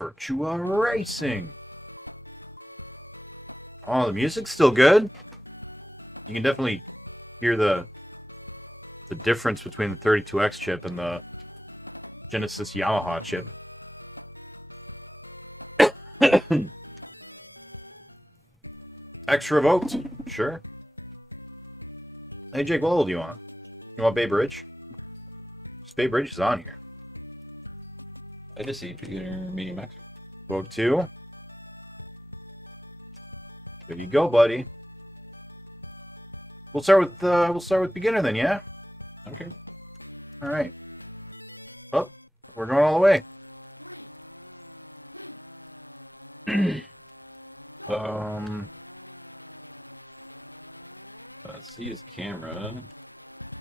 Virtua Racing. Oh, the music's still good. You can definitely hear the difference between the 32X chip and the Genesis Yamaha chip. Extra vote? Sure. Hey Jake, what level do you want? You want Bay Bridge? Bay Bridge is on here. I just see beginner medium max. Vote 2. There you go, buddy. We'll start with beginner then, yeah? Okay. Alright. Oh, we're going all the way. C is camera.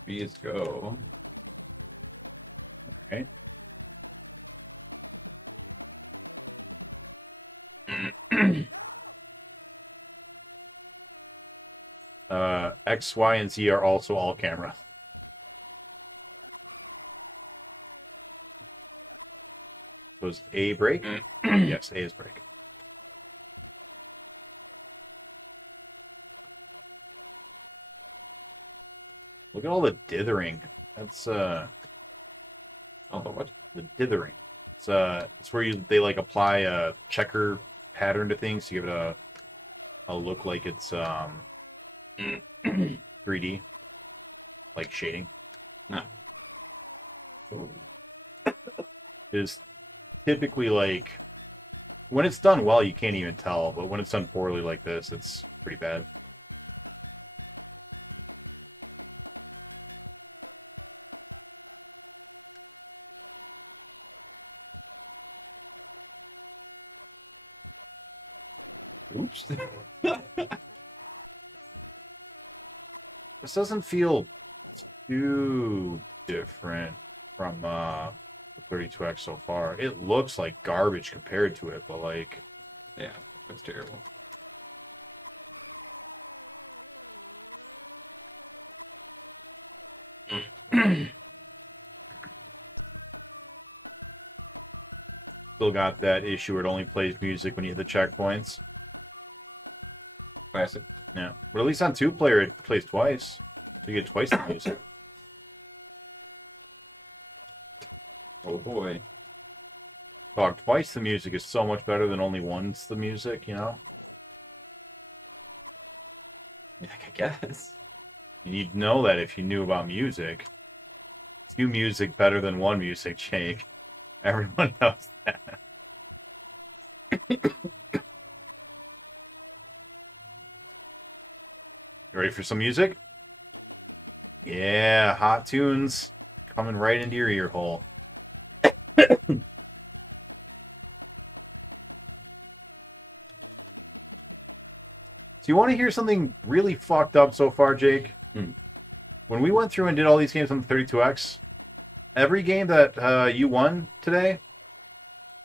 B is go. Okay. X, Y, and Z are also all camera. Was A brake? Yes, A is brake. Look at all the dithering. That's Oh, but what? the dithering. It's where they like apply a checker pattern to things to give it a look like it's 3D, like shading. No. Is typically like when it's done well, you can't even tell, but when it's done poorly like this, it's pretty bad. Oops. This doesn't feel too different from the 32X so far. It looks like garbage compared to it, but like... Yeah, that's terrible. Still got that issue where it only plays music when you hit the checkpoints. Classic. Yeah. But at least on 2-player it plays twice. You get twice the music. Oh boy. Dog, twice the music is so much better than only once the music, you know? Yeah, I guess. You'd know that if you knew about music. 2 music better than 1 music, Jake. Everyone knows that. Ready for some music? Yeah, hot tunes coming right into your ear hole. Do you want to hear something really fucked up so far, Jake? When we went through and did all these games on the 32X, every game that you won today,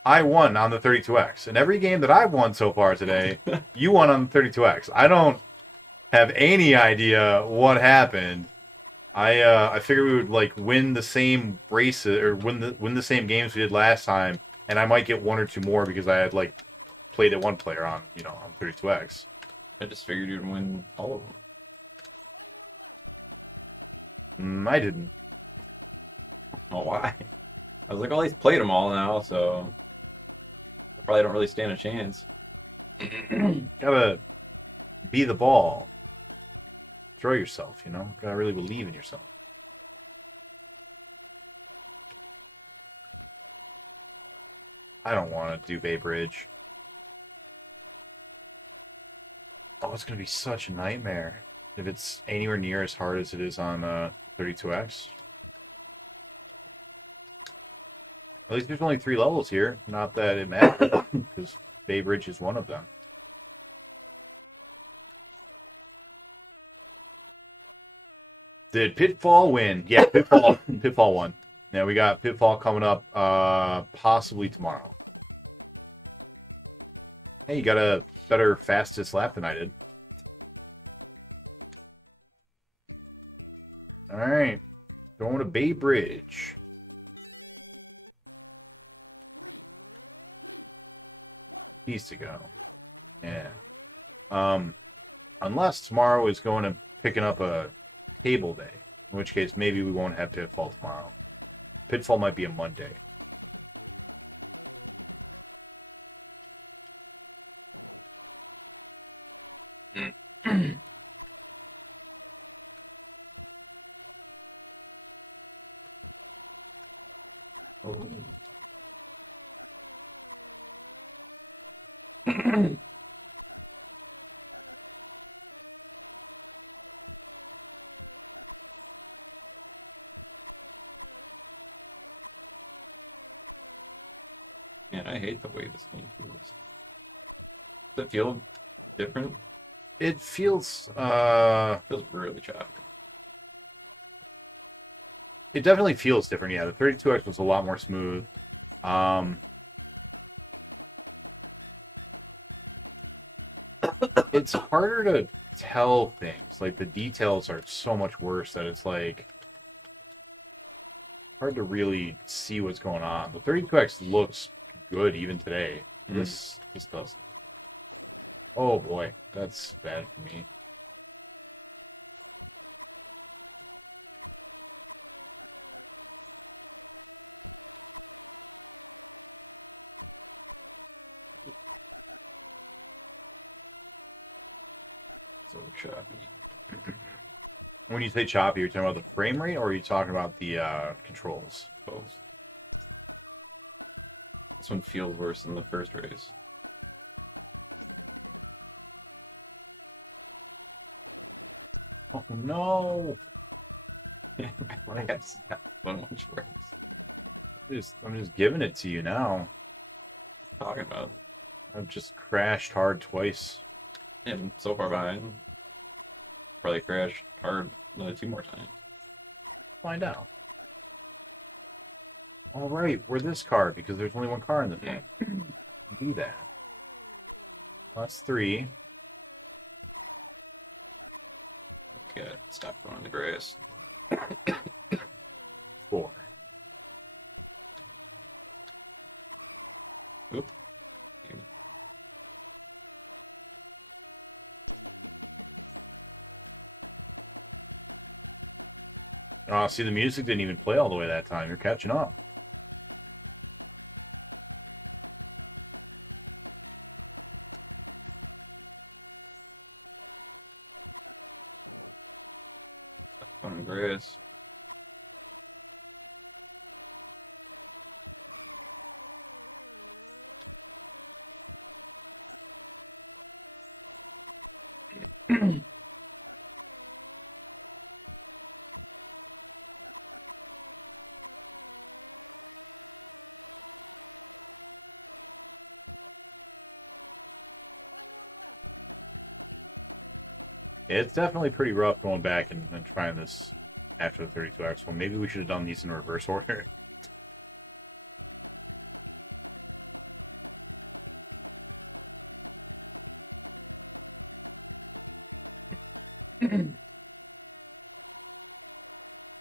I won on the 32X. And every game that I've won so far today, you won on the 32X. I don't have any idea what happened. I figured we would like win the same races or win the same games we did last time, and I might get 1 or 2 more because I had like played it 1 player on on 32X. I just figured you'd win all of them. I didn't. Oh, why? I was like, well, he's played them all now, so probably don't really stand a chance. Gotta be the ball. Throw yourself, Gotta really believe in yourself. I don't want to do Bay Bridge. Oh, it's gonna be such a nightmare if it's anywhere near as hard as it is on 32X. At least there's only 3 levels here. Not that it matters, because Bay Bridge is one of them. Did Pitfall win? Yeah, Pitfall won. Now we got Pitfall coming up possibly tomorrow. Hey, you got a better fastest lap than I did. Alright. Going to Bay Bridge. piece to go. Yeah. Unless tomorrow is going to picking up a table day, in which case maybe we won't have Pitfall tomorrow. Pitfall might be a Monday. Man, I hate the way this one feels. Does it feel different? It feels, It feels really choppy. it definitely feels different. Yeah, the 32X was a lot more smooth. It's harder to tell things. Like, the details are so much worse that it's, like, hard to really see what's going on. The 32X looks good even today. This does. Oh boy, that's bad for me. So choppy. When you say choppy, you're talking about the frame rate, or are you talking about the controls? Both. This one feels worse than the first race. Oh no! That's so much worse. I'm just giving it to you now. Talking about. I've just crashed hard twice. And so far behind. Probably crash hard another 2 more times. Find out. All right, we're this car because there's only one car in the thing. Do that. That's 3. Okay, stop going the grass. 4. Oop. Oh, see, the music didn't even play all the way that time. You're catching up. On the grass. It's definitely pretty rough going back and trying this after the 32X. Well, maybe we should have done these in reverse order.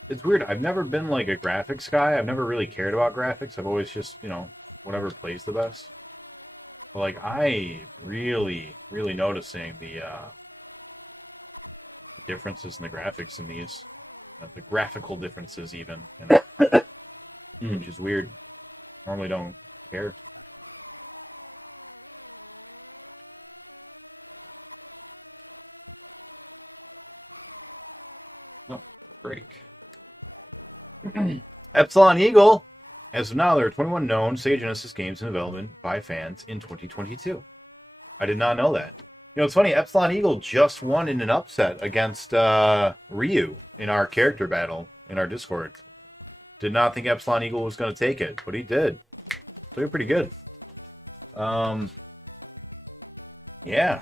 It's weird. I've never been like a graphics guy. I've never really cared about graphics. I've always just, whatever plays the best. But like, I really noticing the differences in the graphics in these. Like the graphical differences even. Which is weird. Normally don't care. Oh, break. Epsilon Eagle. As of now, there are 21 known Sega Genesis games in development by fans in 2022. I did not know that. It's funny, Epsilon Eagle just won in an upset against Ryu in our character battle in our Discord. Did not think Epsilon Eagle was going to take it, but he did. Played pretty good. Yeah.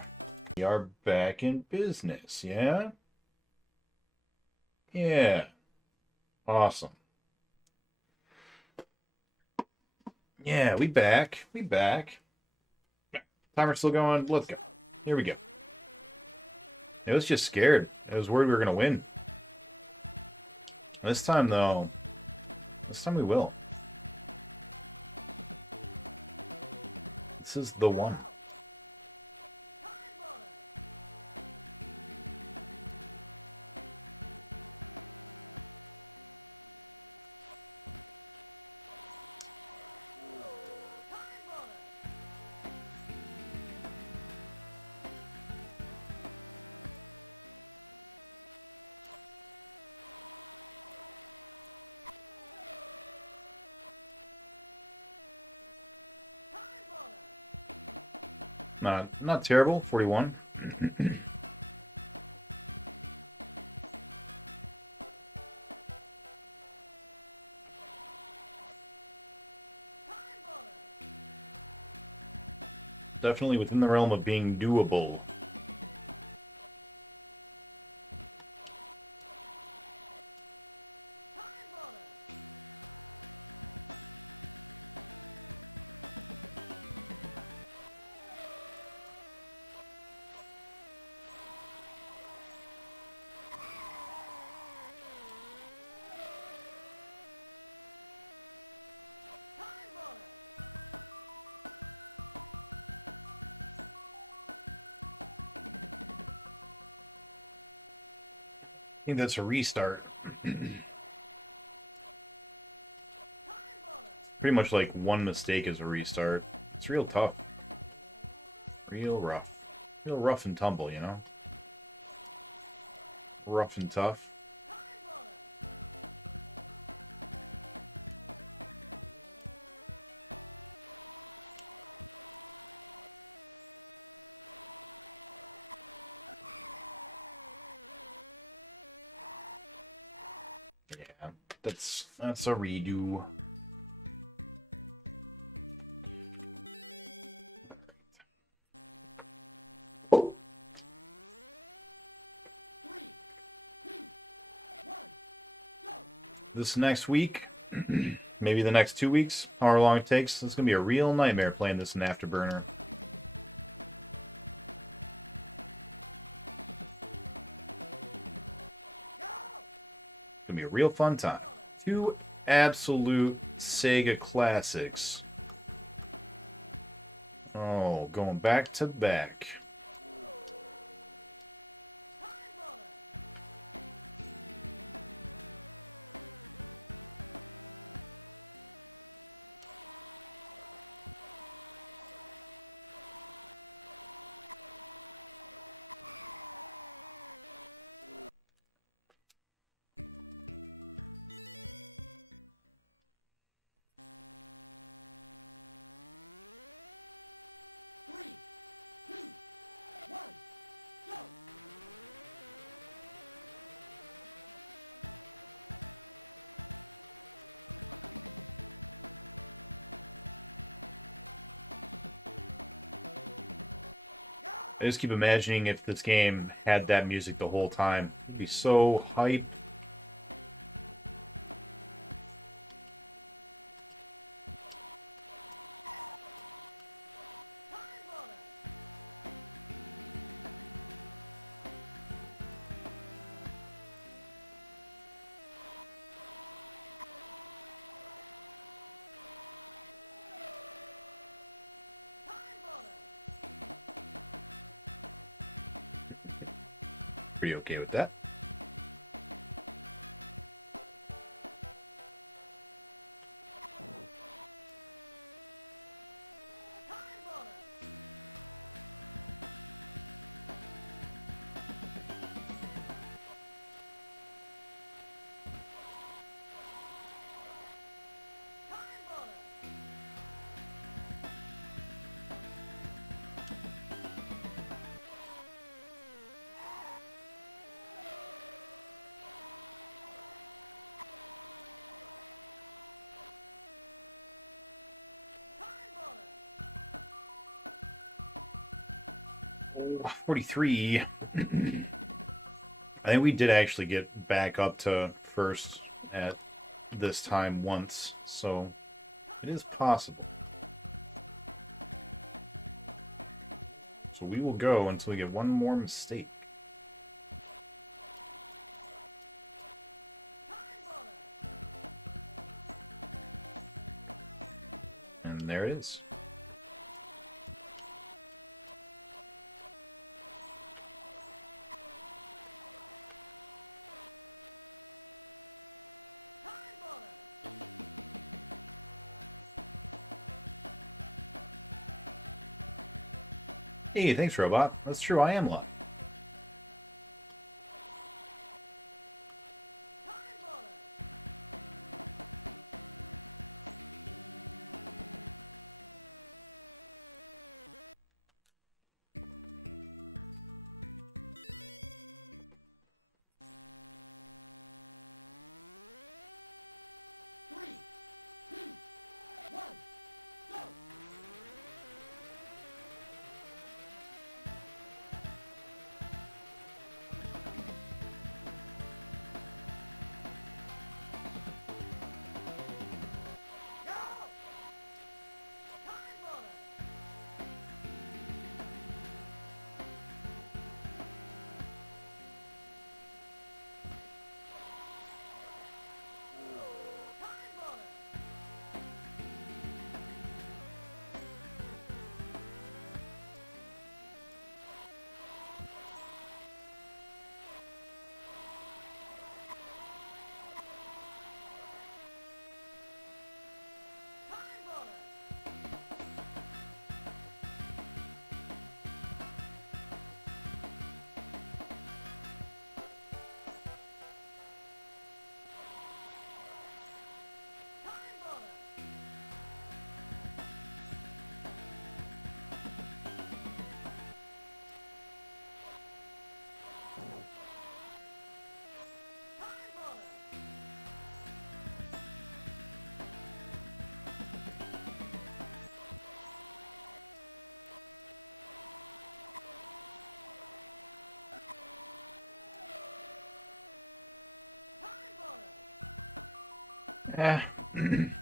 We are back in business, yeah? Yeah. Awesome. Yeah, we back. Timer's still going. Let's go. Here we go. I was just scared. I was worried we were going to win. This time, though, we will. This is the one. Not terrible. 41. Definitely within the realm of being doable. I think that's a restart. Pretty much like one mistake is a restart. It's real tough. Real rough. Real rough and tumble, you know? Rough and tough. Yeah, that's a redo. This next week, maybe the next 2 weeks, however long it takes, it's gonna be a real nightmare playing this in Afterburner. It's gonna be a real fun time. 2 absolute Sega classics. Oh, going back to back. I just keep imagining if this game had that music the whole time. It'd be so hype. Pretty okay with that. Oh, 43. I think we did actually get back up to first at this time once, so it is possible. So we will go until we get one more mistake. And there it is. Hey, thanks, Robot. That's true, I am lucky.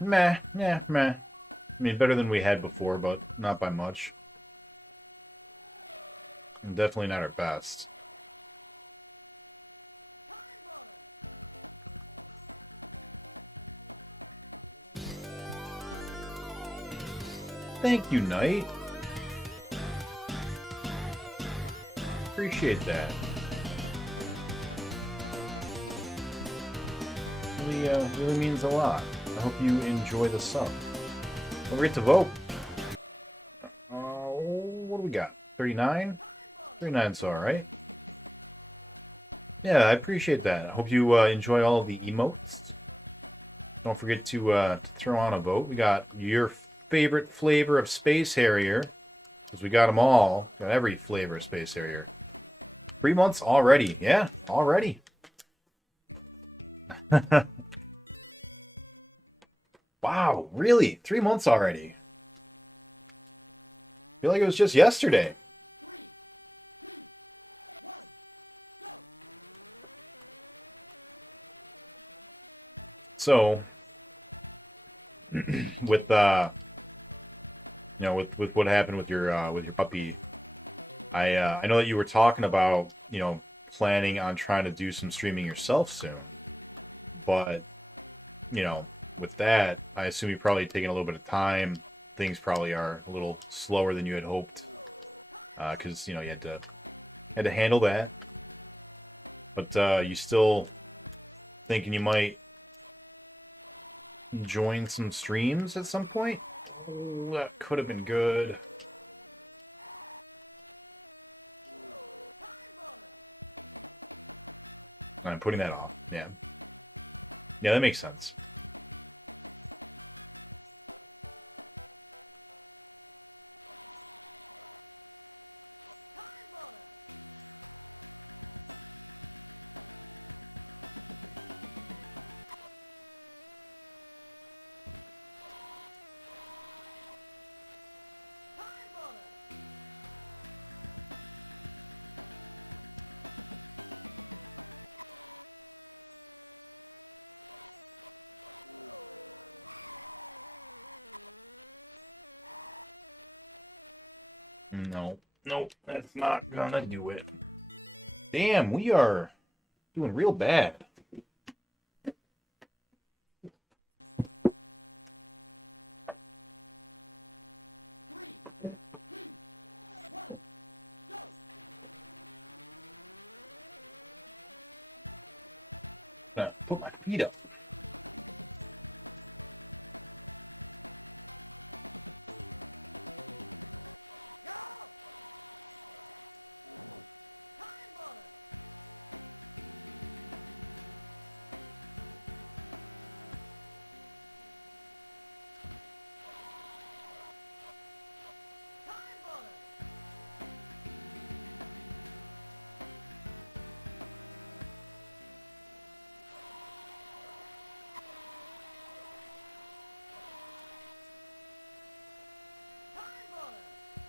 Meh, yeah, meh. I mean, better than we had before, but not by much. And definitely not our best. Thank you, Knight. Appreciate that. Really means a lot. I hope you enjoy the sub. Don't forget to vote. What do we got? 39? 39's alright. Yeah, I appreciate that. I hope you enjoy all of the emotes. Don't forget to throw on a vote. We got your favorite flavor of Space Harrier, because we got them all. Got every flavor of Space Harrier. 3 months already. Yeah, already. Wow, really? 3 months already. I feel like it was just yesterday. So, with with what happened with your puppy, I know that you were talking about planning on trying to do some streaming yourself soon, but with that, I assume you're probably taking a little bit of time. Things probably are a little slower than you had hoped, because you had to handle that. But you still thinking you might join some streams at some point? Oh, that could have been good. I'm putting that off. Yeah. Yeah, that makes sense. No, nope, that's not gonna do it. Damn, we are doing real bad. Put my feet up.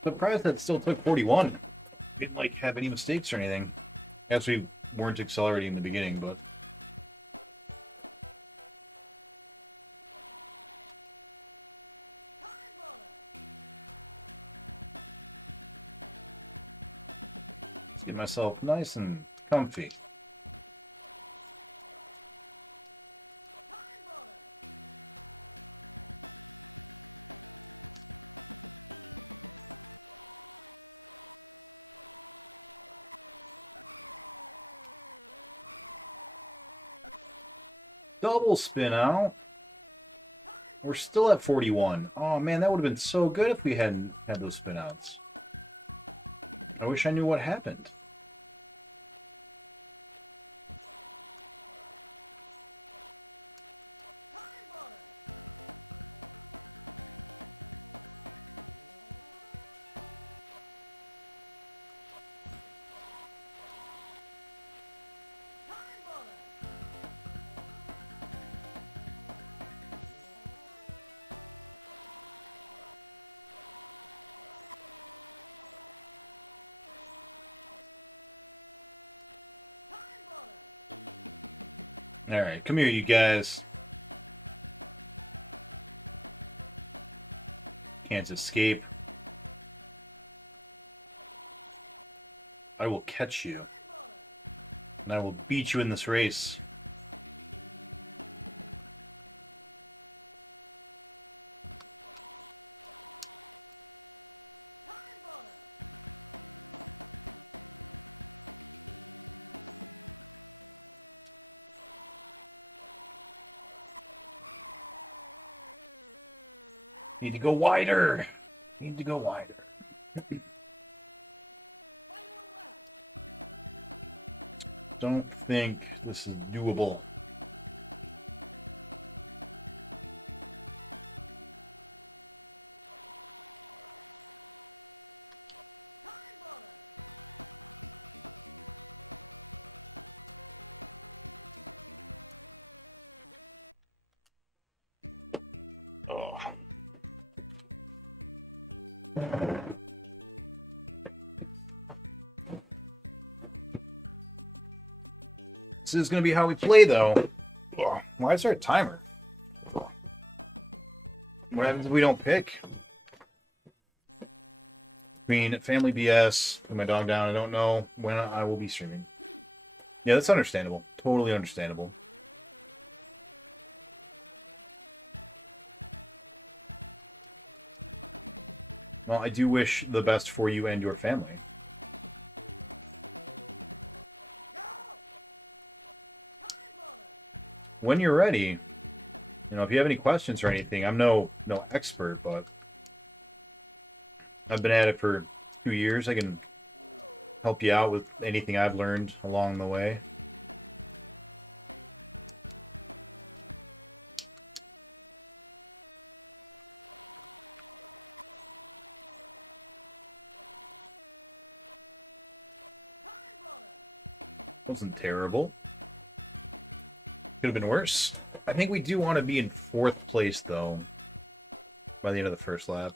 Surprised that still took 41. Didn't like have any mistakes or anything. Guess we weren't accelerating in the beginning, but let's get myself nice and comfy. Double spin out. We're still at 41. Oh man, that would have been so good if we hadn't had those spin outs. I wish I knew what happened. Alright, come here, you guys. Can't escape. I will catch you. And I will beat you in this race. Need to go wider. Need to go wider. Don't think this is doable. Oh. This is going to be how we play, though. Oh, why is there a timer? What happens if we don't pick? Between family BS and my dog down, I don't know when I will be streaming. Yeah, that's understandable. Totally understandable. Well, I do wish the best for you and your family. When you're ready, you know, if you have any questions or anything, I'm no expert, but I've been at it for 2 years. I can help you out with anything I've learned along the way. Wasn't terrible. Could have been worse. I think we do want to be in 4th place, though, by the end of the first lap.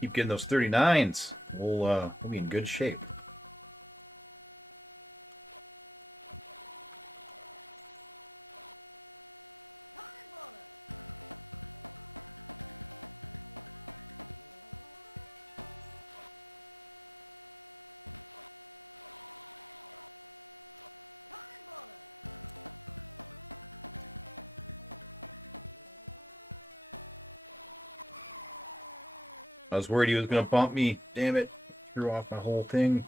Keep getting those 39s. We'll be in good shape. I was worried he was going to bump me. Damn it. Threw off my whole thing.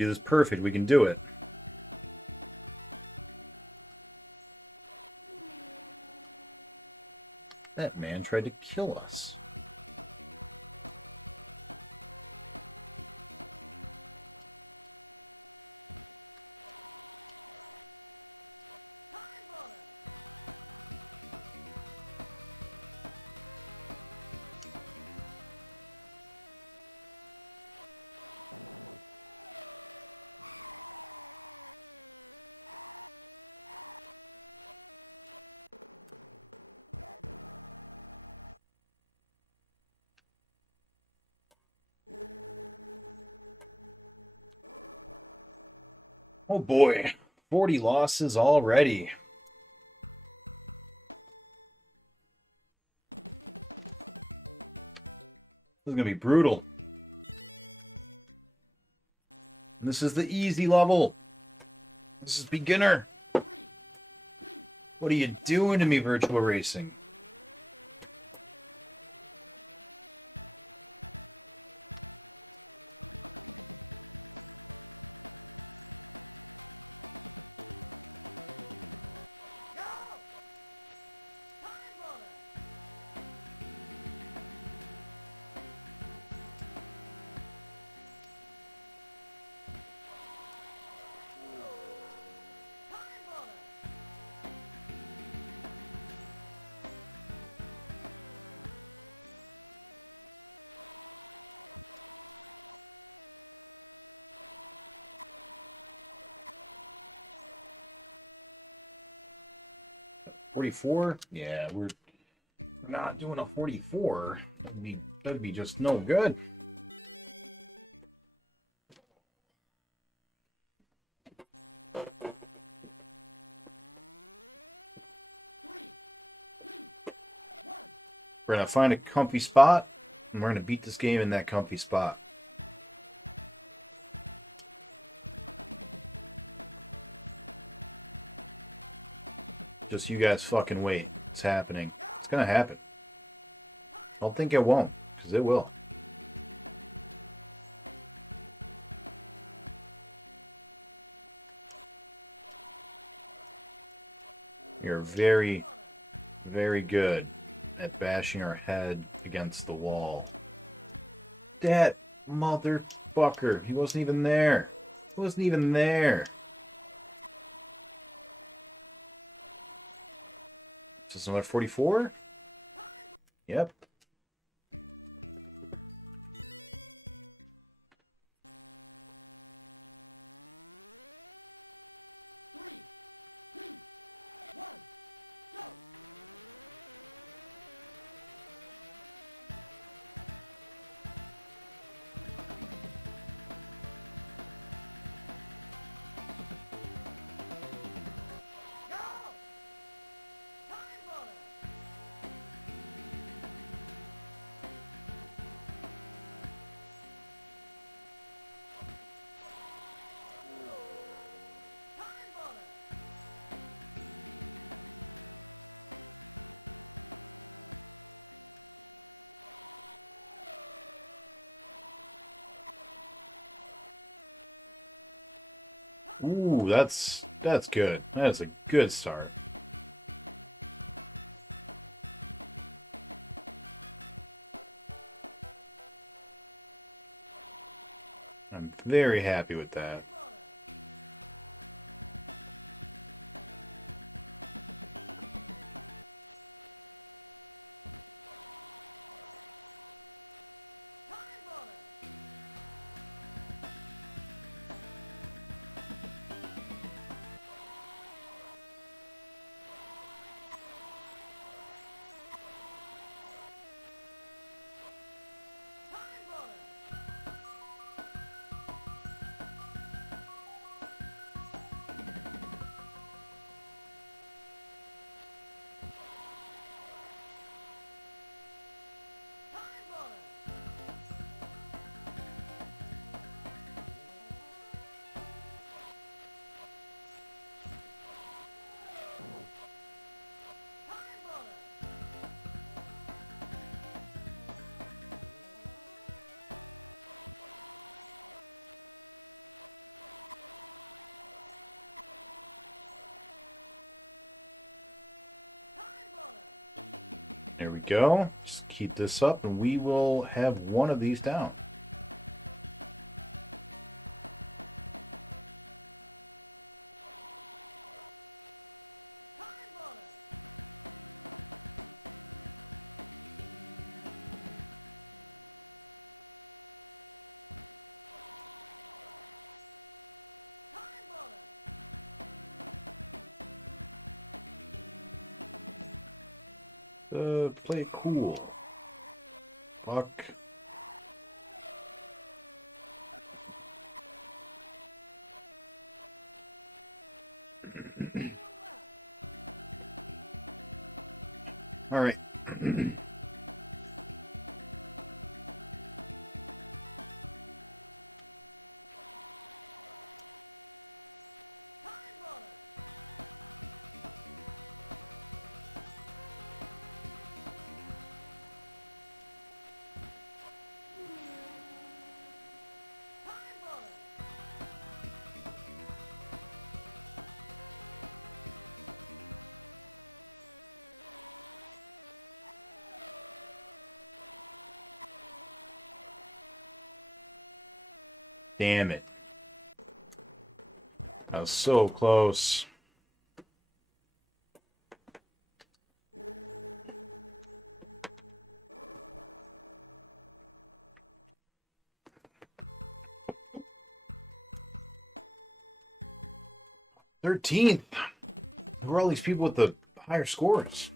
do this perfect. We can do it. That man tried to kill us. Oh boy, 40 losses already. This is gonna be brutal. This is the easy level. This is beginner. What are you doing to me, Virtua Racing? $44? Yeah, we're not doing a 44. That'd be just no good. We're gonna find a comfy spot, and we're gonna beat this game in that comfy spot. Just you guys fucking wait. It's happening. It's gonna happen. Don't think it won't, because it will. You're very, very good at bashing our head against the wall. That motherfucker. He wasn't even there. He wasn't even there. Is this another 44? Yep. Ooh, that's good. That's a good start. I'm very happy with that. we go. Just keep this up and we will have one of these down. Play it cool. Fuck. All right. Damn it. That was so close. "13th. Who are all these people with the higher scores?"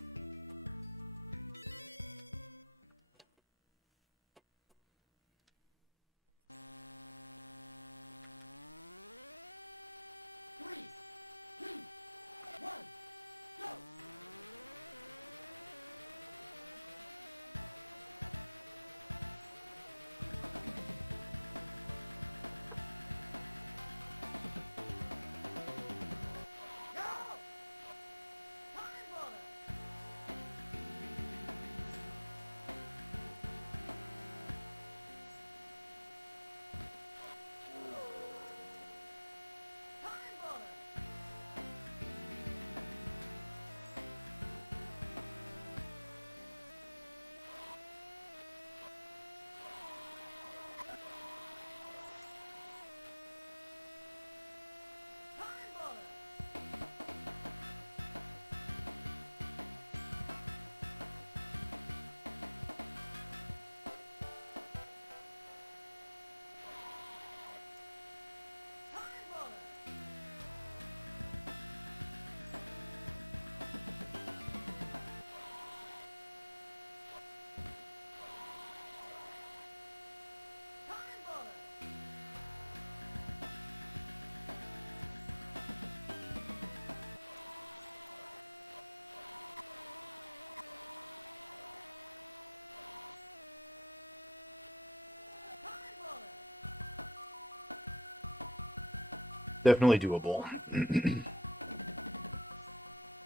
Definitely doable.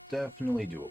Definitely doable.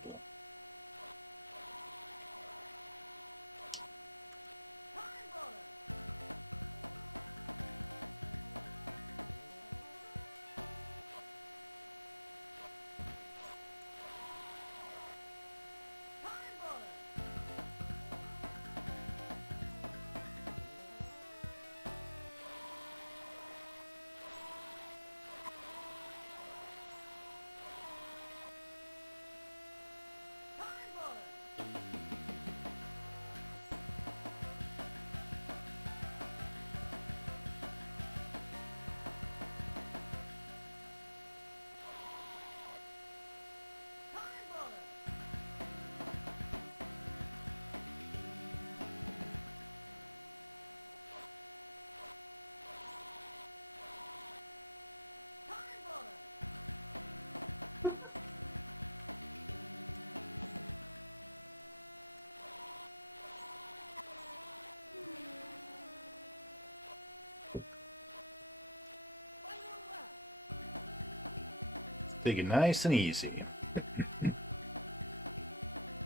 Take it nice and easy.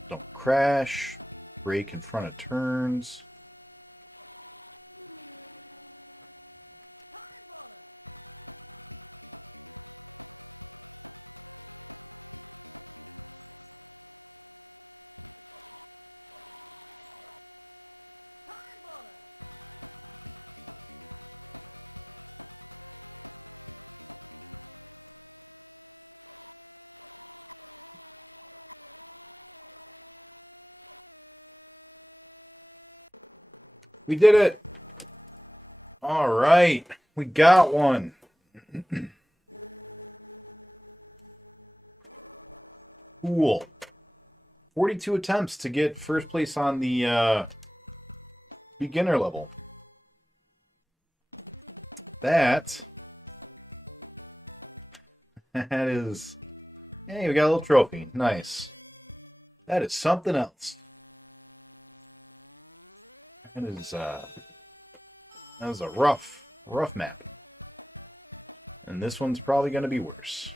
Don't crash. Brake in front of turns. We did it! Alright. We got one. Cool. 42 attempts to get first place on the beginner level. That is... Hey, we got a little trophy. Nice. That is something else. That is a rough map. And this one's probably going to be worse.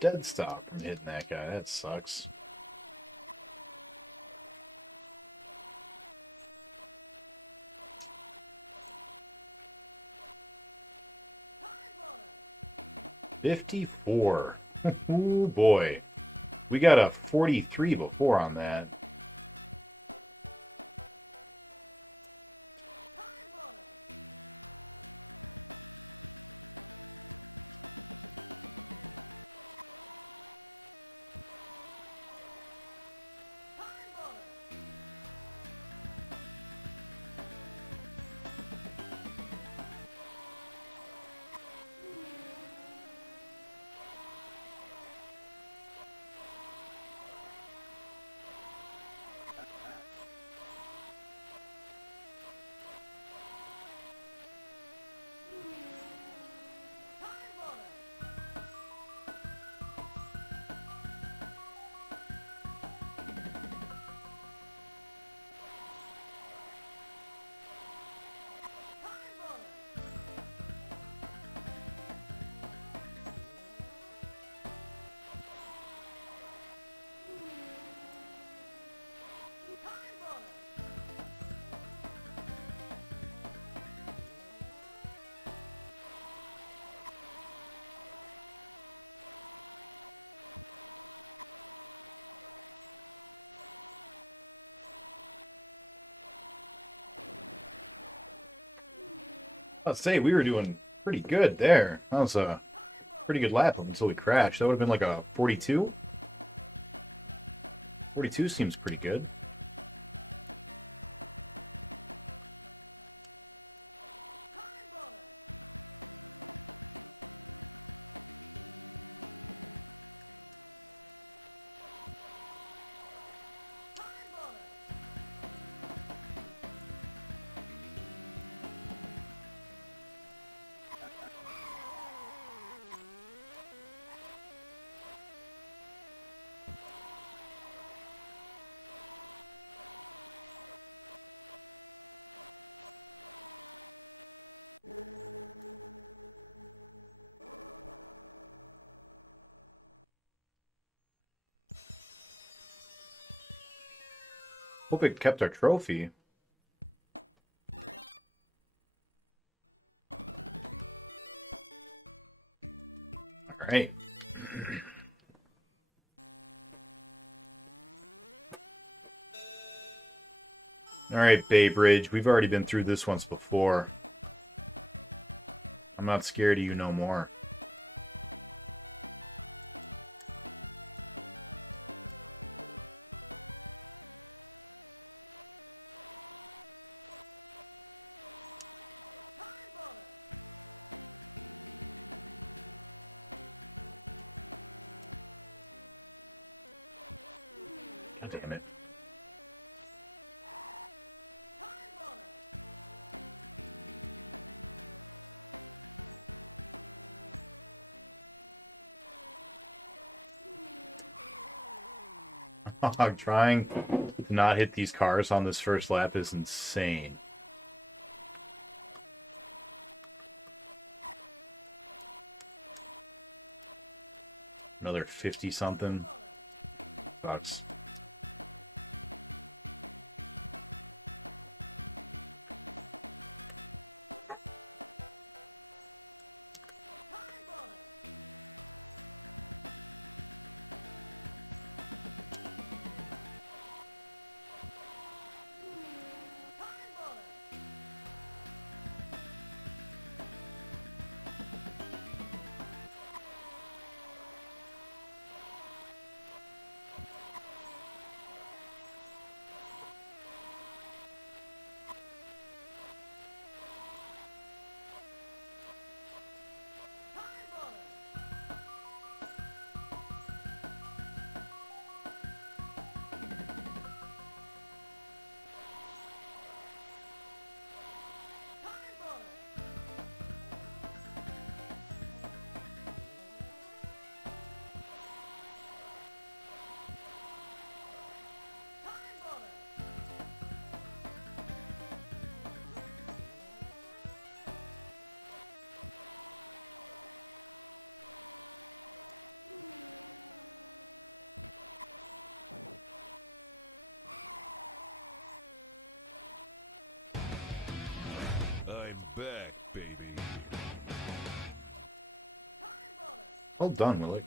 Dead stop and hitting that guy. That sucks. $54. Oh boy. We got a 43 before on that. Let's say we were doing pretty good there. That was a pretty good lap until we crashed. That would have been like a 42. 42 seems pretty good. Hope it kept our trophy. Alright. Alright, Bay Bridge. We've already been through this once before. I'm not scared of you no more. Damn it. Trying to not hit these cars on this first lap is insane. Another 50 something bucks. Back, baby. Well done, Willick.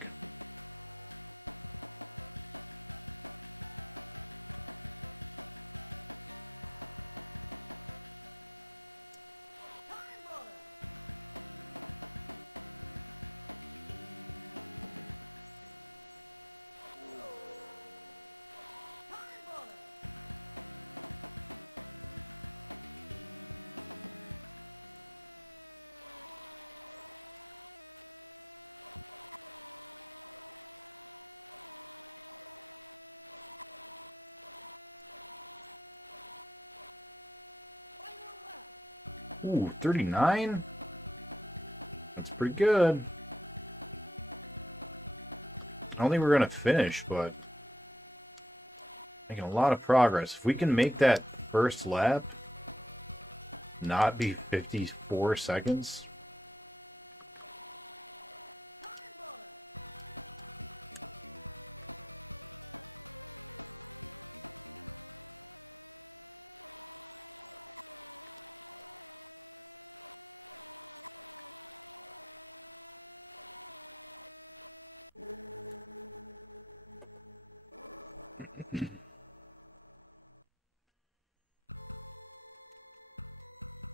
Ooh, 39? That's pretty good. I don't think we're going to finish, but making a lot of progress. If we can make that first lap not be 54 seconds.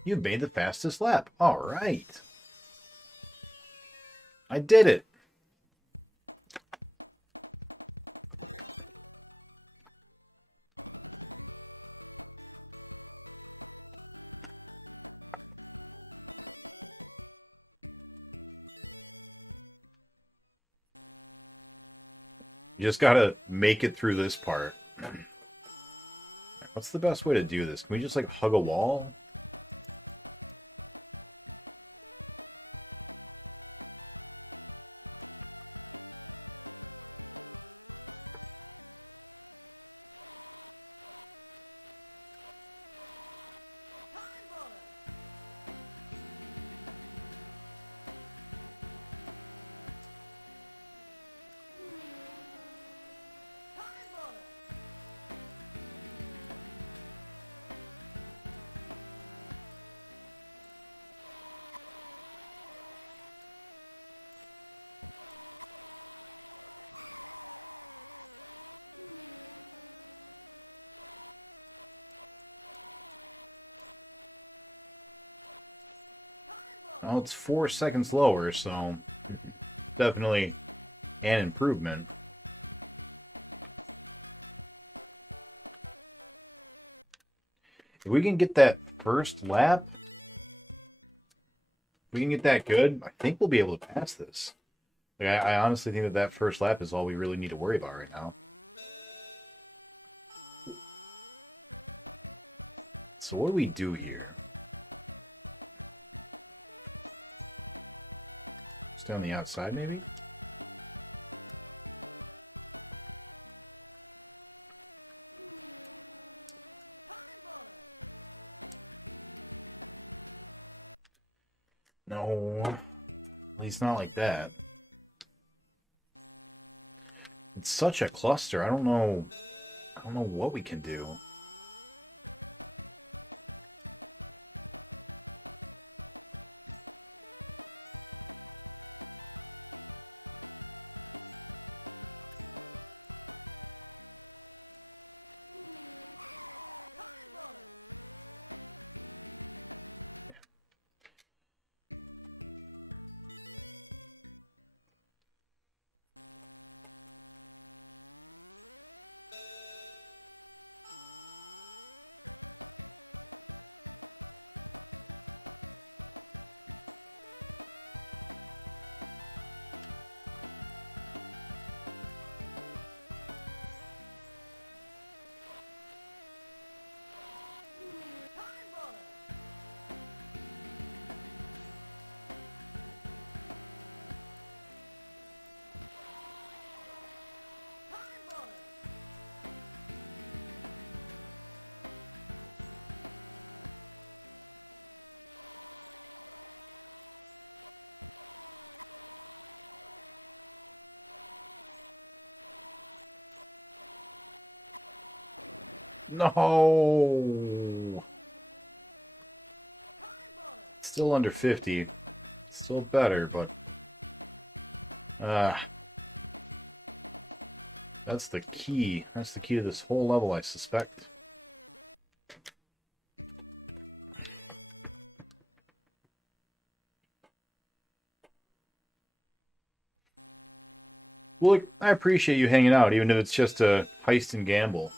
You made the fastest lap. All right. I did it. You just gotta make it through this part. What's the best way to do this? Can we just like hug a wall? Well, it's 4 seconds lower, so definitely an improvement. If we can get that first lap, if we can get that good, I think we'll be able to pass this. Like, I honestly think that that first lap is all we really need to worry about right now. So what do we do here? Stay on the outside, maybe? No. At least not like that. It's such a cluster. I don't know what we can do. No. Still under 50. Still better, but that's the key. That's the key to this whole level, I suspect. Well, look, I appreciate you hanging out, even if it's just a heist and gamble.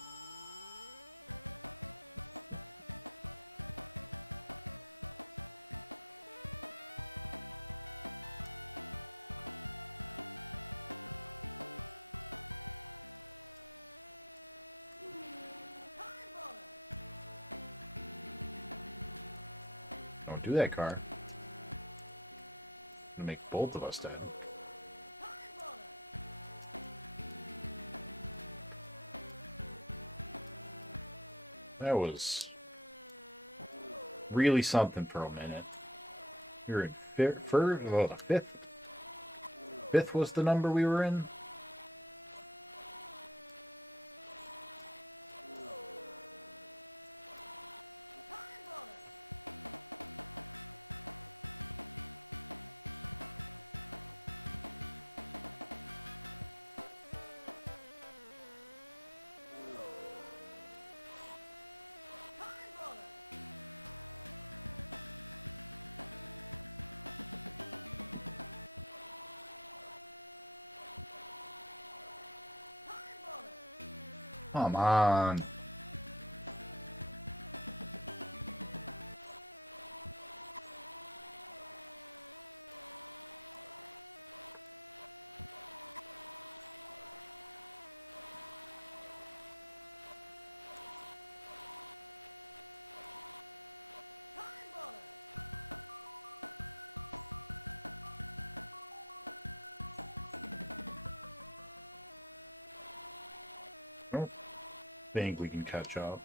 Don't do that, car. It'll make both of us down. That was really something for a minute. We were in fifth. Fifth was the number we were in. Come on. I don't think we can catch up.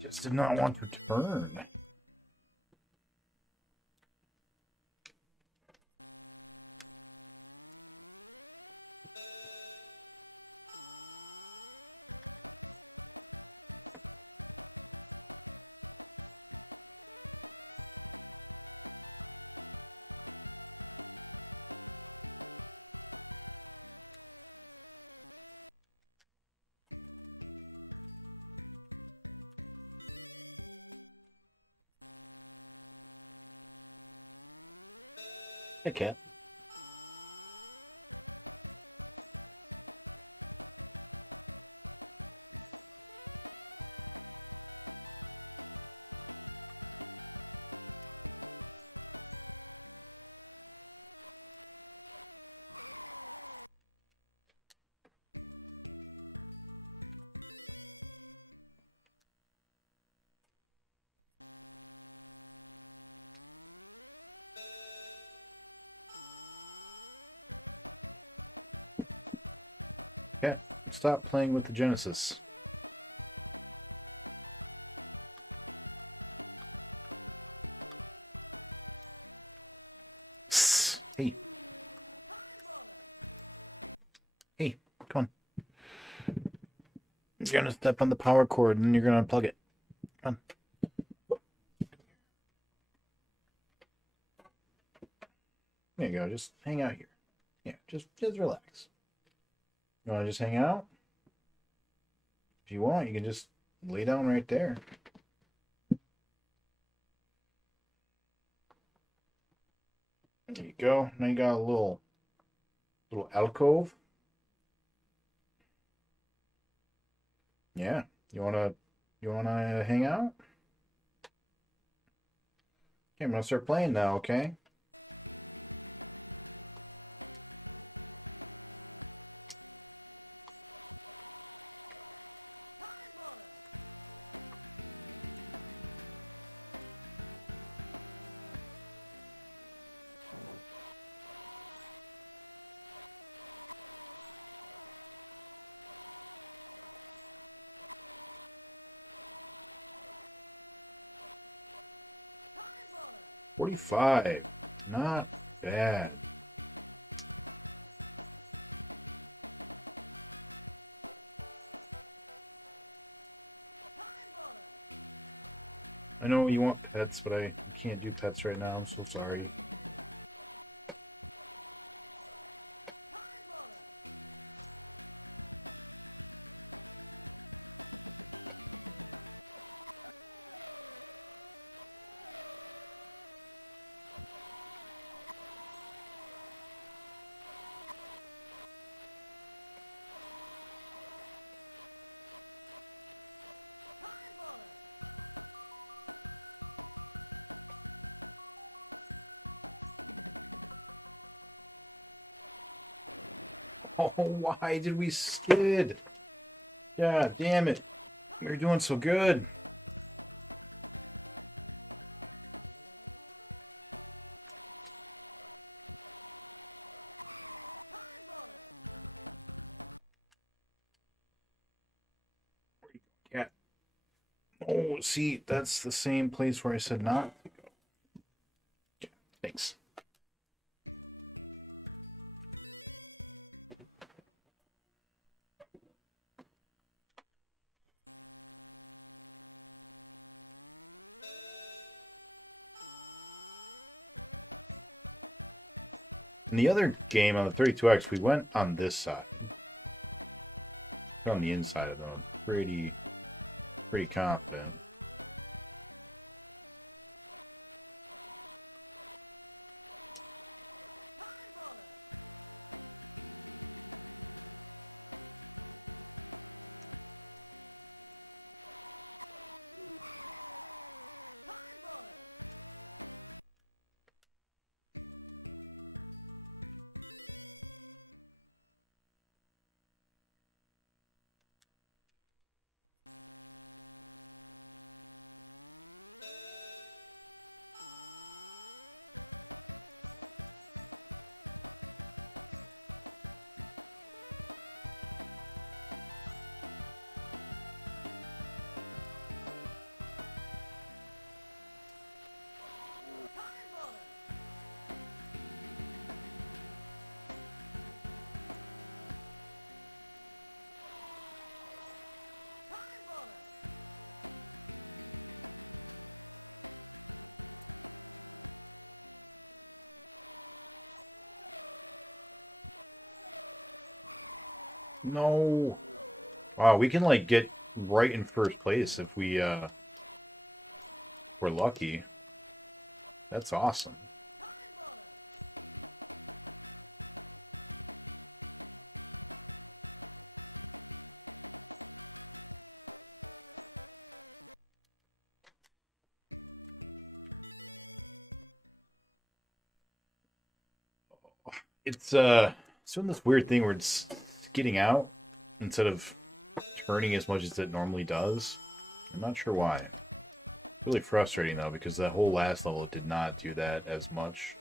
Just did not want to turn. Hey, cat. Cat, stop playing with the Genesis. Hey. Hey, come on. You're gonna step on the power cord and then you're gonna unplug it. Come on. There you go. Just hang out here. Yeah, just relax. You wanna just hang out? If you want, you can just lay down right there. There you go. Now you got a little alcove. Yeah. You wanna hang out? Okay, I'm gonna start playing now, okay? $45. Not bad. I know you want pets, but I can't do pets right now. I'm so sorry. Oh, why did we skid? God damn it. You're doing so good. Yeah. Oh, see, that's the same place where I said not to go. Yeah, thanks. In the other game on the 32X, we went on this side. On the inside of them. Pretty confident. No. Wow, we can like get right in first place if we're lucky. That's awesome. It's doing this weird thing where it's skidding out instead of turning as much as it normally does. I'm not sure why. It's really frustrating though, because that whole last level did not do that as much.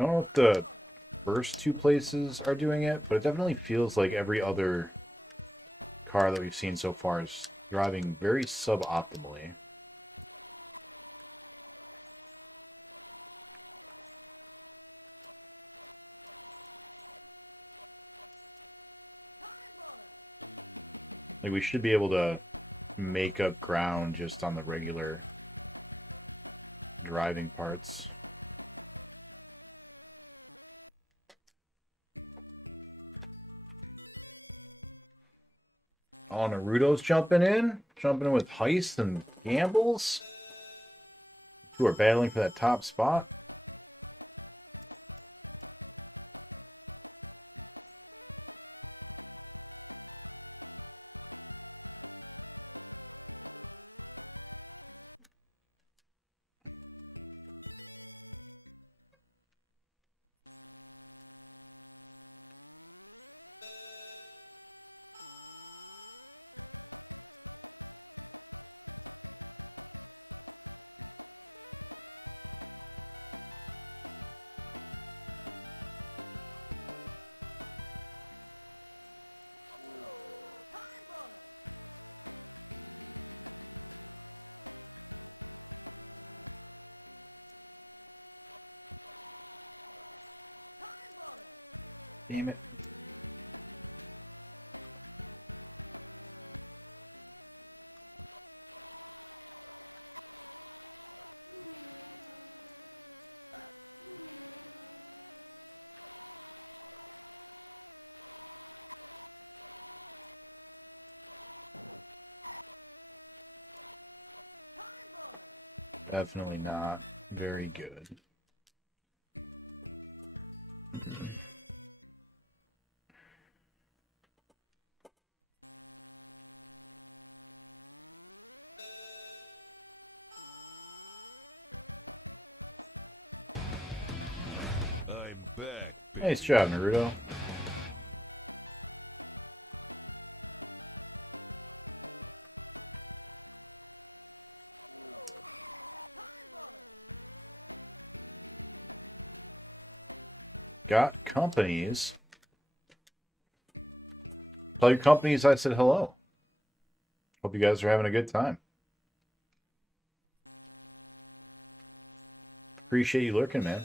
I don't know if the first two places are doing it, but it definitely feels like every other car that we've seen so far is driving very suboptimally. Like, we should be able to make up ground just on the regular driving parts. Oh, Naruto's jumping in with heists and gambles. Who are battling for that top spot. Damn it. Definitely not very good. I'm back. Nice job, Naruto. Got companies. Tell your companies I said hello. Hope you guys are having a good time. Appreciate you lurking, man.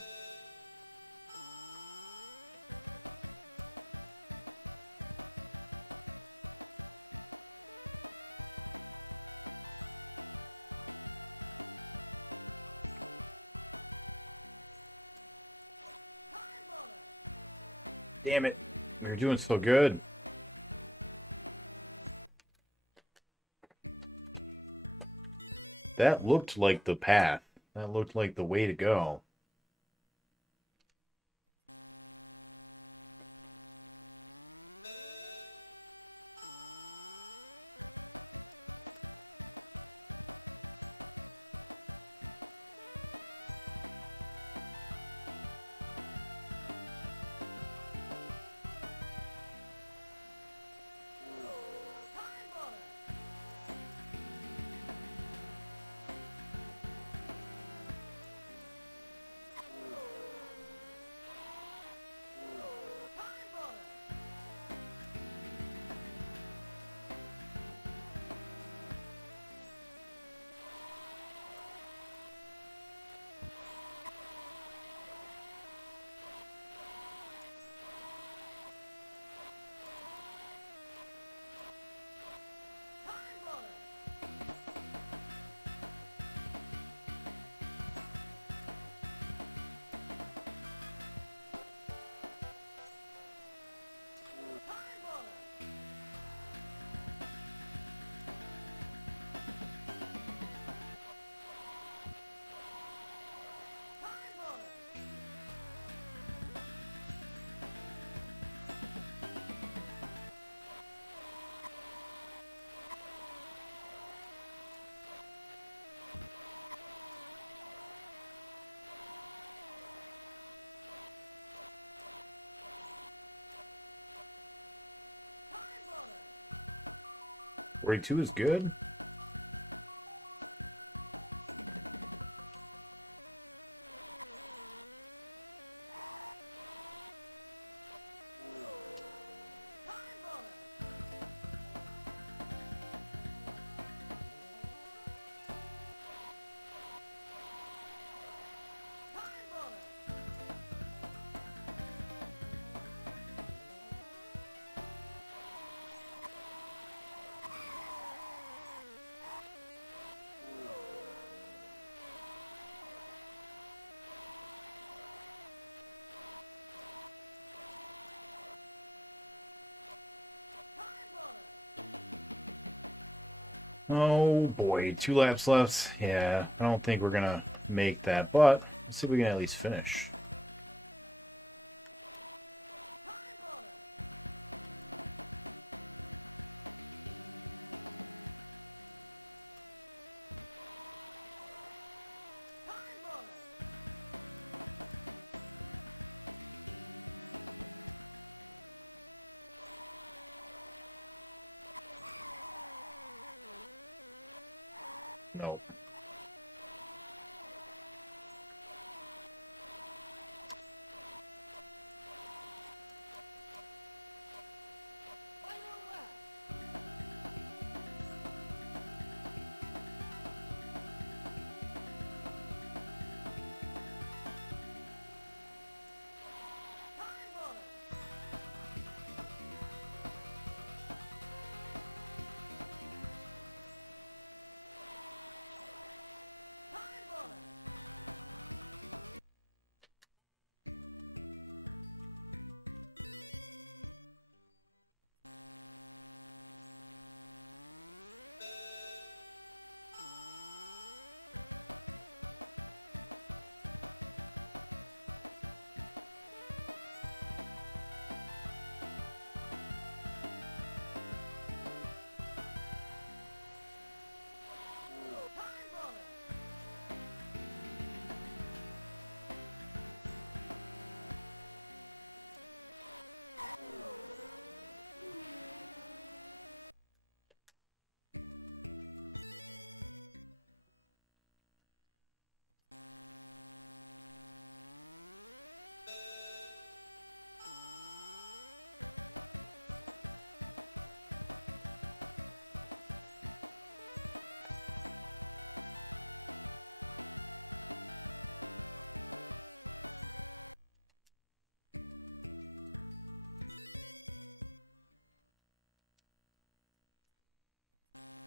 Damn it. You're doing so good. That looked like the path. That looked like the way to go. Ray 2 is good. Oh boy, 2 laps left. Yeah, I don't think we're gonna make that, but let's see if we can at least finish. Nope.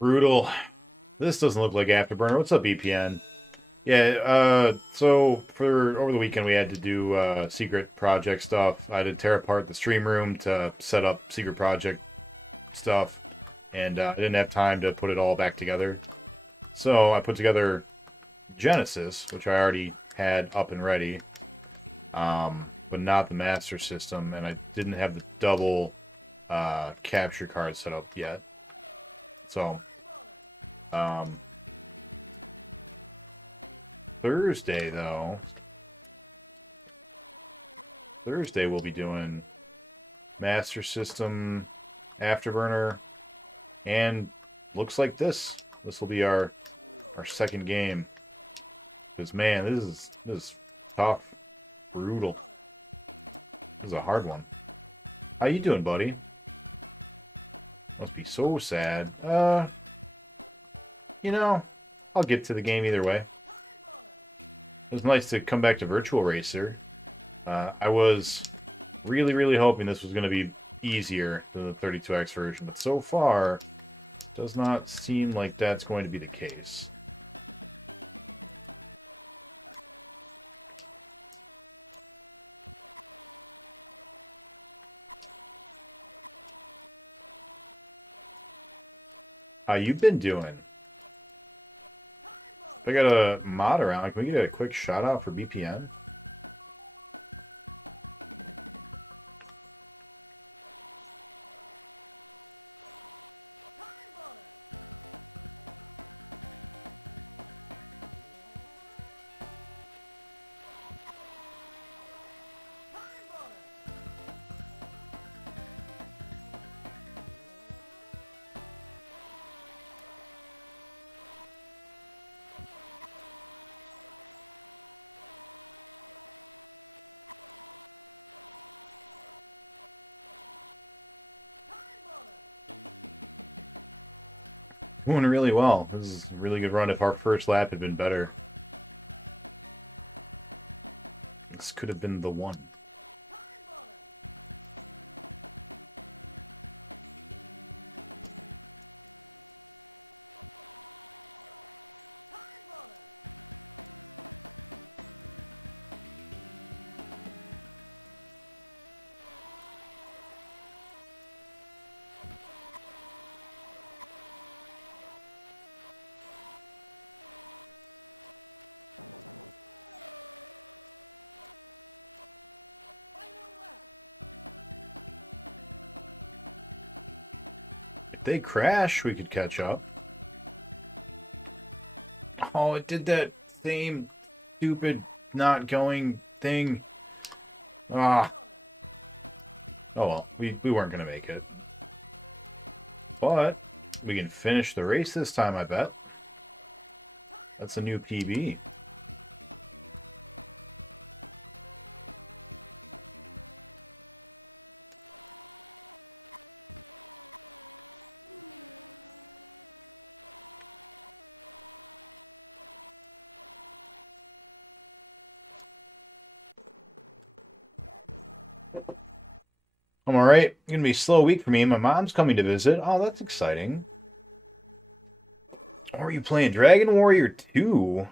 Brutal. This doesn't look like Afterburner. What's up, BPN? Yeah, so for over the weekend we had to do secret project stuff. I had to tear apart the stream room to set up secret project stuff, and I didn't have time to put it all back together. So I put together Genesis, which I already had up and ready, but not the Master System, and I didn't have the double capture card set up yet. So, Thursday, though. Thursday we'll be doing Master System, Afterburner, and looks like this. This will be our second game. Because, man, this is tough. Brutal. This is a hard one. How you doing, buddy? Must be so sad. You know, I'll get to the game either way. It was nice to come back to Virtual Racer. I was really, really hoping this was going to be easier than the 32X version, but so far, it does not seem like that's going to be the case. How you been doing? If I got a mod around, can we get a quick shout out for BPN? Doing really well. This is a really good run. If our first lap had been better, this could have been the one. they crash, we could catch up. Oh, it did that same stupid not going thing. Ah. Oh well, we weren't going to make it. But we can finish the race this time, I bet. That's a new PB. I'm alright. It's gonna be a slow week for me. My mom's coming to visit. Oh, that's exciting. Or are you playing Dragon Warrior 2?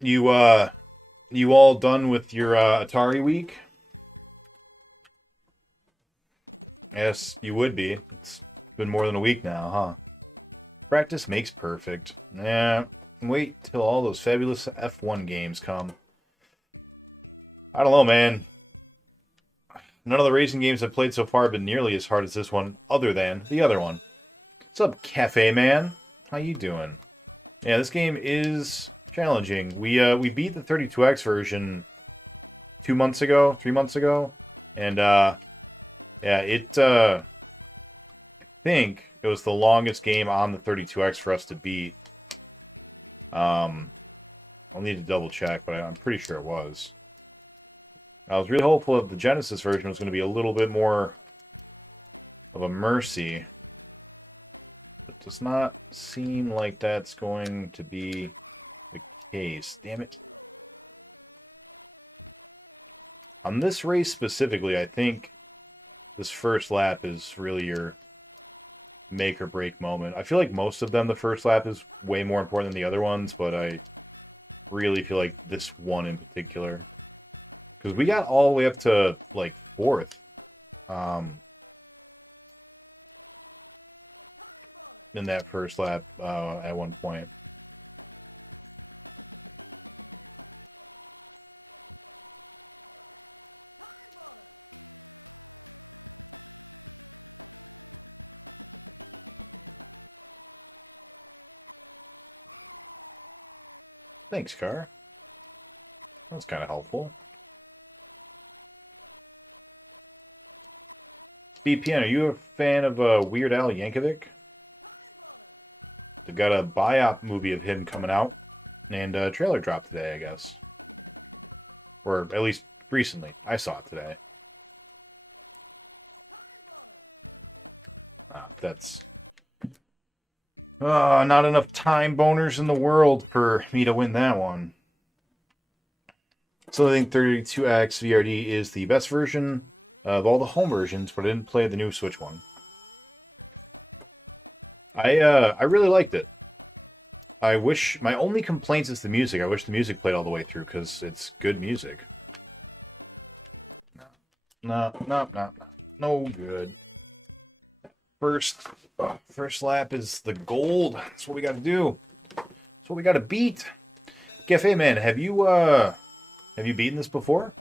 You all done with your Atari week? Yes, you would be. It's been more than a week now, huh? Practice makes perfect. Yeah, wait till all those fabulous F1 games come. I don't know, man. None of the racing games I've played so far have been nearly as hard as this one, other than the other one. What's up, Cafe Man? How you doing? Yeah, this game is challenging. We beat the 32X version 3 months ago, and yeah, I think it was the longest game on the 32X for us to beat. I'll need to double check, but I'm pretty sure it was. I was really hopeful that the Genesis version was going to be a little bit more of a mercy. It does not seem like that's going to be the case. Damn it. On this race specifically, I think this first lap is really your make or break moment. I feel like most of them, the first lap is way more important than the other ones, but I really feel like this one in particular. Because we got all the way up to, like, 4th. In that first lap at one point. Thanks, car. That was kind of helpful. BPN, are you a fan of Weird Al Yankovic? They've got a biop movie of him coming out, and a trailer dropped today, I guess. Or at least recently. I saw it today. That's... not enough time boners in the world for me to win that one. So I think 32X VRD is the best version of all the home versions, but I didn't play the new Switch one. I really liked it. I wish... My only complaint is the music. I wish the music played all the way through, because it's good music. No good. First lap is the gold. That's what we got to do. That's what we got to beat. Cafe Man, have you beaten this before?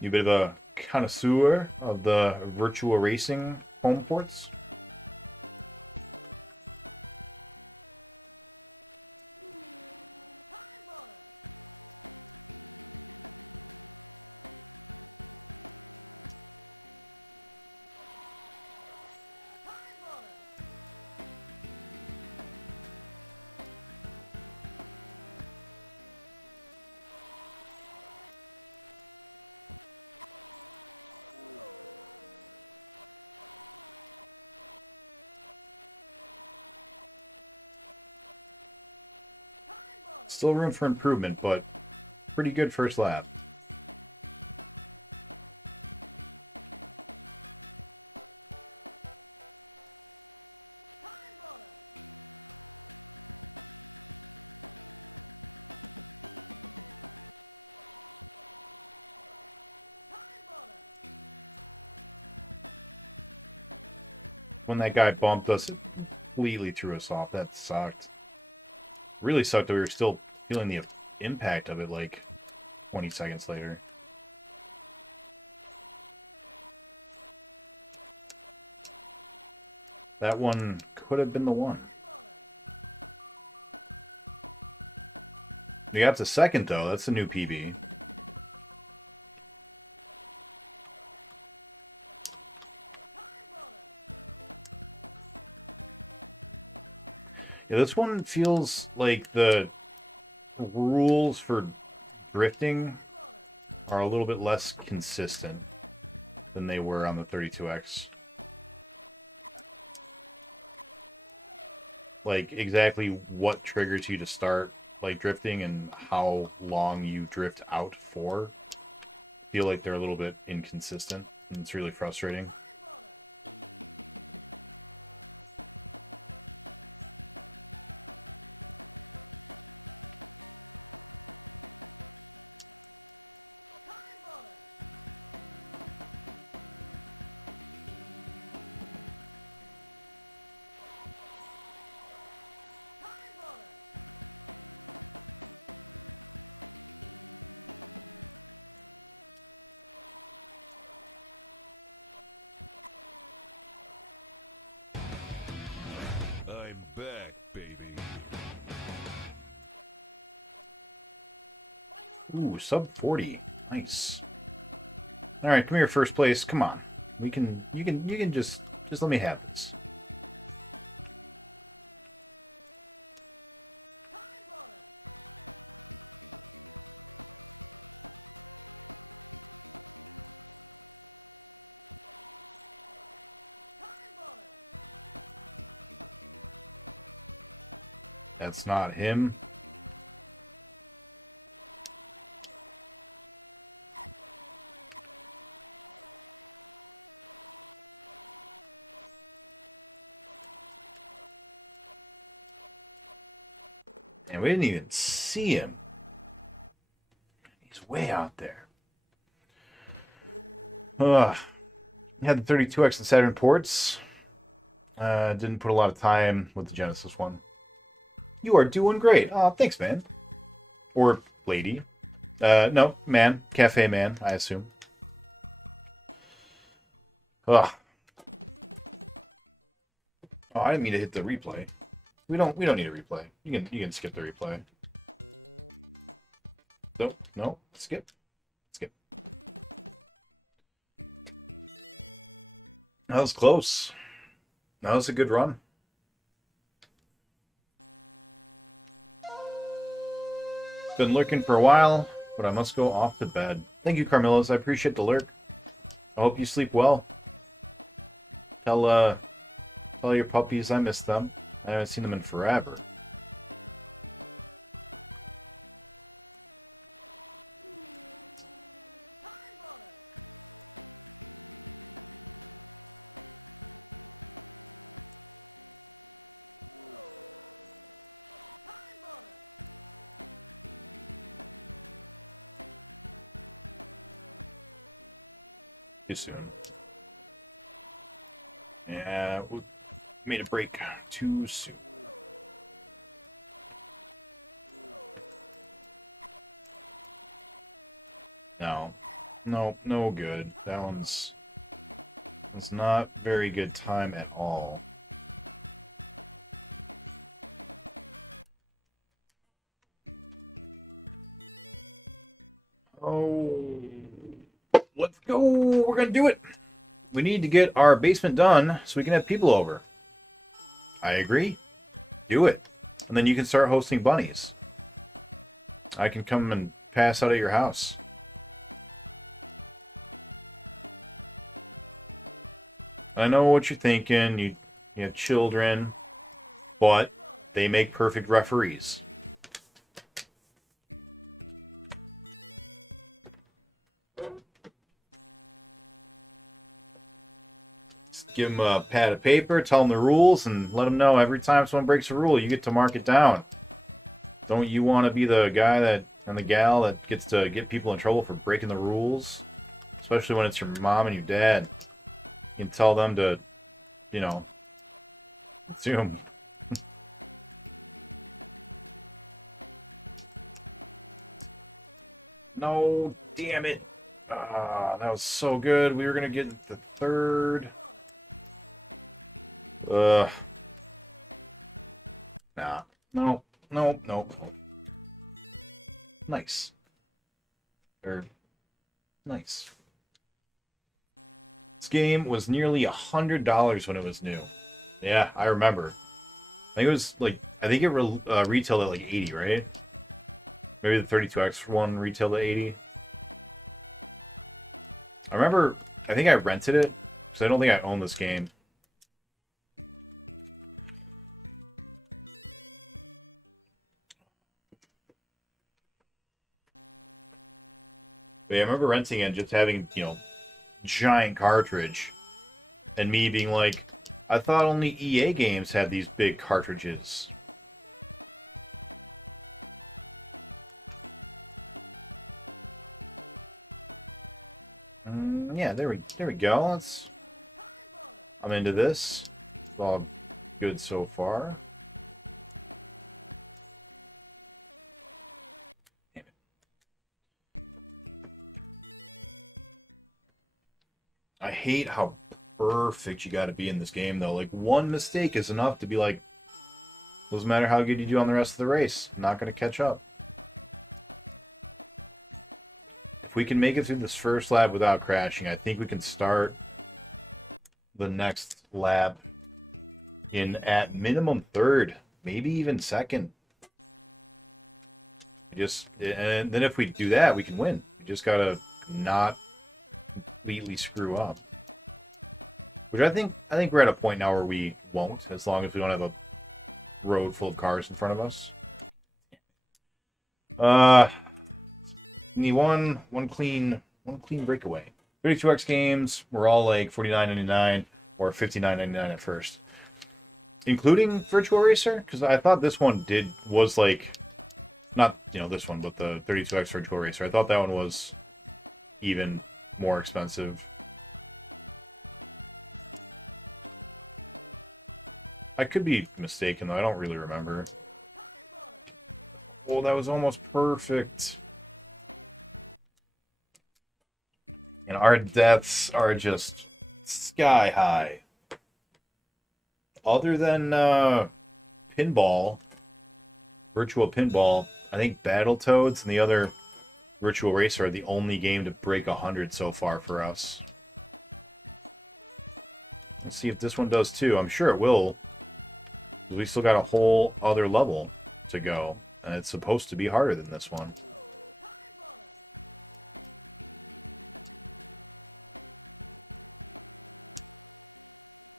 You a bit of a connoisseur of the Virtua Racing home ports? Still room for improvement, but pretty good first lap. When that guy bumped us, it completely threw us off. That sucked. Really sucked that we were still feeling the impact of it like 20 seconds later. That one could have been the one. We got to second, though. That's a new PB. Yeah, this one feels like the rules for drifting are a little bit less consistent than they were on the 32X. Like, exactly what triggers you to start, like, drifting and how long you drift out for. Feel like they're a little bit inconsistent, and it's really frustrating. I'm back, baby. Ooh, sub 40. Nice. All right, come here, first place. Come on. You can just let me have this. That's not him. And we didn't even see him. He's way out there. Had the 32X and Saturn ports. Didn't put a lot of time with the Genesis one. You are doing great. Oh, thanks, man. Or lady. No, man. Cafe man, I assume. Ugh. Oh, I didn't mean to hit the replay. We don't need a replay. You can skip the replay. No, skip. Skip. That was close. That was a good run. Been lurking for a while, but I must go off to bed. Thank you, Carmelos. I appreciate the lurk. I hope you sleep well. Tell your puppies I miss them. I haven't seen them in forever. Too soon. Yeah, we made a break too soon. No good. That one's... It's not very good time at all. Oh... Let's go! We're gonna do it! We need to get our basement done so we can have people over. I agree. Do it. And then you can start hosting bunnies. I can come and pass out at your house. I know what you're thinking. You have children, but they make perfect referees. Give them a pad of paper, tell them the rules, and let them know every time someone breaks a rule, you get to mark it down. Don't you want to be the guy that and the gal that gets to get people in trouble for breaking the rules? Especially when it's your mom and your dad. You can tell them to, you know, zoom. No, damn it. That was so good. We were going to get the third. Ugh. Nah. No. No. No. Nice. Nice. This game was nearly $100 when it was new. Yeah, I remember. I think it was like, I think it retailed at like 80, right? Maybe the 32X one retailed at 80. I remember, I think I rented it, because I don't think I own this game. But yeah, I remember renting it and just having, you know, giant cartridge. And me being like, I thought only EA games had these big cartridges. Yeah, there we go. I'm into this. It's all good so far. Damn it. I hate how perfect you got to be in this game, though. Like, one mistake is enough to be like, doesn't matter how good you do on the rest of the race. I'm not going to catch up. If we can make it through this first lap without crashing, I think we can start the next lap in at minimum third, maybe even second. And then if we do that, we can win. We just gotta not completely screw up. Which I think we're at a point now where we won't, as long as we don't have a road full of cars in front of us. Need one clean breakaway. 32X games were all like $49.99 or $59.99 at first, including Virtua Racer, because I thought this one was like, not this one, but the 32X Virtua Racer. I thought that one was even more expensive. I could be mistaken though. I don't really remember. Oh, that was almost perfect. And our deaths are just sky high. Other than pinball, Virtual Pinball, I think Battletoads and the other Virtual Racer are the only game to break 100 so far for us. Let's see if this one does too. I'm sure it will. We still got a whole other level to go, and it's supposed to be harder than this one.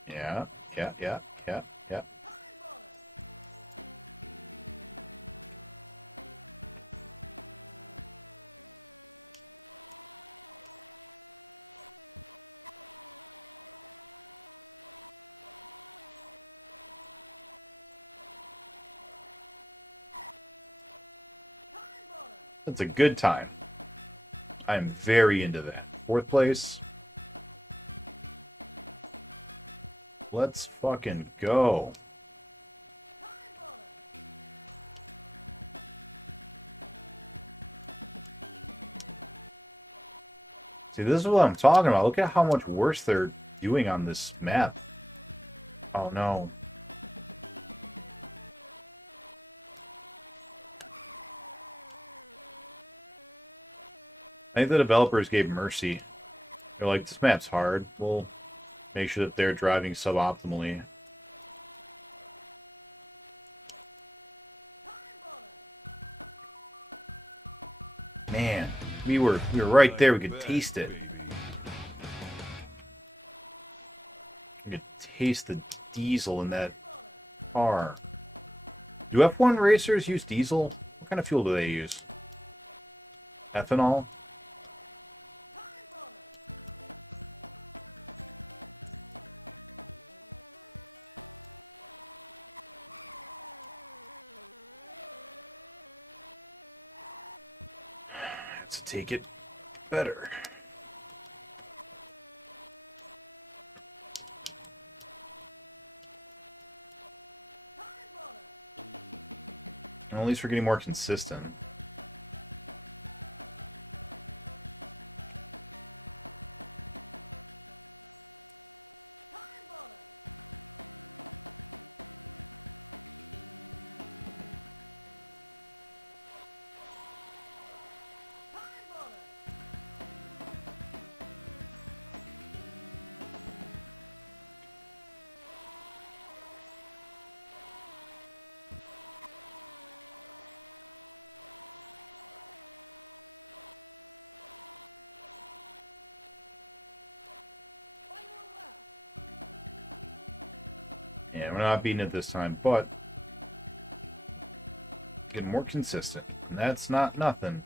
Yeah. It's a good time. I'm very into that. Fourth place. Let's fucking go. See, this is what I'm talking about. Look at how much worse they're doing on this map. Oh no. I think the developers gave mercy. They're like, this map's hard. We'll make sure that they're driving suboptimally. Man, we were right there. We could taste it. We could taste the diesel in that car. Do F1 racers use diesel? What kind of fuel do they use? Ethanol? Take it better. Well, at least we're getting more consistent. We're not beating it this time, but getting more consistent. And that's not nothing.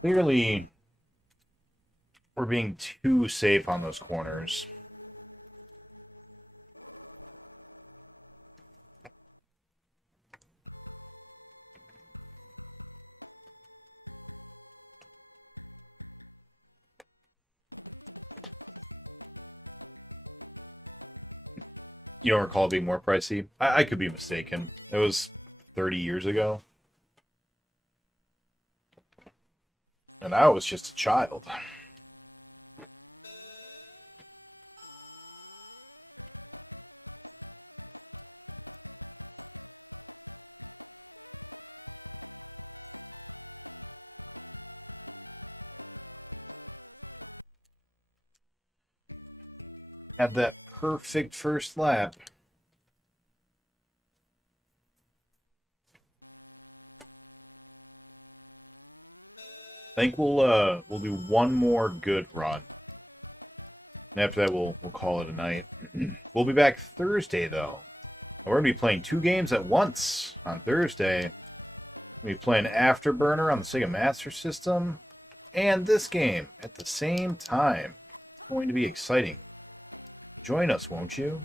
Clearly, we're being too safe on those corners. You don't recall it being more pricey? I could be mistaken. It was 30 years ago. And I was just a child. Had that perfect first lap. I think we'll do one more good run. And after that we'll call it a night. We'll be back Thursday though. We're gonna be playing 2 games at once on Thursday. We'll be playing Afterburner on the Sega Master System and this game at the same time. It's going to be exciting. Join us, won't you?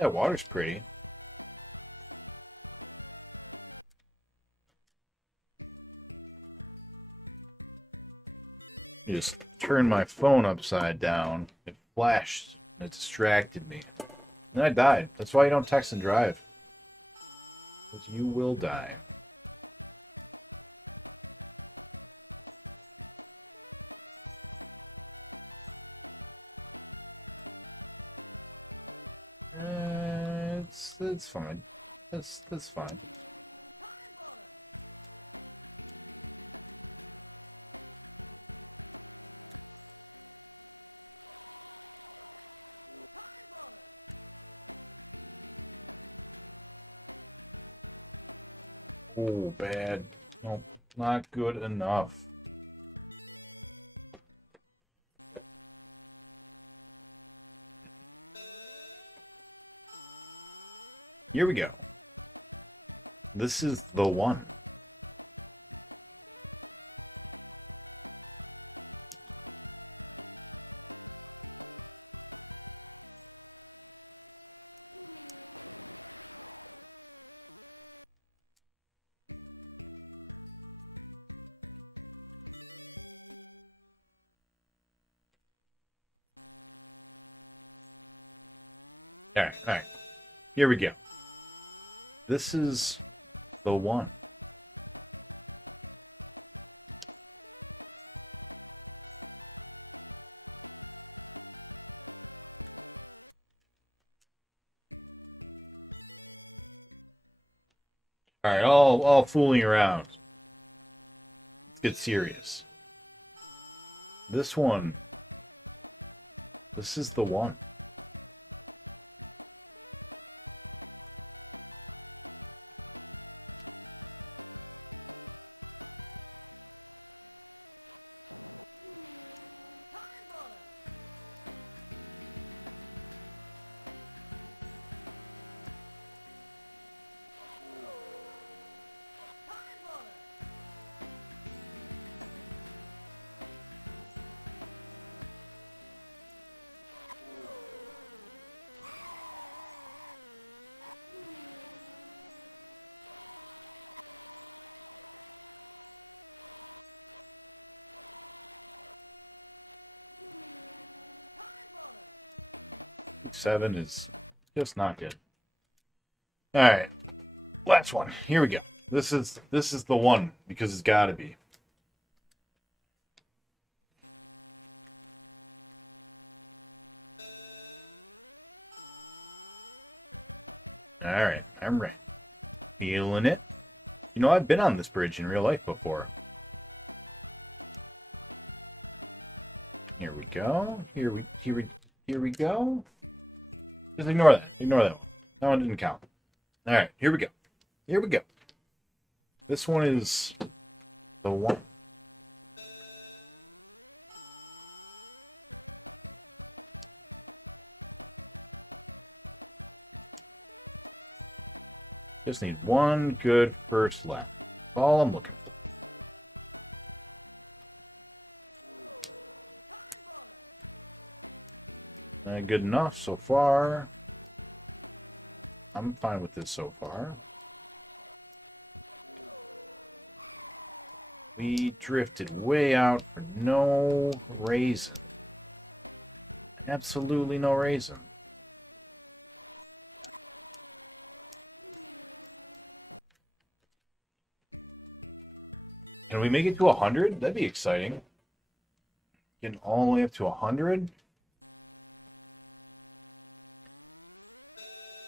That water's pretty. You just turned my phone upside down. It flashed. And it distracted me. And I died. That's why you don't text and drive. Because you will die. It's fine. That's fine. Oh, bad. Nope, not good enough. Here we go. This is the one. All right. Here we go. This is the one. All right, all fooling around. Let's get serious. This one. This is the one. 7 is just not good. All right, last one. Here we go. This is the one because it's got to be. All right, I'm ready. Feeling it. You know, I've been on this bridge in real life before. Here we go. Here we go. Just ignore that. Ignore that one. That one didn't count. All right, here we go. Here we go. This one is the one. Just need one good first lap. That's all I'm looking for. Good enough so far. I'm fine with this so far. We drifted way out for no reason. Absolutely no reason. Can we make it to 100? That'd be exciting. Getting all the way up to 100.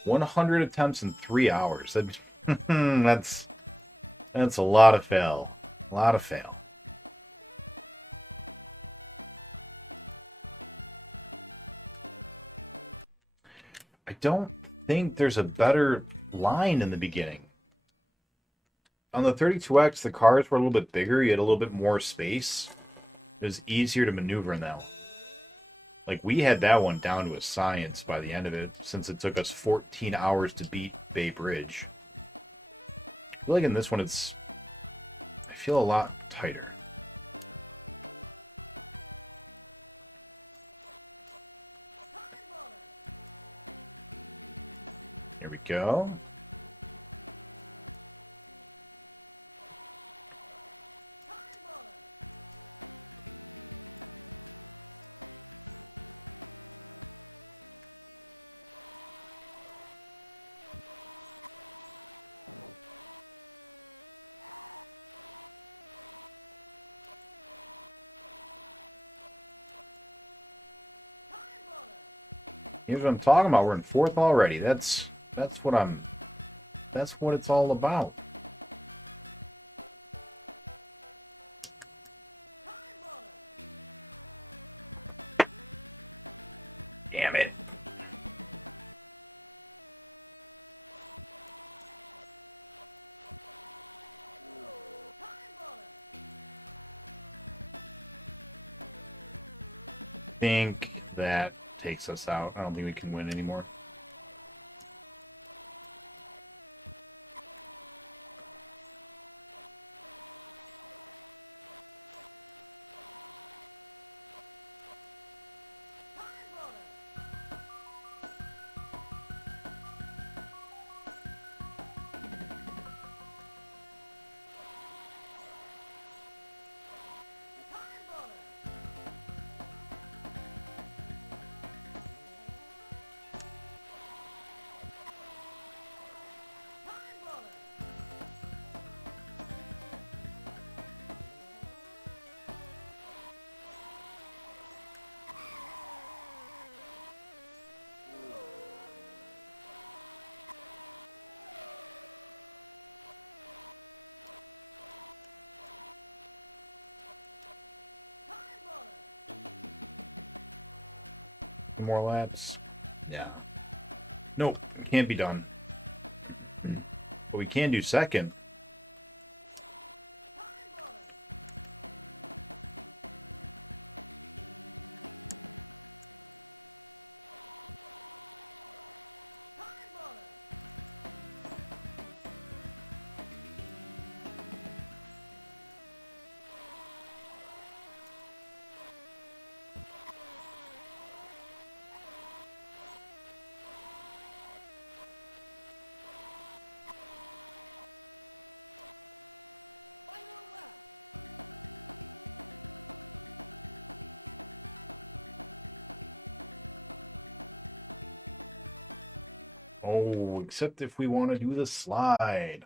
100 attempts in 3 hours. That's a lot of fail. A lot of fail. I don't think there's a better line in the beginning. On the 32X, the cars were a little bit bigger. You had a little bit more space. It was easier to maneuver now. Like, we had that one down to a science by the end of it, since it took us 14 hours to beat Bay Bridge. I feel like in this one, I feel a lot tighter. Here we go. Here's what I'm talking about. We're in 4th already. That's what it's all about. Damn it. I think that takes us out. I don't think we can win anymore. More laps. Yeah. Nope, can't be done. But we can do second. Oh, except if we want to do the slide.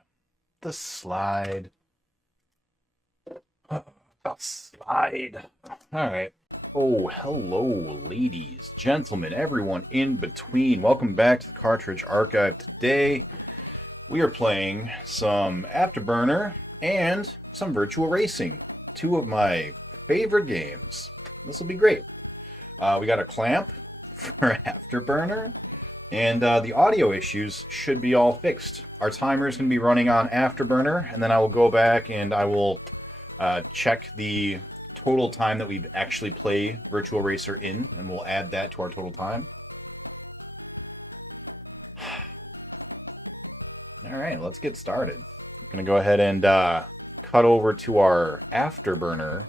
The slide. The slide. All right. Oh, hello, ladies, gentlemen, everyone in between. Welcome back to the Cartridge Archive. Today, we are playing some Afterburner and some Virtua Racing. Two of my favorite games. This will be great. We got a clamp for Afterburner. And the audio issues should be all fixed. Our timer is going to be running on Afterburner, and then I will go back and I will check the total time that we actually play Virtual Racer in, and we'll add that to our total time. Alright, let's get started. I'm going to go ahead and cut over to our Afterburner.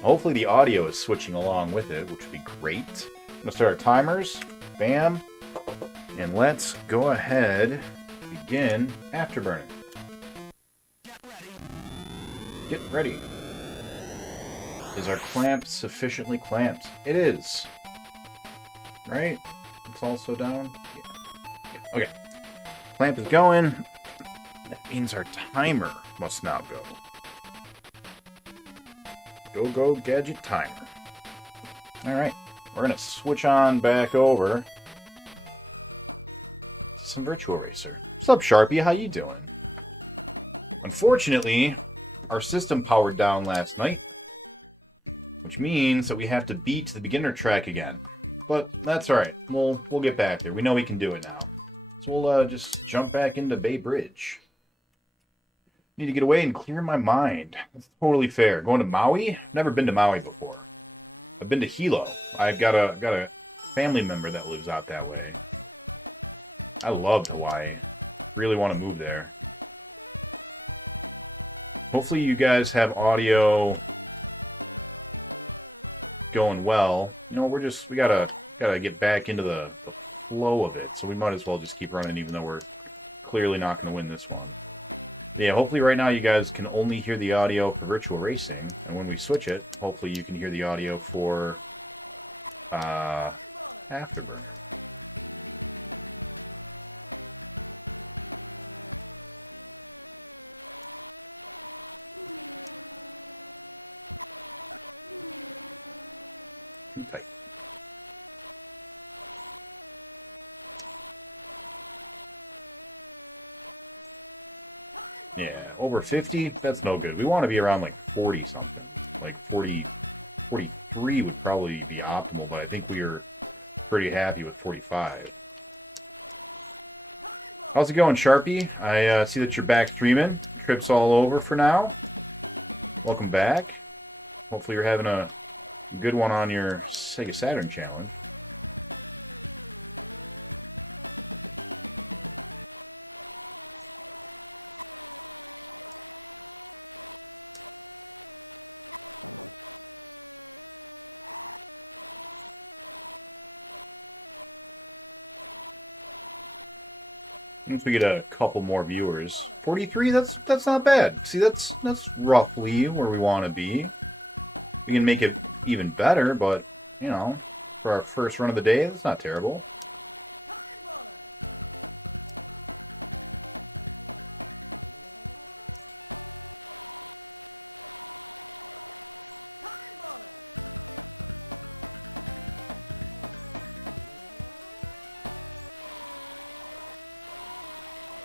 Hopefully the audio is switching along with it, which would be great. I'm going to start our timers. Bam. And let's go ahead and begin Afterburner. Get ready. Is our clamp sufficiently clamped? It is. Right? It's also down? Yeah. Okay. Clamp is going. That means our timer must now go. Go, gadget timer. Alright. We're going to switch on back over to some Virtua Racer. What's up, Sharpie? How you doing? Unfortunately, our system powered down last night, which means that we have to beat the beginner track again. But that's alright. We'll get back there. We know we can do it now. So we'll just jump back into Bay Bridge. Need to get away and clear my mind. That's totally fair. Going to Maui? Never been to Maui before. I've been to Hilo. I've got a family member that lives out that way. I love Hawaii. Really want to move there. Hopefully you guys have audio going well. You know, we gotta get back into the flow of it. So we might as well just keep running, even though we're clearly not going to win this one. Yeah, hopefully right now you guys can only hear the audio for Virtual Racing, and when we switch it, hopefully you can hear the audio for Afterburner. Okay. Yeah, over 50, that's no good. We want to be around like 40 something. Like 40, 43 would probably be optimal, but I think we are pretty happy with 45. How's it going, Sharpie? I see that you're back streaming. Trip's all over for now. Welcome back. Hopefully you're having a good one on your Sega Saturn channel. If we get a couple more viewers. 43, that's not bad. See, that's roughly where we want to be. We can make it even better, but, you know, for our first run of the day, that's not terrible.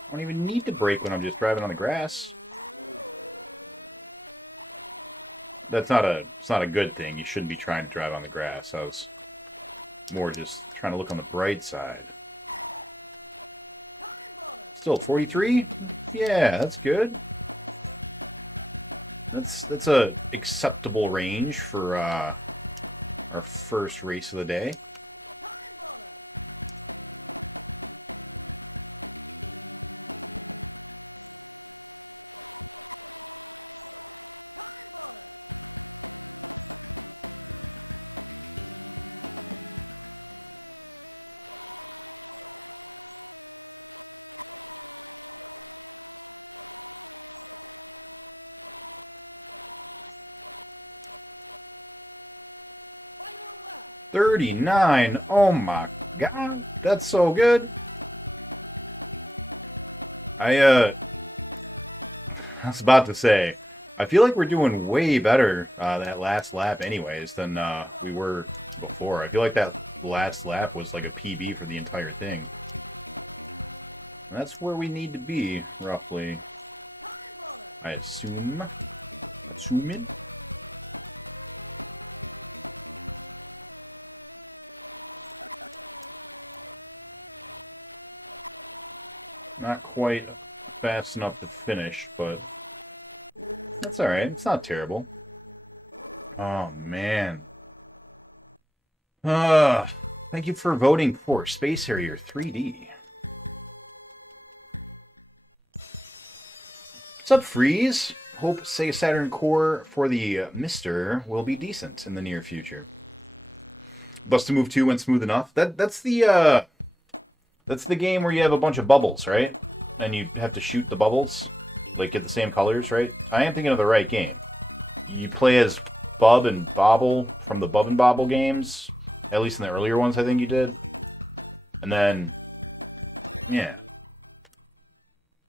I don't even need to brake when I'm just driving on the grass. It's not a good thing. You shouldn't be trying to drive on the grass. I was more just trying to look on the bright side. Still 43? Yeah, that's good. That's a acceptable range for our first race of the day. $39. Oh my god, that's so good. I was about to say, I feel like we're doing way better that last lap anyways than we were before. I feel like that last lap was like a PB for the entire thing. That's where we need to be, roughly. I assume. Assuming? Not quite fast enough to finish, but that's alright. It's not terrible. Oh, man. Thank you for voting for Space Harrier 3D. What's up, Freeze? Hope Sega Saturn Core for the Mister will be decent in the near future. Bust a Move 2 went smooth enough. That's the game where you have a bunch of bubbles, right? And you have to shoot the bubbles, like get the same colors, right? I am thinking of the right game. You play as Bub and Bobble from the Bub and Bobble games, at least in the earlier ones I think you did. And then, yeah.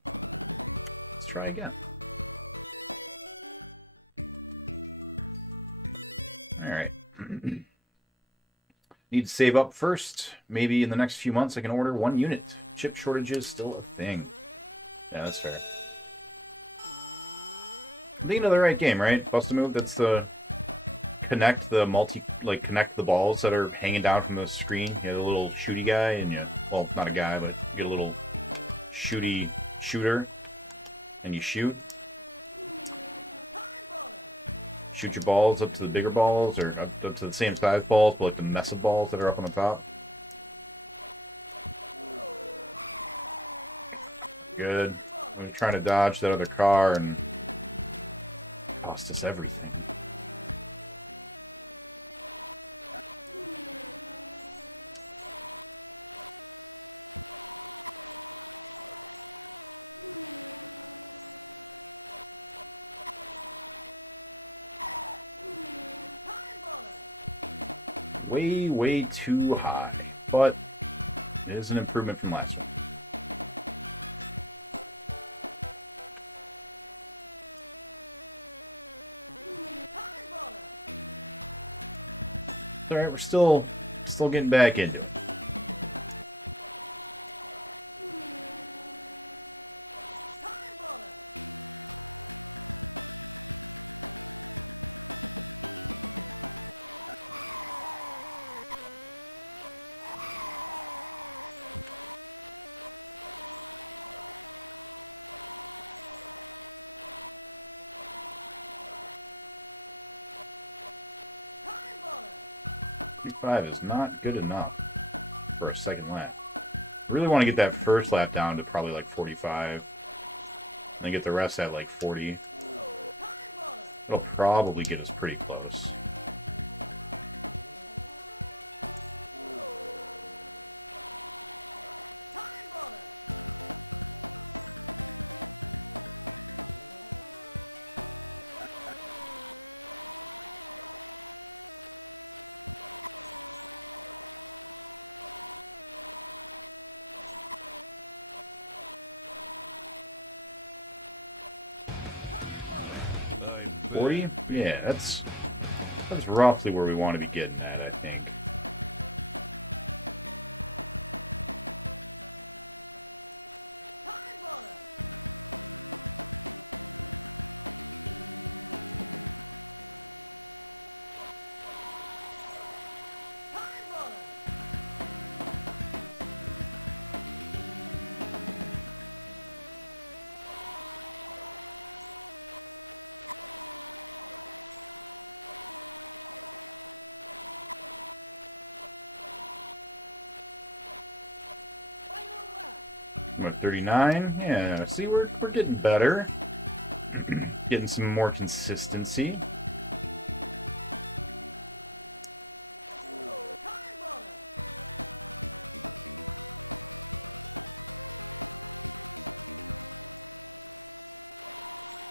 Let's try again. Alright. Need to save up first. Maybe in the next few months I can order 1 unit. Chip shortage is still a thing. Yeah, that's fair. Lead to the right game, right? Bust a Move, that's the connect the connect the balls that are hanging down from the screen. You have a little shooty guy and you, well, not a guy, but you get a little shooter and you shoot. Shoot your balls up to the bigger balls, or up to the same size balls, but like the mess of balls that are up on the top. Good. We're trying to dodge that other car and cost us everything. Way too high, but it is an improvement from last one. Alright, we're still getting back into it. Is not good enough for a second lap. I really want to get that first lap down to probably like 45, and then get the rest at like 40. It'll probably get us pretty close. Yeah, that's roughly where we want to be getting at, I think. What, 39? Yeah, see, we're getting better. Getting some more consistency. You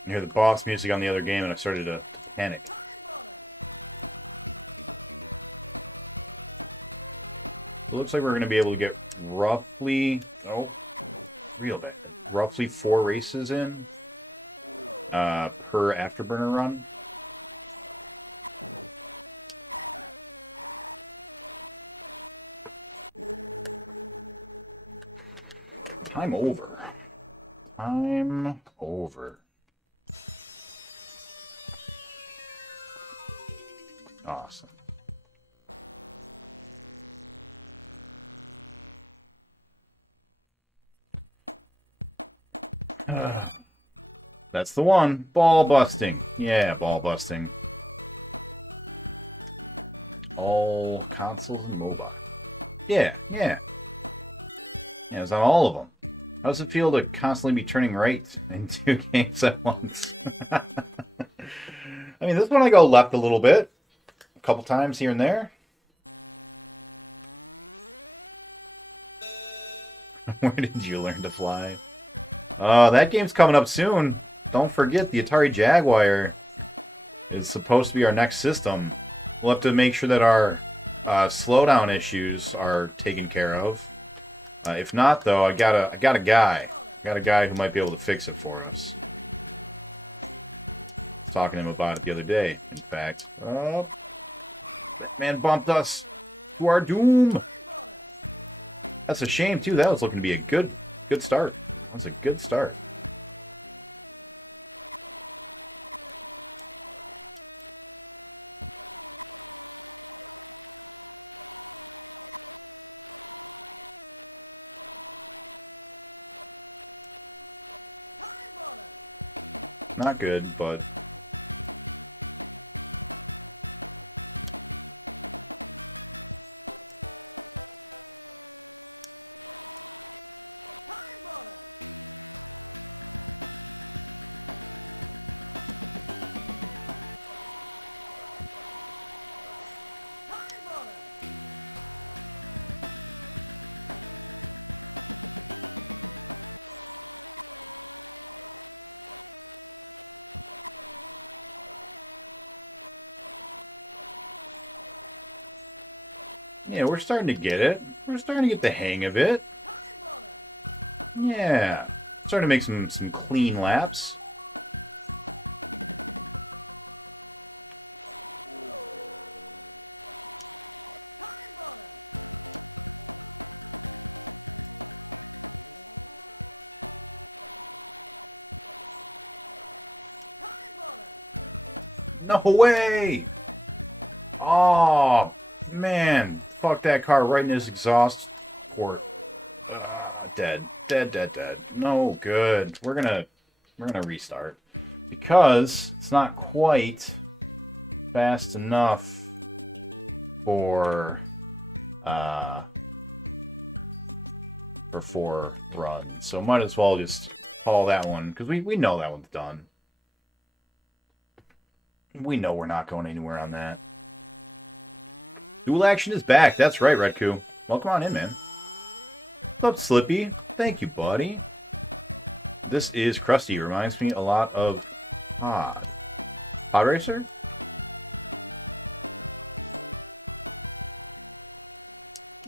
hear the boss music on the other game and I started to panic. It looks like we're going to be able to get roughly... Oh, real bad. roughly 4 races in per Afterburner run. Time over. Time over. Awesome. That's the one. Ball busting. Yeah, ball busting. All console and mobile. Yeah, yeah. Yeah, it's on all of them. How does it feel to constantly be turning right in 2 games at once? I mean, this one I go left a little bit. A couple times here and there. Where did you learn to fly? That game's coming up soon. Don't forget, the Atari Jaguar is supposed to be our next system. We'll have to make sure that our slowdown issues are taken care of. If not, though, I got a guy. I got a guy who might be able to fix it for us. Talking to him about it the other day, in fact. Man bumped us to our doom. That's a shame, too. That was looking to be a good start. That was a good start. Not good, but... Yeah, we're starting to get it. We're starting to get the hang of it. Yeah. Starting to make some clean laps. No way! Oh, man. Fuck that car right in his exhaust port. Dead. No good. We're gonna restart. Because it's not quite fast enough for 4 runs. So might as well just call that one, because we know that one's done. We know we're not going anywhere on that. Dual action is back. That's right, Redku. Welcome on in, man. What's up, Slippy? Thank you, buddy. This is Krusty. Reminds me a lot of Pod Racer?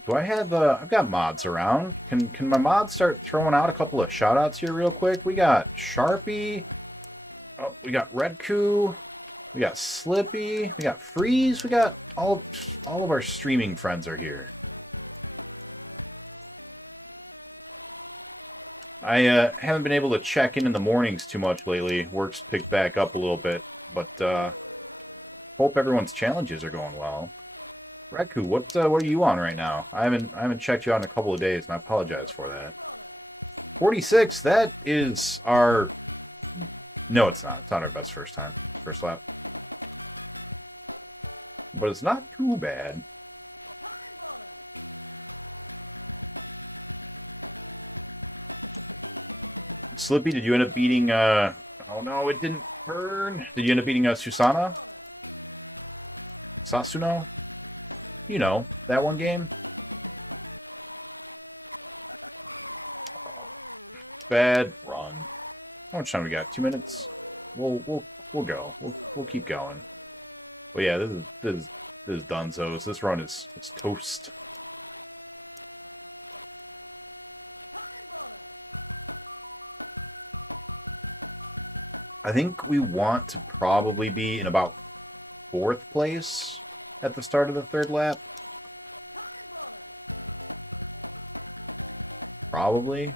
Do I have, I've got mods around. Can my mods start throwing out a couple of shoutouts here real quick? We got Sharpie. Oh, we got Redku. We got Slippy, we got Freeze, we got all of our streaming friends are here. I haven't been able to check in the mornings too much lately. Work's picked back up a little bit, but hope everyone's challenges are going well. Reku, what are you on right now? I haven't checked you out in a couple of days, and I apologize for that. 46, that is our... No, it's not. It's not our best first lap. But it's not too bad. Slippy, did you end up beating, oh no, it didn't burn. Did you end up beating Susana? Sasuno? You know, that one game? Bad run. How much time we got? 2 minutes? We'll go. We'll keep going. But yeah, this is done. So this run is toast. I think we want to probably be in about 4th place at the start of the 3rd lap. Probably.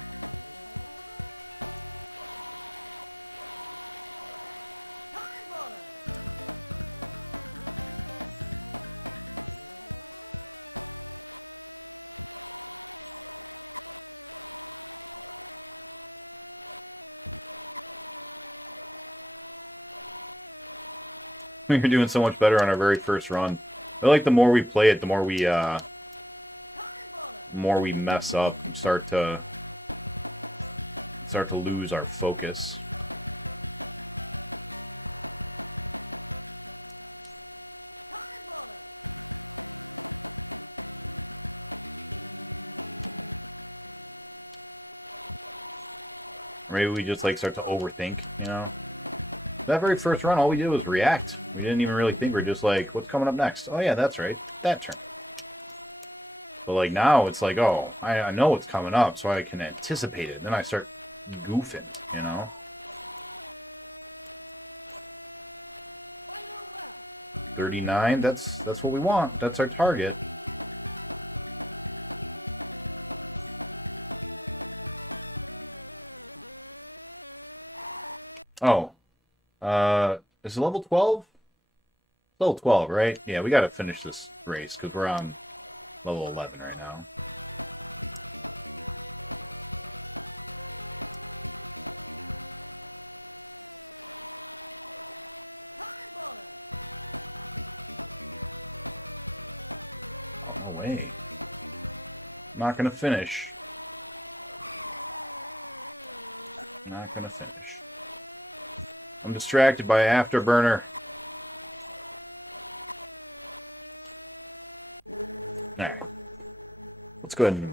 We were doing so much better on our very first run. I feel like the more we play it, the more we mess up and start to lose our focus. Maybe we just like start to overthink, you know? That very first run, all we did was react. We didn't even really think. We're just like, what's coming up next? Oh yeah, that's right, that turn. But like now, it's like, oh, I know what's coming up, so I can anticipate it. And then I start goofing, you know? $39, that's what we want. That's our target. Oh. Is it level 12? Level 12, right? Yeah, we gotta finish this race, because we're on level 11 right now. Oh, wait. I'm not gonna finish. I'm not gonna finish. I'm distracted by Afterburner. Alright. Let's go ahead and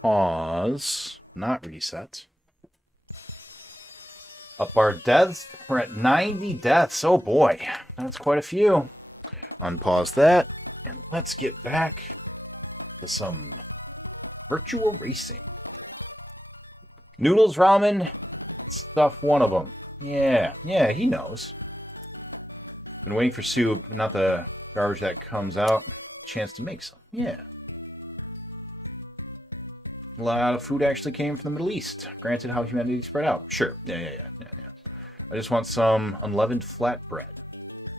pause. Not reset. Up our deaths. We're at 90 deaths. Oh boy. That's quite a few. Unpause that. And let's get back to some Virtua Racing. Noodles Ramen. Stuff one of them. Yeah, he knows. Been waiting for soup, not the garbage that comes out. Chance to make some. Yeah. A lot of food actually came from the Middle East. Granted, how humanity is spread out. Sure. Yeah. I just want some unleavened flatbread.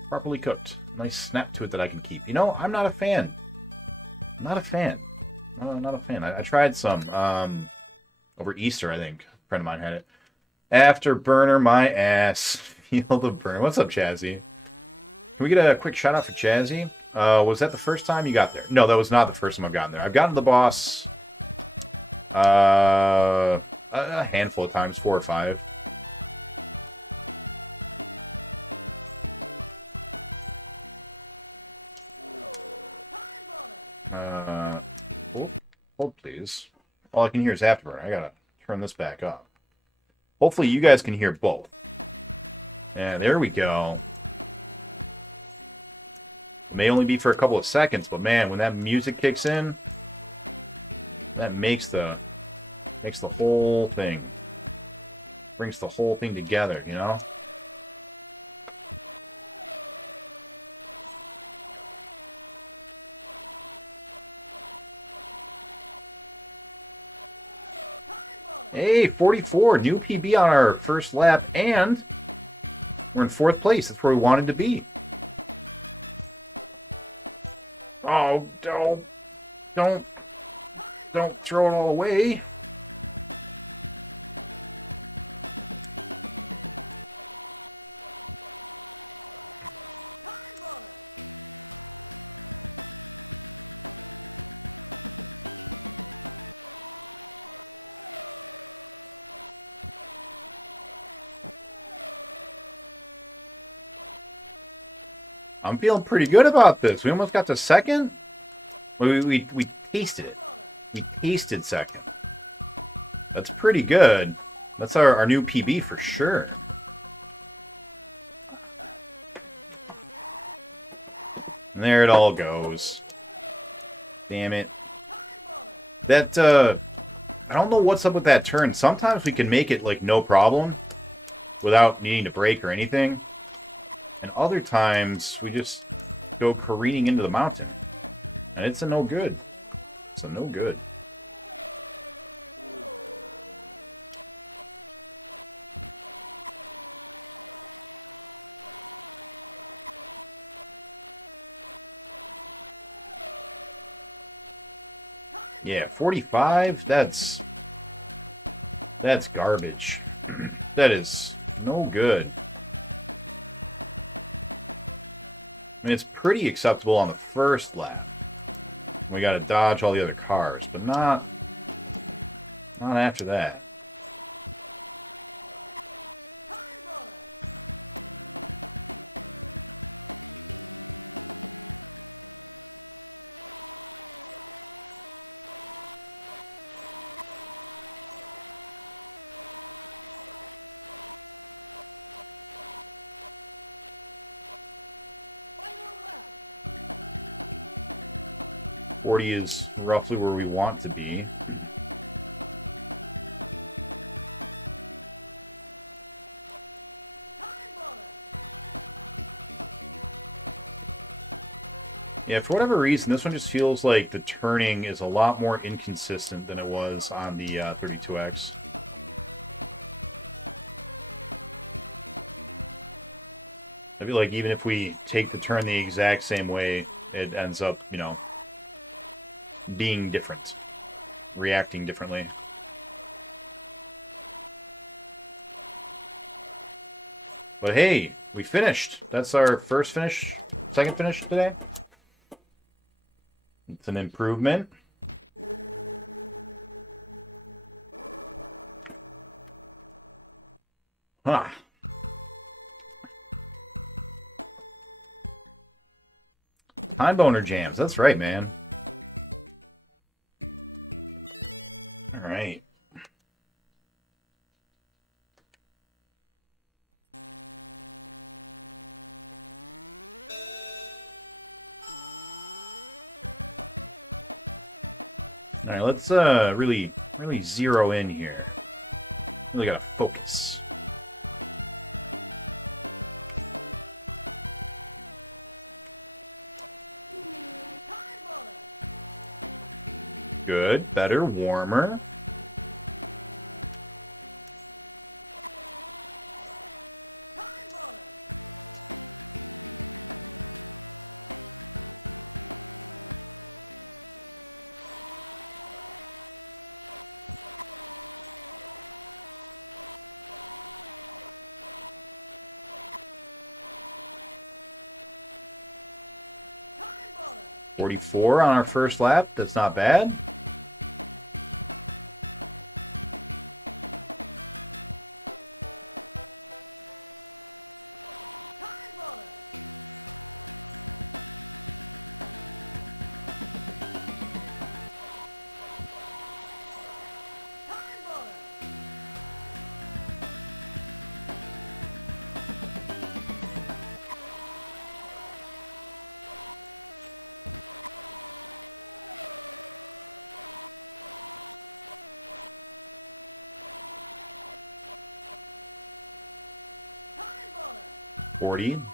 Properly cooked. Nice snap to it that I can keep. You know, I'm not a fan. Not a fan. I tried some over Easter, I think. A friend of mine had it. Afterburner my ass. Feel the burn. What's up, Chazzy? Can we get a quick shout out for Chazzy? Was that the first time you got there? No, that was not the first time I've gotten there. I've gotten to the boss a handful of times, 4 or 5. Hold please. All I can hear is Afterburner. I gotta turn this back up. Hopefully you guys can hear both. And there we go. It may only be for a couple of seconds, but man, when that music kicks in, that makes the whole thing, brings the whole thing together, you know? Hey, 44, new PB on our first lap, and we're in 4th place. That's where we wanted to be. Oh, don't throw it all away. I'm feeling pretty good about this. We almost got to 2nd. We tasted it. We tasted 2nd. That's pretty good. That's our new PB for sure. And there it all goes. Damn it. That, I don't know what's up with that turn. Sometimes we can make it, like, no problem. without needing to brake or anything. And other times, we just go careening into the mountain. And it's a no good. It's a no good. Yeah, 45, that's garbage. That is no good. I mean, it's pretty acceptable on the first lap. We gotta dodge all the other cars, but not after that. Is roughly where we want to be. Yeah, for whatever reason, this one just feels like the turning is a lot more inconsistent than it was on the 32X. I feel like even if we take the turn the exact same way, it ends up, you know, being different, reacting differently. But hey, we finished. That's our first finish, second finish today. It's an improvement. Huh. Time boner jams. That's right, man. All right. All right, let's really zero in here. Really gotta focus. Good, better, warmer. .44 on our first lap. That's not bad.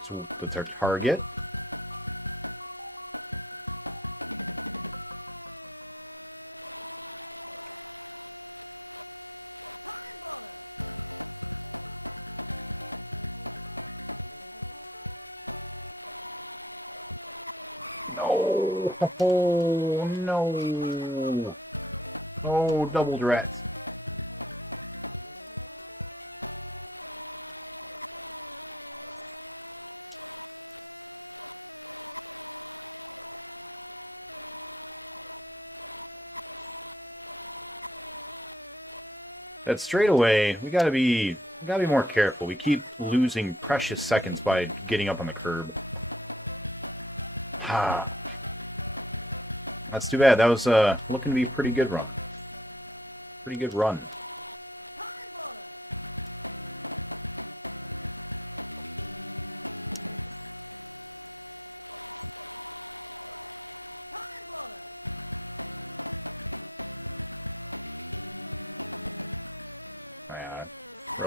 So that's our target. No! Oh, no! Oh, double direct. That straightaway, we gotta be more careful. We keep losing precious seconds by getting up on the curb. Ah, that's too bad. That was looking to be a pretty good run. Pretty good run.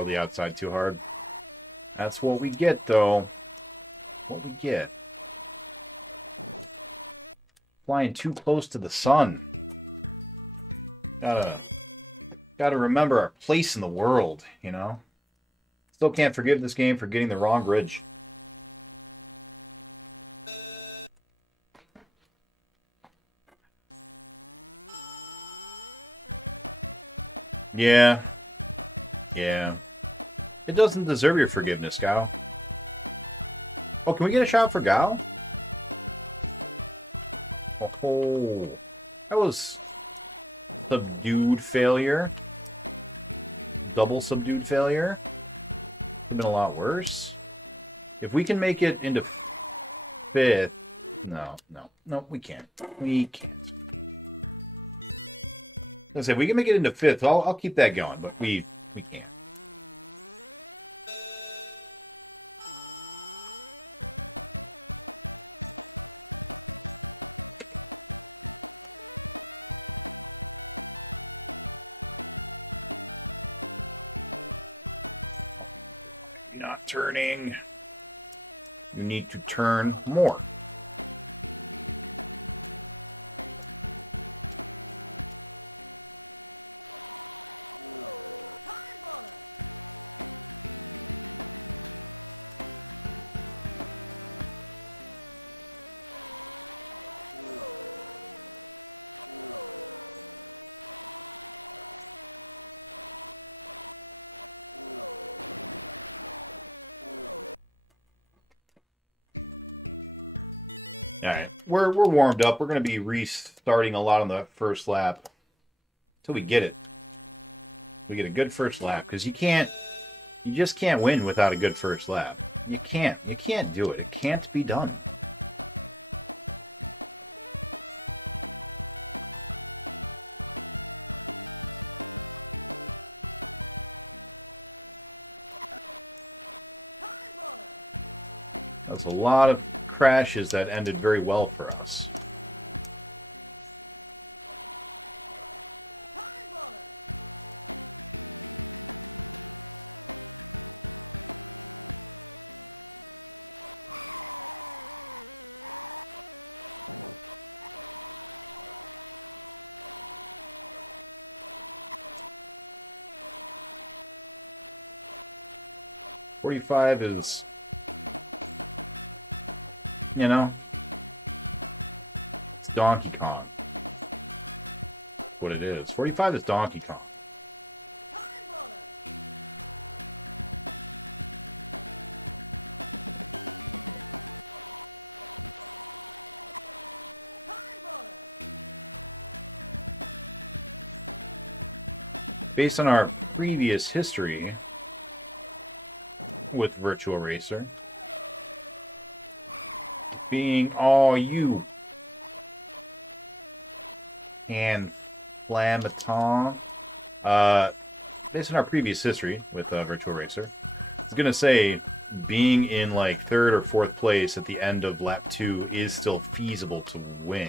The outside too hard. That's what we get, though. What we get. Flying too close to the sun. Gotta remember our place in the world, you know? Still can't forgive this game for getting the wrong bridge. Yeah. Yeah. It doesn't deserve your forgiveness, Gao. Oh, can we get a shot for Gao? Oh, that was subdued failure. Double subdued failure. Could have been a lot worse. If we can make it into 5th... No, we can't. We can't. I was gonna say, we can make it into 5th. I'll keep that going, but we can't. Not turning. You need to turn more. Alright, we're warmed up. We're going to be restarting a lot on the first lap until we get it. We get a good first lap, because you just can't win without a good first lap. You can't do it. It can't be done. That's a lot of crashes that ended very well for us. .45 is, you know, it's Donkey Kong. That's what it is. 45 is Donkey Kong. Based on our previous history with Virtua Racer, being all you and Flamaton, based on our previous history with Virtua Racer, I was gonna say being in like 3rd or 4th place at the end of lap 2 is still feasible to win.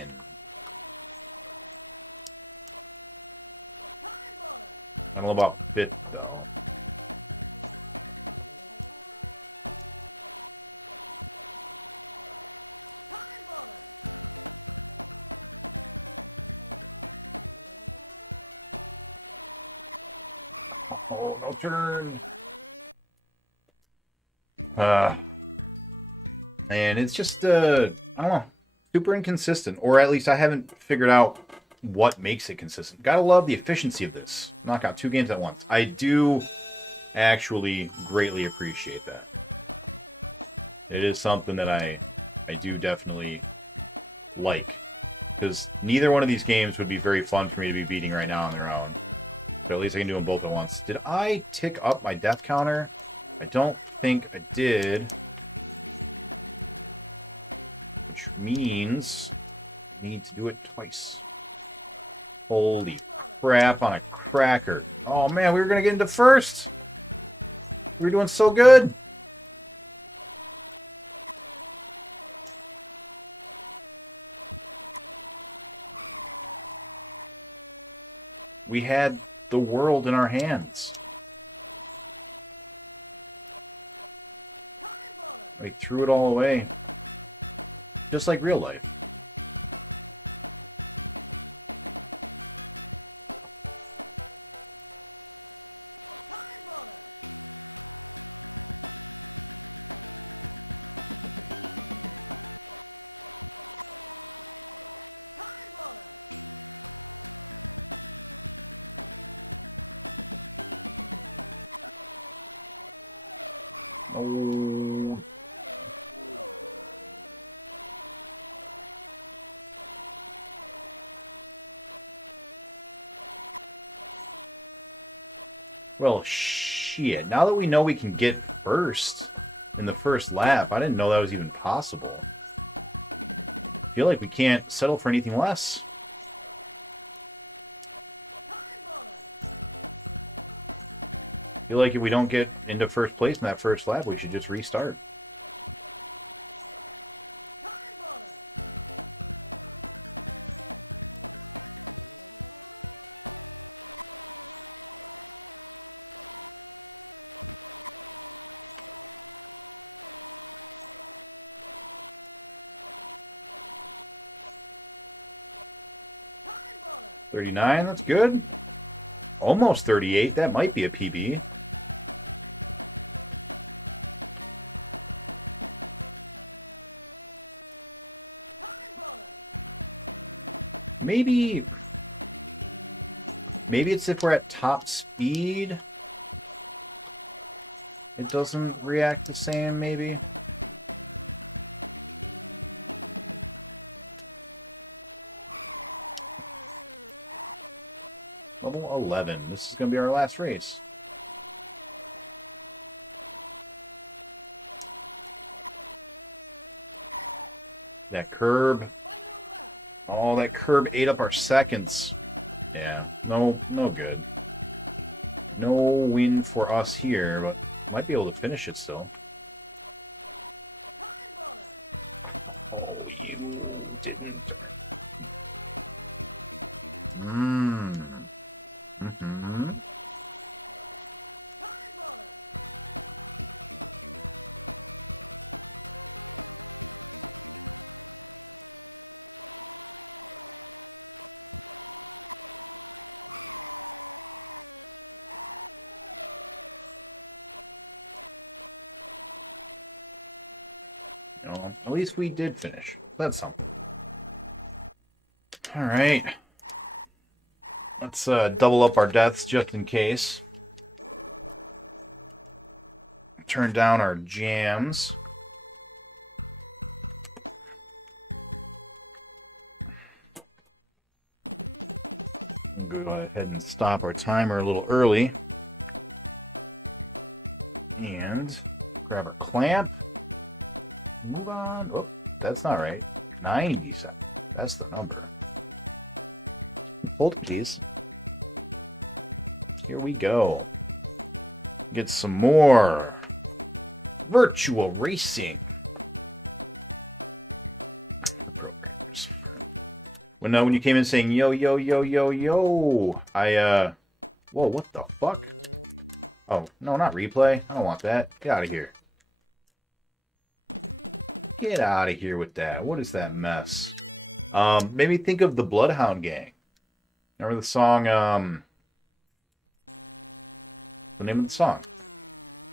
I don't know about 5th though. Turn. And it's just, I don't know, super inconsistent. Or at least I haven't figured out what makes it consistent. Gotta love the efficiency of this. Knock out 2 games at once. I do actually greatly appreciate that. It is something that I do definitely like. Because neither one of these games would be very fun for me to be beating right now on their own. But at least I can do them both at once. Did I tick up my death counter? I don't think I did. Which means I need to do it twice. Holy crap on a cracker. Oh man, we were going to get into 1st. We were doing so good. We had the world in our hands. Like, threw it all away. Just like real life. Oh. Well, shit. Now that we know we can get first in the first lap, I didn't know that was even possible. I feel like we can't settle for anything less. I feel like if we don't get into first place in that first lap, we should just restart. $39, that's good. Almost 38, that might be a PB. Maybe it's if we're at top speed. It doesn't react the same, maybe. Level 11. This is going to be our last race. That curb. Oh, that curb ate up our seconds. Yeah, no good. No win for us here, but might be able to finish it still. Oh, you didn't. At least we did finish. That's something. Alright. Let's double up our deaths just in case. Turn down our jams. We'll go ahead and stop our timer a little early. And grab our clamp. Move on. Oh, that's not right. 97. That's the number. Hold please. Here we go. Get some more Virtua racing. When you came in saying yo yo yo yo yo, whoa, what the fuck? Oh no, not replay. I don't want that. Get out of here. Get out of here with that. What is that mess? Made me think of the Bloodhound Gang. Remember the song, the name of the song?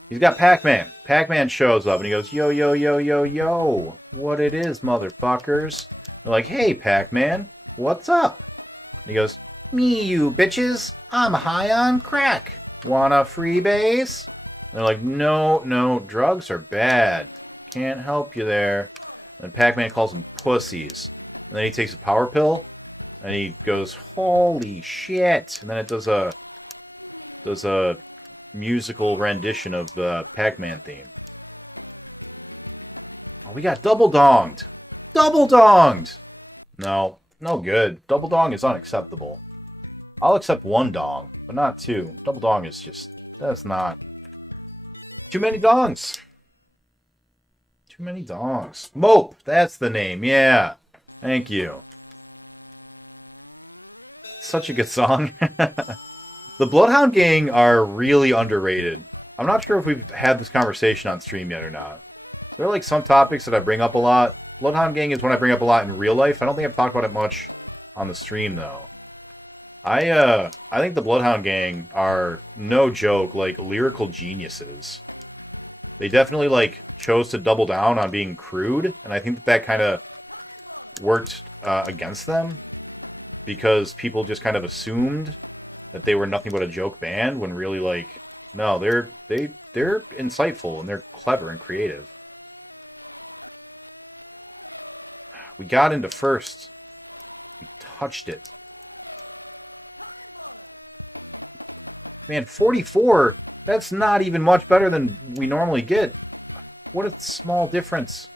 He's got Pac-Man. Pac-Man shows up and he goes, yo, yo, yo, yo, yo. What it is, motherfuckers? They're like, hey, Pac-Man, what's up? He goes, me, you bitches. I'm high on crack. Wanna freebase? They're like, no, drugs are bad. Can't help you there. And Pac-Man calls them pussies. And then he takes a power pill, and he goes, holy shit. And then it does a musical rendition of the Pac-Man theme. We got double donged. Double donged! No good. Double dong is unacceptable. I'll accept one dong, but not two. Double dong is just, that's not. Too many dongs. Too many dongs. Mope, that's the name, yeah. Thank you. Such a good song. The Bloodhound Gang are really underrated. I'm not sure if we've had this conversation on stream yet or not. There are like some topics that I bring up a lot. Bloodhound Gang is one I bring up a lot in real life. I don't think I've talked about it much on the stream though. I think the Bloodhound Gang are, no joke, like lyrical geniuses. They definitely like chose to double down on being crude, and I think that kind of worked against them because people just kind of assumed that they were nothing but a joke band when really, like, no, they're insightful and they're clever and creative. We got into first. We touched it. Man, 44, that's not even much better than we normally get. What a small difference.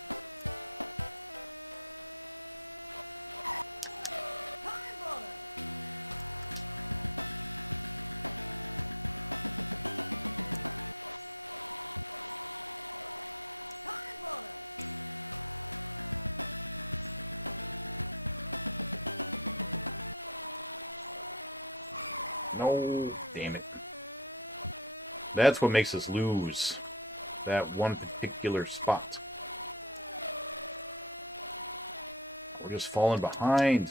No, damn it. That's what makes us lose that one particular spot. We're just falling behind.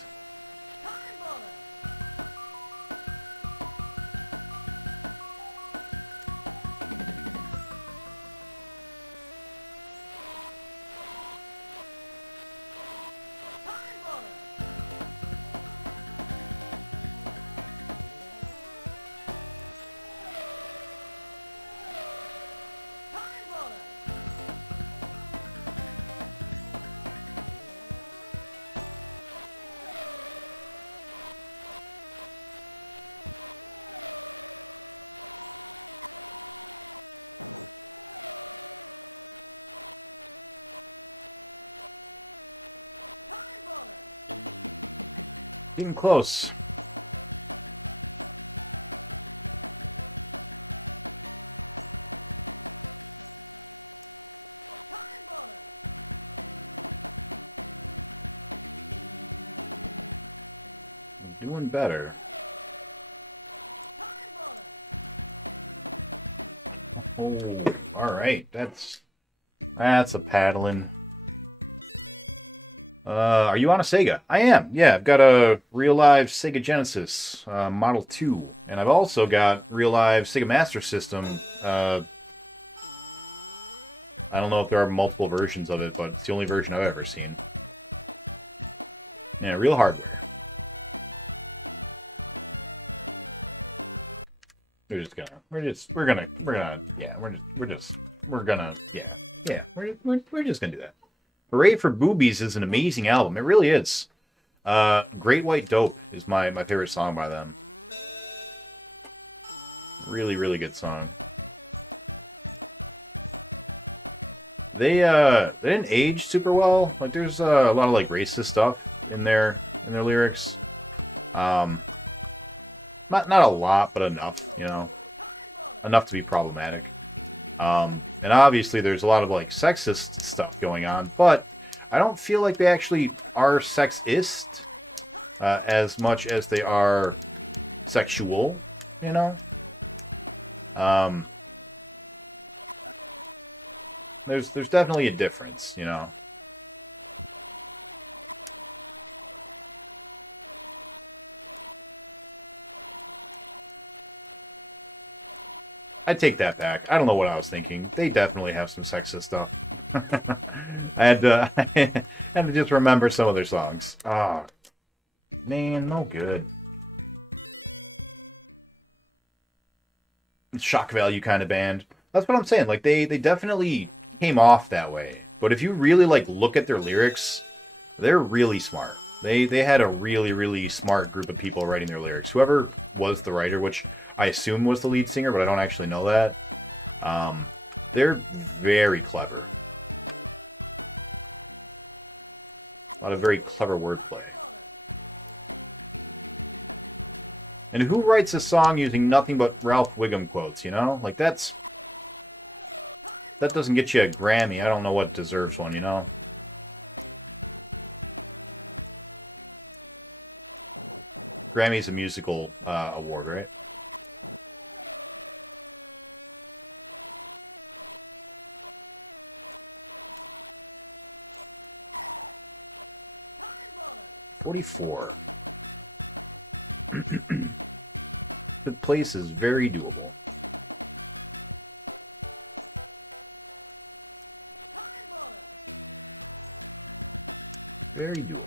Getting close. Doing better. Oh, all right. That's a paddling. Are you on a Sega? I am. Yeah, I've got a real live Sega Genesis Model 2, and I've also got real live Sega Master System. I don't know if there are multiple versions of it, but it's the only version I've ever seen. Yeah, real hardware. We're just gonna do that. Hooray for Boobies is an amazing album. It really is. Great White Dope is my favorite song by them. Really, really good song. They didn't age super well. Like there's a lot of like racist stuff in their lyrics. Not a lot, but enough, you know. Enough to be problematic. And obviously there's a lot of like sexist stuff going on, but I don't feel like they actually are sexist as much as they are sexual, you know? There's definitely a difference, you know? I take that back. I don't know what I was thinking. They definitely have some sexist stuff. I had to just remember some of their songs. Ah, oh, man, no good. Shock value kind of band. That's what I'm saying. Like they definitely came off that way. But if you really like look at their lyrics, they're really smart. They had a really, really smart group of people writing their lyrics. Whoever was the writer, which I assume was the lead singer, but I don't actually know that. They're very clever. A lot of very clever wordplay. And who writes a song using nothing but Ralph Wiggum quotes, you know? Like that doesn't get you a Grammy. I don't know what deserves one, you know? Grammy's a musical award, right? 44. The place is very doable. Very doable.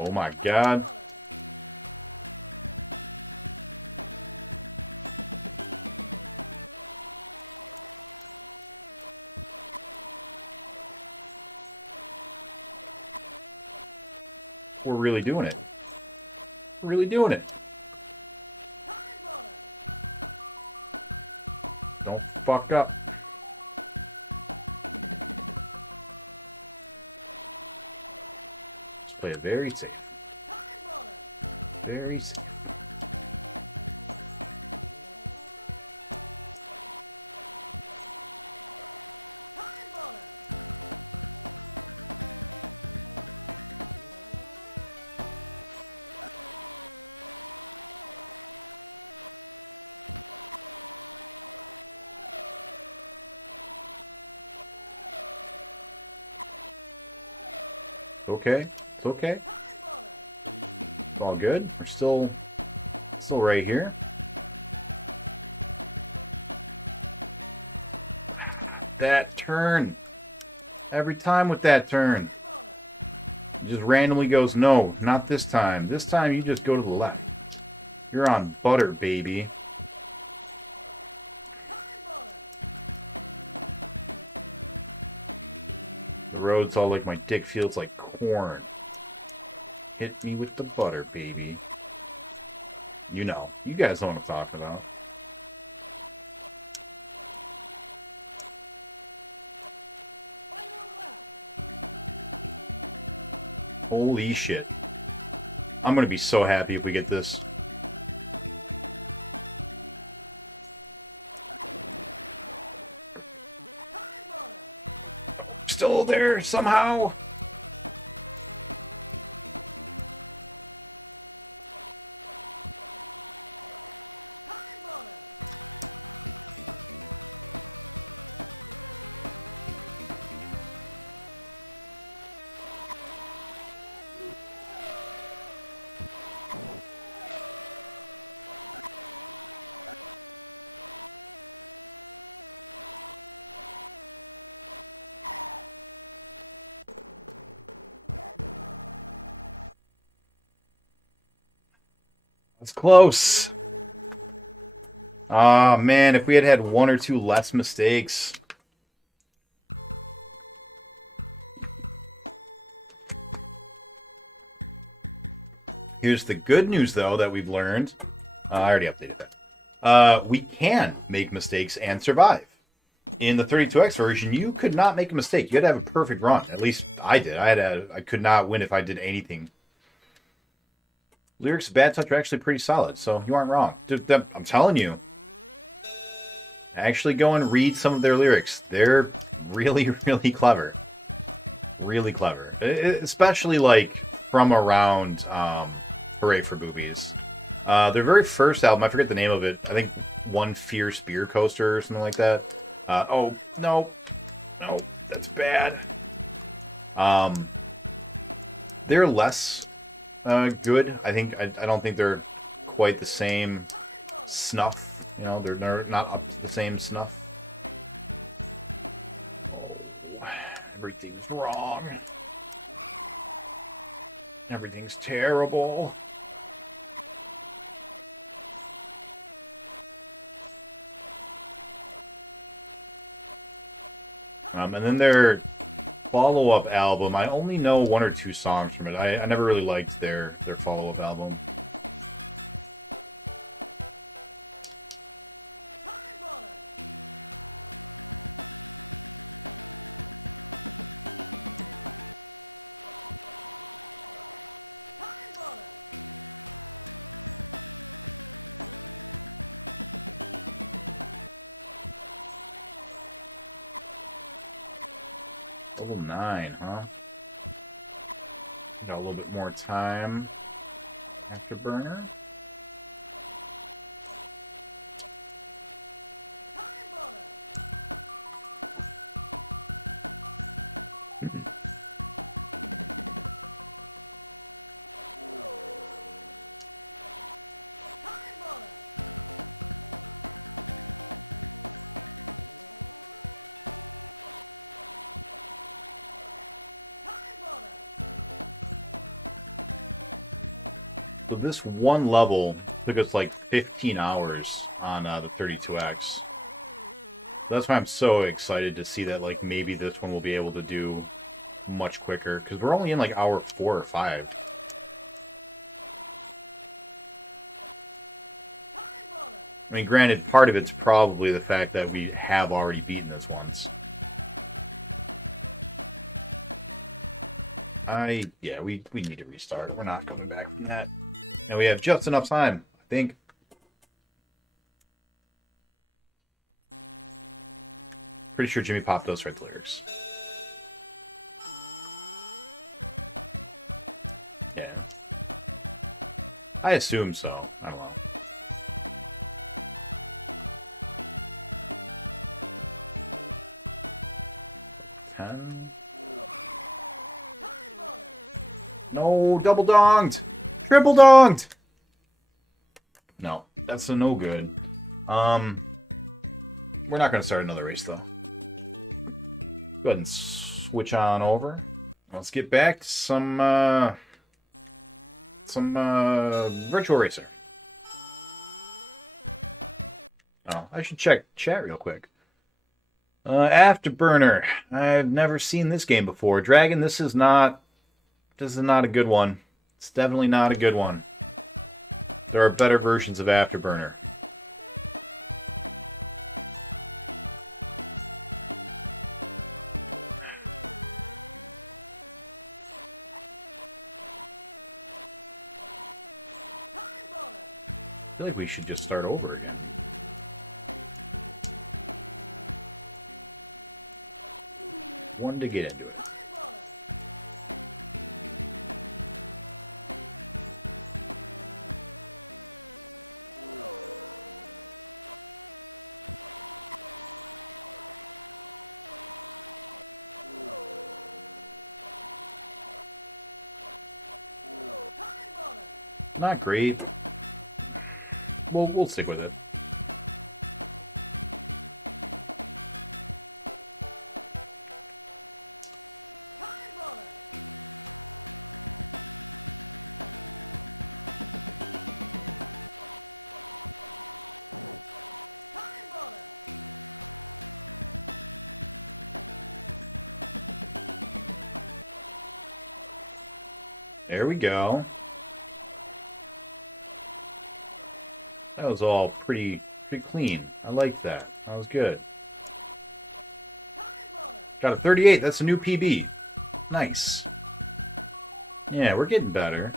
Oh my god. We're really doing it. We're really doing it. Don't fuck up. Just play it very safe. Very safe. Okay, it's okay. It's all good. We're still right here. That turn. Every time with that turn. It just randomly goes, no, not this time. This time you just go to the left. You're on butter, baby. The road's all like my dick feels like corn. Hit me with the butter, baby. You know. You guys know what I'm talking about. Holy shit. I'm gonna be so happy if we get this. Still there somehow. It's close. Ah, man, if we had had one or two less mistakes. Here's the good news, though, that we've learned. I already updated that. We can make mistakes and survive. In the 32X version, you could not make a mistake. You had to have a perfect run. At least I did. I could not win if I did anything. Lyrics of Bad Touch are actually pretty solid, so you aren't wrong. I'm telling you. Actually go and read some of their lyrics. They're really, really clever. Really clever. Especially, like, from around Hooray for Boobies. Their very first album, I forget the name of it. I think One Fierce Beer Coaster or something like that. Oh, no. No, that's bad. They're less... good. I don't think they're quite the same snuff. You know, they're not up to the same snuff. Oh, everything's wrong. Everything's terrible. And then their follow-up album, I only know one or two songs from it. I never really liked their follow-up album. Level 9, huh? Got a little bit more time. Afterburner. So this one level took us like 15 hours on the 32X. That's why I'm so excited to see that like maybe this one will be able to do much quicker, because we're only in like hour 4 or 5. I mean, granted, part of it's probably the fact that we have already beaten this once. Yeah, we need to restart. We're not coming back from that. And we have just enough time, I think. Pretty sure Jimmy Pop does write the lyrics. Yeah. I assume so. I don't know. No, double donged! Triple donged! No, that's a no good. We're not going to start another race, though. Go ahead and switch on over. Let's get back to some Virtua Racer. Oh, I should check chat real quick. Afterburner. I've never seen this game before. Dragon, this is not a good one. It's definitely not a good one. There are better versions of Afterburner. I feel like we should just start over again. One to get into it. Not great. We'll stick with it. There we go. That was all pretty clean. I like that. That was good. Got a 38. That's a new PB. Nice. Yeah, we're getting better.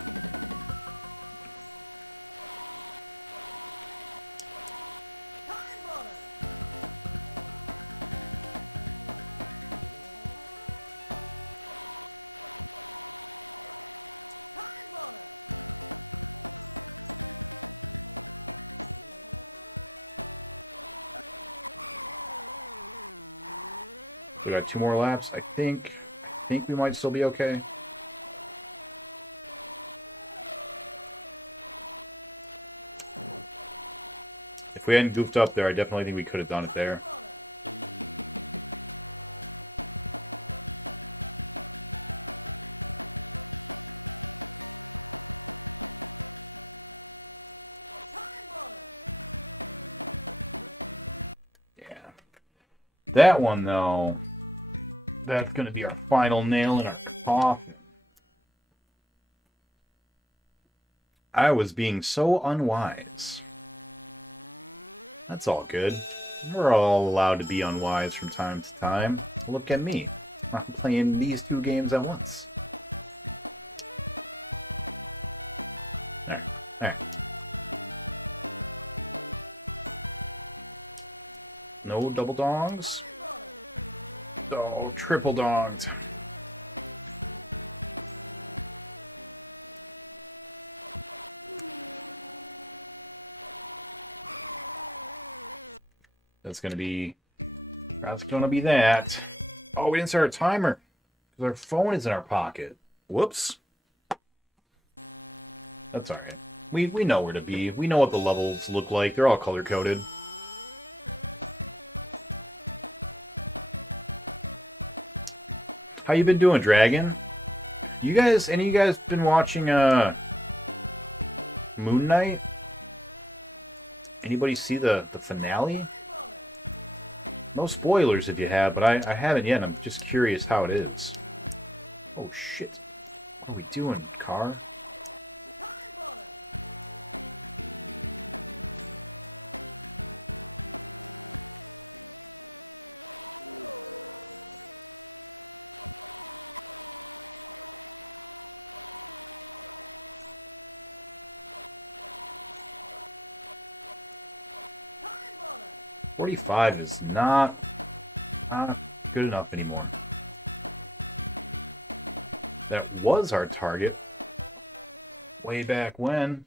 We got 2 more laps. I think we might still be okay. If we hadn't goofed up there, I definitely think we could have done it there. Yeah. That one, though, that's going to be our final nail in our coffin. I was being so unwise. That's all good. We're all allowed to be unwise from time to time. Look at me. I'm playing these 2 games at once. Alright. No double dongs. Oh, triple dongs. That's gonna be that. Oh, we didn't start our timer because our phone is in our pocket. Whoops. That's all right. We know where to be. We know what the levels look like. They're all color coded. How you been doing, Dragon? Any of you guys been watching Moon Knight. Anybody see the finale? No spoilers if you have, but I haven't yet. I'm just curious how it is. Oh shit. What are we doing, car? .45 is not good enough anymore. That was our target way back when.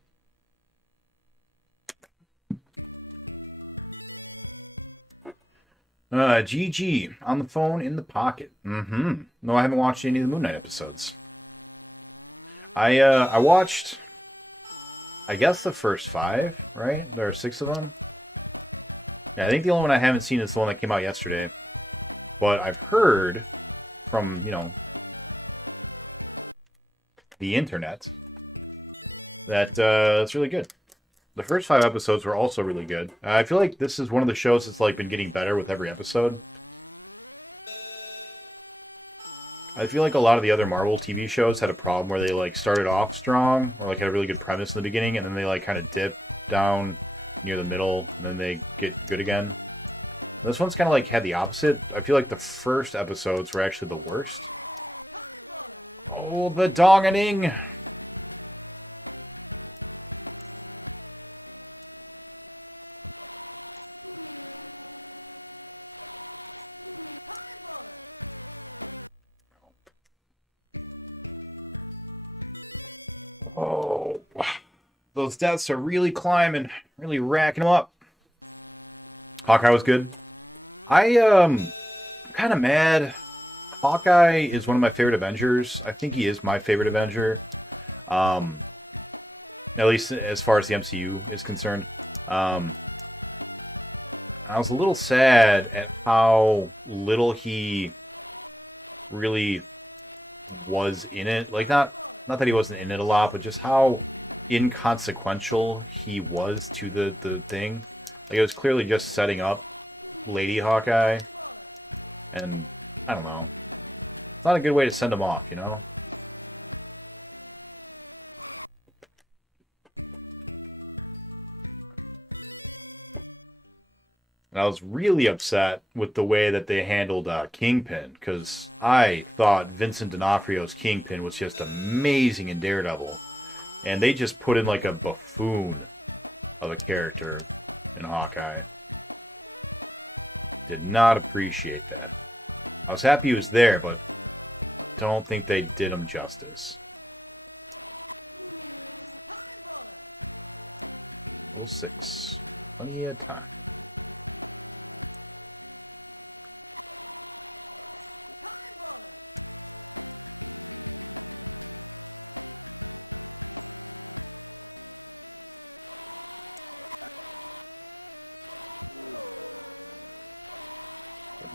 GG on the phone in the pocket. No, I haven't watched any of the Moon Knight episodes. I watched, I guess, the first 5, right? There are 6 of them. Yeah, I think the only one I haven't seen is the one that came out yesterday. But I've heard from, you know, the internet that it's really good. The first 5 episodes were also really good. I feel like this is one of the shows that's like been getting better with every episode. I feel like a lot of the other Marvel TV shows had a problem where they like started off strong, or like had a really good premise in the beginning, and then they like kind of dip down near the middle, and then they get good again. This one's kind of like had the opposite. I feel like the first episodes were actually the worst. Oh, the dongening! Oh, those deaths are really climbing, really racking them up. Hawkeye was good. I'm kind of mad. Hawkeye is one of my favorite Avengers. I think he is my favorite Avenger. At least as far as the MCU is concerned. I was a little sad at how little he really was in it. Like, not that he wasn't in it a lot, but just how inconsequential he was to the thing. Like, it was clearly just setting up Lady Hawkeye. And, I don't know. It's not a good way to send him off, you know? And I was really upset with the way that they handled Kingpin, because I thought Vincent D'Onofrio's Kingpin was just amazing in Daredevil. And they just put in like a buffoon of a character in Hawkeye. Did not appreciate that. I was happy he was there, but don't think they did him justice. 6. Plenty of time.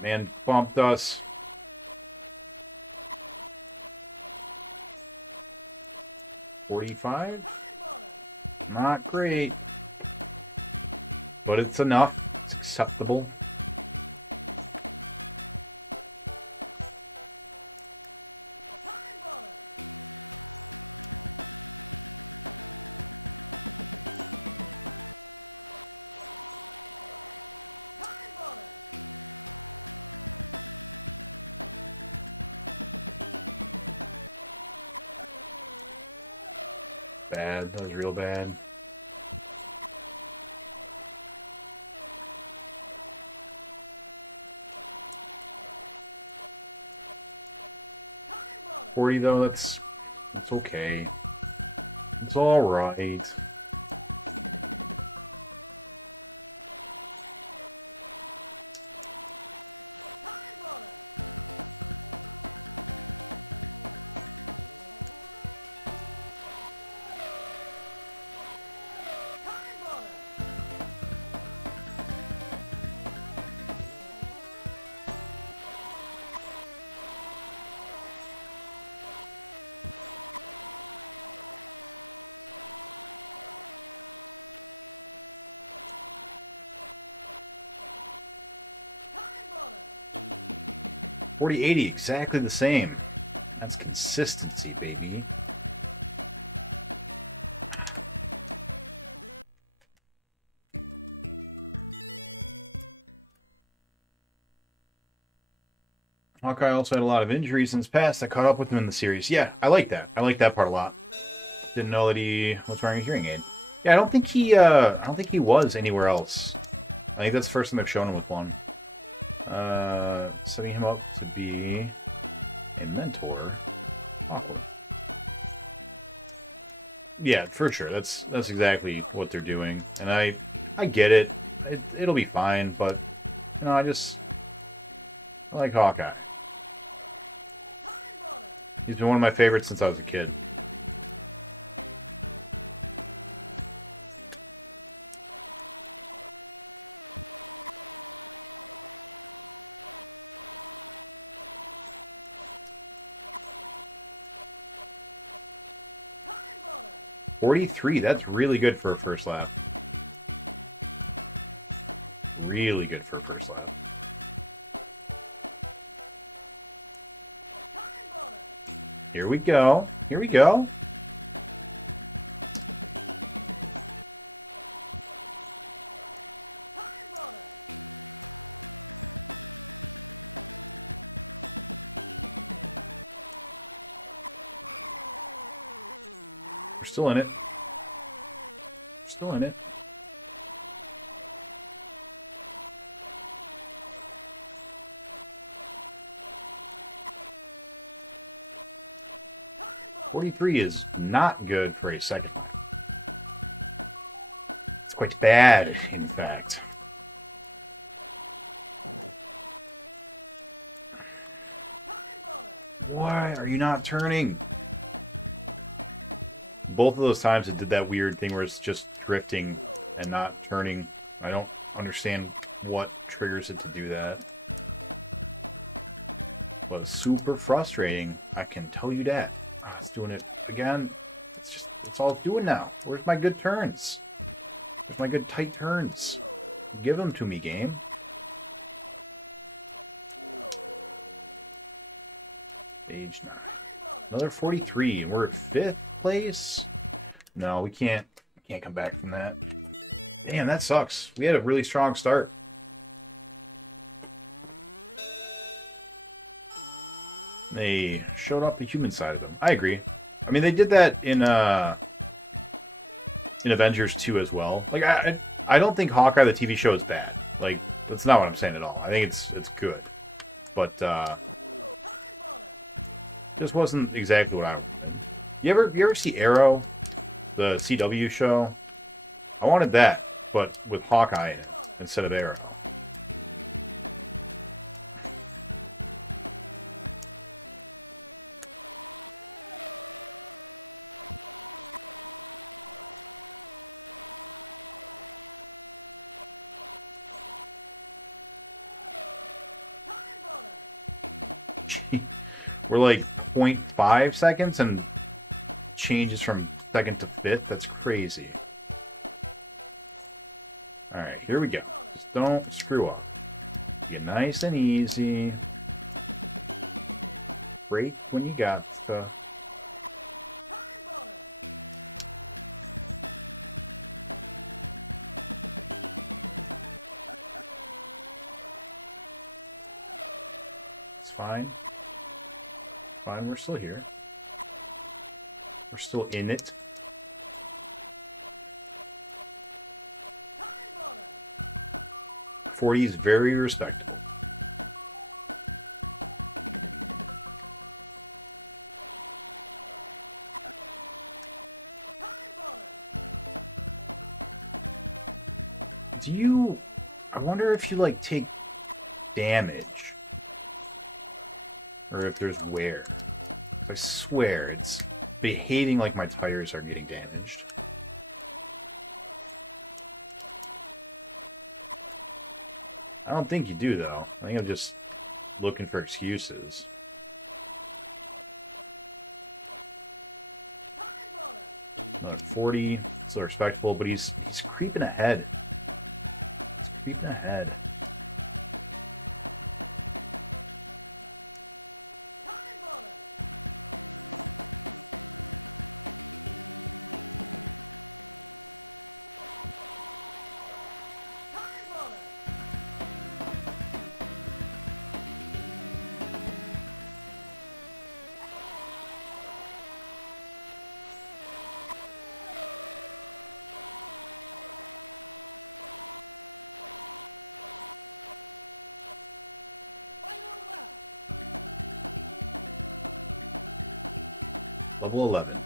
Man bumped us. .45? Not great. But it's enough. It's acceptable. Bad. That was real bad. .40 though, that's okay. It's alright. 40, 80, exactly the same. That's consistency, baby. Hawkeye also had a lot of injuries in his past that caught up with him in the series. Yeah, I like that. I like that part a lot. Didn't know that he was wearing a hearing aid. Yeah, I don't think he was anywhere else. I think that's the first time I've shown him with one. Setting him up to be a mentor. Oh. Yeah, for sure. That's exactly what they're doing, and I get it. It'll be fine, but you know, I like Hawkeye. He's been one of my favorites since I was a kid. .43, that's really good for a first lap. Really good for a first lap. Here we go. Here we go. We're still in it. We're still in it. .43 is not good for a second. It's quite bad, in fact. Why are you not turning? Both of those times it did that weird thing where it's just drifting and not turning. I don't understand what triggers it to do that. But it's super frustrating, I can tell you that. It's doing it again. It's all it's doing now. Where's my good turns? Where's my good tight turns? Give them to me, game. Stage 9. Another 43. We're at 5th place. No, we can't come back from that. Damn, that sucks. We had a really strong start. They showed up the human side of them. I agree. I mean, they did that in Avengers 2 as well. Like, I don't think Hawkeye the TV show is bad. Like, that's not what I'm saying at all. I think it's good, but just wasn't exactly what I wanted. You ever see Arrow, the CW show? I wanted that, but with Hawkeye instead of Arrow. We're like 0.5 seconds and changes from second to fifth. That's crazy. Alright, here we go. Just don't screw up. Get nice and easy. Brake when you got stuff. It's fine. Fine, we're still here. We're still in it. .40 is very respectable. I wonder if you like take damage. Or if there's wear. I swear it's behaving like my tires are getting damaged. I don't think you do, though. I think I'm just looking for excuses. Uh, 40, still respectable, but he's creeping ahead. He's creeping ahead. Level 11.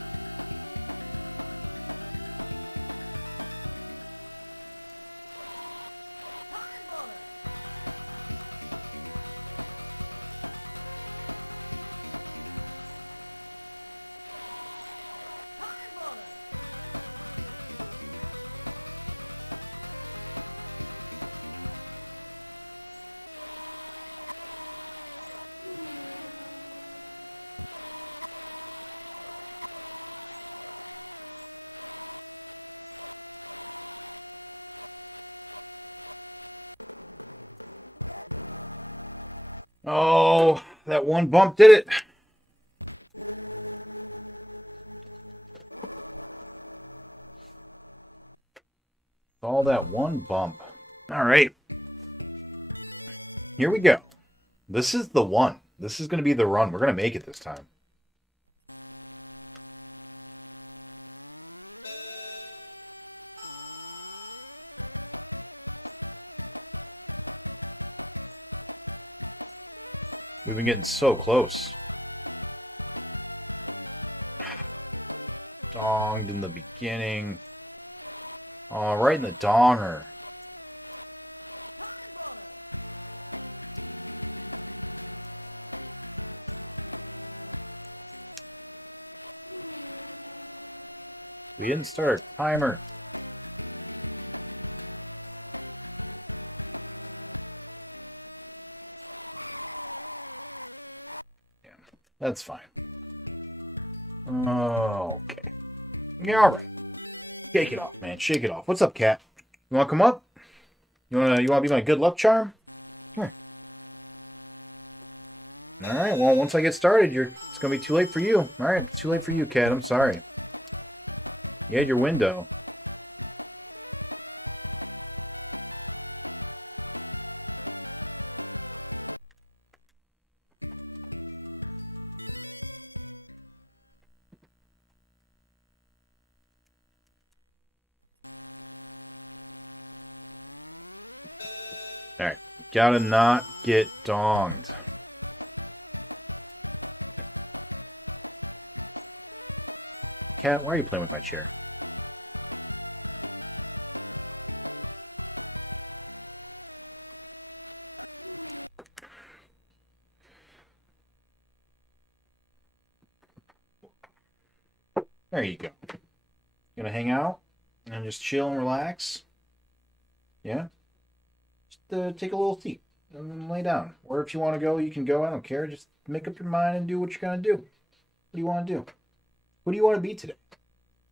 Oh, that one bump did it. All that one bump. All right. Here we go. This is the one. This is going to be the run. We're going to make it this time. We've been getting so close. Donged in the beginning. Oh, right in the donger. We didn't start a timer. Yeah, that's fine. Okay. Yeah, all right. Shake it off, man. Shake it off. What's up, cat? You want to come up? You want to be my good luck charm? Come here. All right. Well, once I get started, it's gonna be too late for you. All right. Too late for you, cat. I'm sorry. You had your window. Alright, gotta not get donged. Cat, why are you playing with my chair? There you go. Gonna hang out and just chill and relax? Yeah? Take a little seat and then lay down. Or if you want to go, you can go. I don't care. Just make up your mind and do what you're going to do. What do you want to do? Who do you want to be today?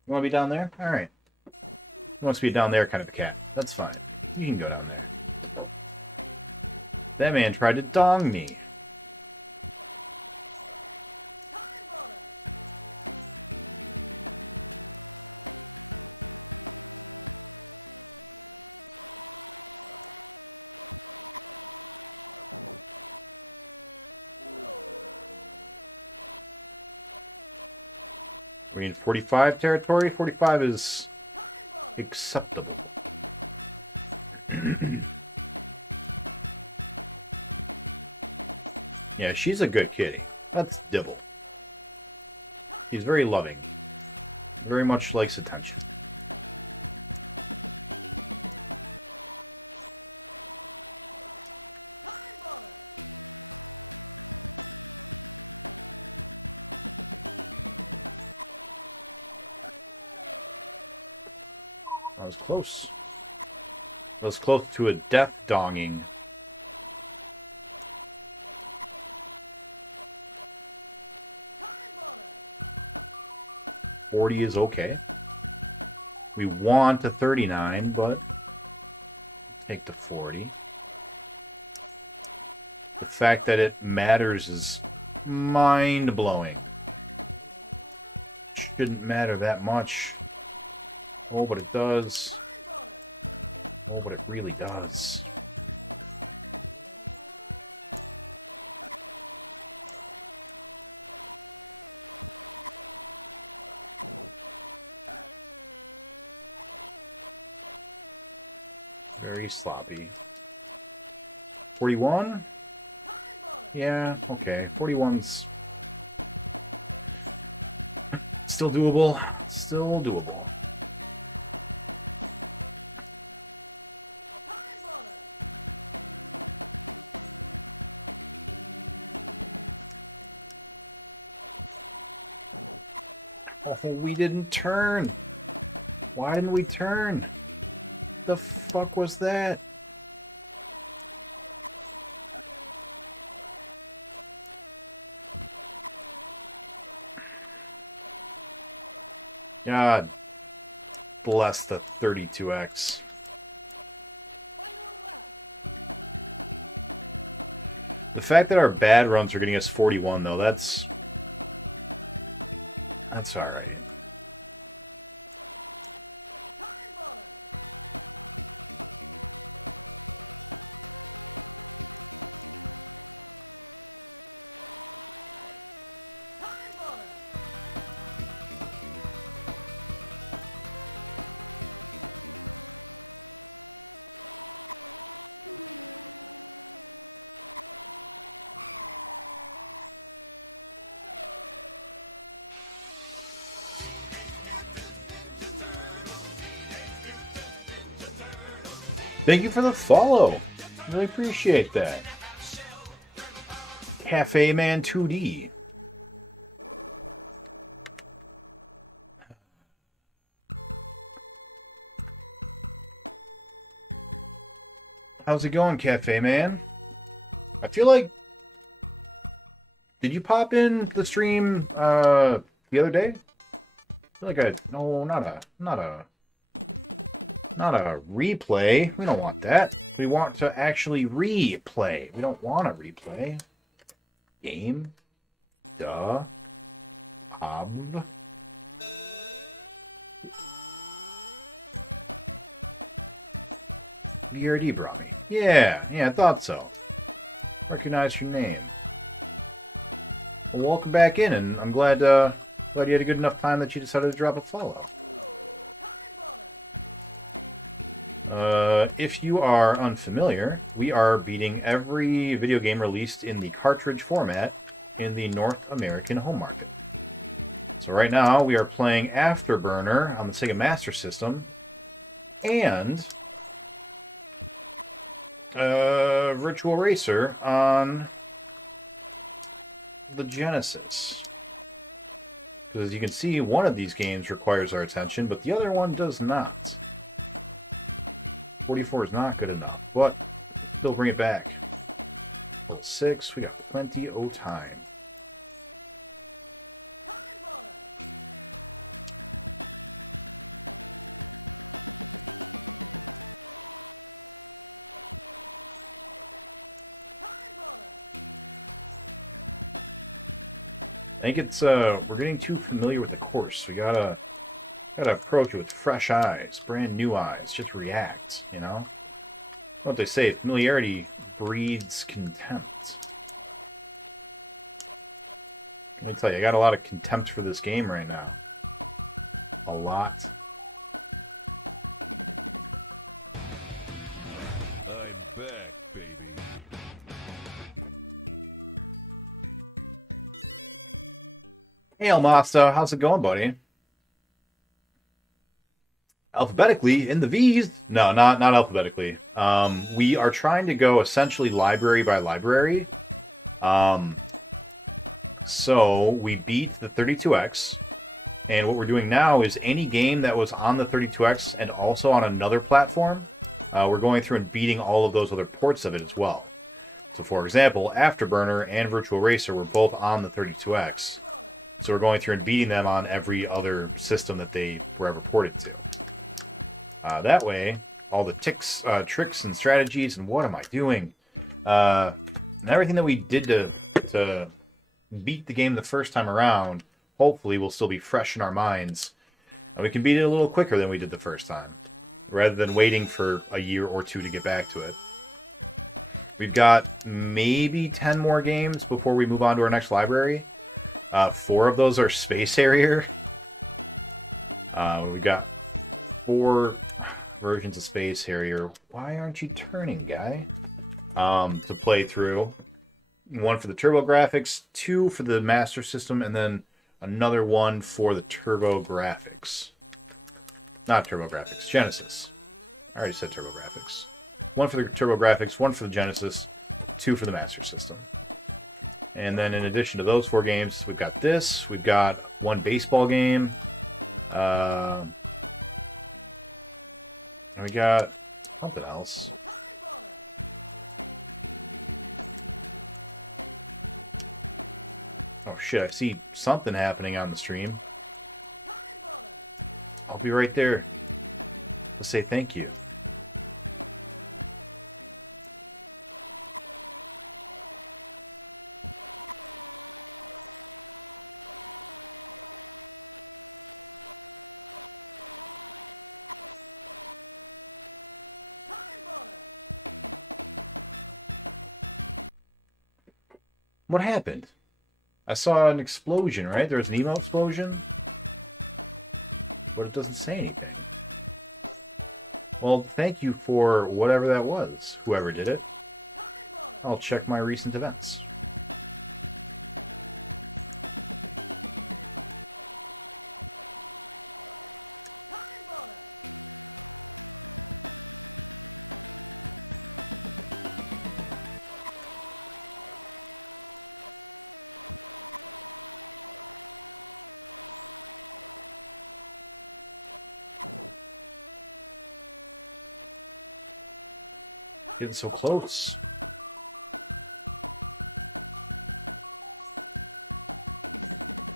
You want to be down there? All right. He wants to be down there kind of a cat. That's fine. You can go down there. That man tried to dong me. We're in 45 territory. 45 is acceptable. Yeah, she's a good kitty. That's Dibble. He's very loving. Very much likes attention. Close. It was close to a death donging. $40 is okay. We want the 39, but take the 40. The fact that it matters is mind-blowing. Shouldn't matter that much. Oh, but it does. Oh, but it really does. Very sloppy. 41? Yeah, okay. 41's... Still doable. Still doable. Oh, we didn't turn. Why didn't we turn? The fuck was that? God bless the 32X. The fact that our bad runs are getting us 41, though, that's alright. Thank you for the follow. Really appreciate that. Cafe Man 2D. How's it going, Cafe Man? I feel like... Did you pop in the stream the other day? I feel like not a replay. We don't want that. We want to actually replay. We don't want to replay. Game. Duh. Ob. VRD Brownie. Yeah, I thought so. Recognize your name. Well, welcome back in, and I'm glad you had a good enough time that you decided to drop a follow. If you are unfamiliar, we are beating every video game released in the cartridge format in the North American home market. So right now we are playing Afterburner on the Sega Master System and Virtua Racer on the Genesis. As you can see, one of these games requires our attention, but the other one does not. 44 is not good enough, but still bring it back. Level 6, we got plenty of time. I think it's we're getting too familiar with the course. We gotta approach it with fresh eyes, brand new eyes, just react, you know? What they say, familiarity breeds contempt. I'll tell you, I got a lot of contempt for this game right now. A lot. Hey, Elmasta, how's it going, buddy? Alphabetically in the V's. No, not alphabetically. We are trying to go essentially library by library. So we beat the 32X, and what we're doing now is any game that was on the 32X and also on another platform, we're going through and beating all of those other ports of it as well. So for example, Afterburner and Virtua Racer were both on the 32X. So we're going through and beating them on every other system that they were ever ported to. That way, all the tricks and strategies and what am I doing, and everything that we did to beat the game the first time around, hopefully will still be fresh in our minds. And we can beat it a little quicker than we did the first time, rather than waiting for a year or two to get back to it. We've got maybe 10 more games before we move on to our next library. 4 of those are Space Harrier. We've got 4 versions of Space Harrier. Why aren't you turning, guy? To play through. 1 for the TurboGrafx, 2 for the Master System, and then another one for the Turbo Graphics. Not Turbo Graphics, Genesis. I already said Turbo Graphics. One for the Turbo Graphics, one for the Genesis, 2 for the Master System. And then in addition to those 4 games, we've got this. We've got 1 baseball game. We got something else. Oh shit, I see something happening on the stream. I'll be right there to say thank you. What happened? I saw an explosion, right? There was an email explosion. But it doesn't say anything. Well, thank you for whatever that was, whoever did it. I'll check my recent events. Getting so close.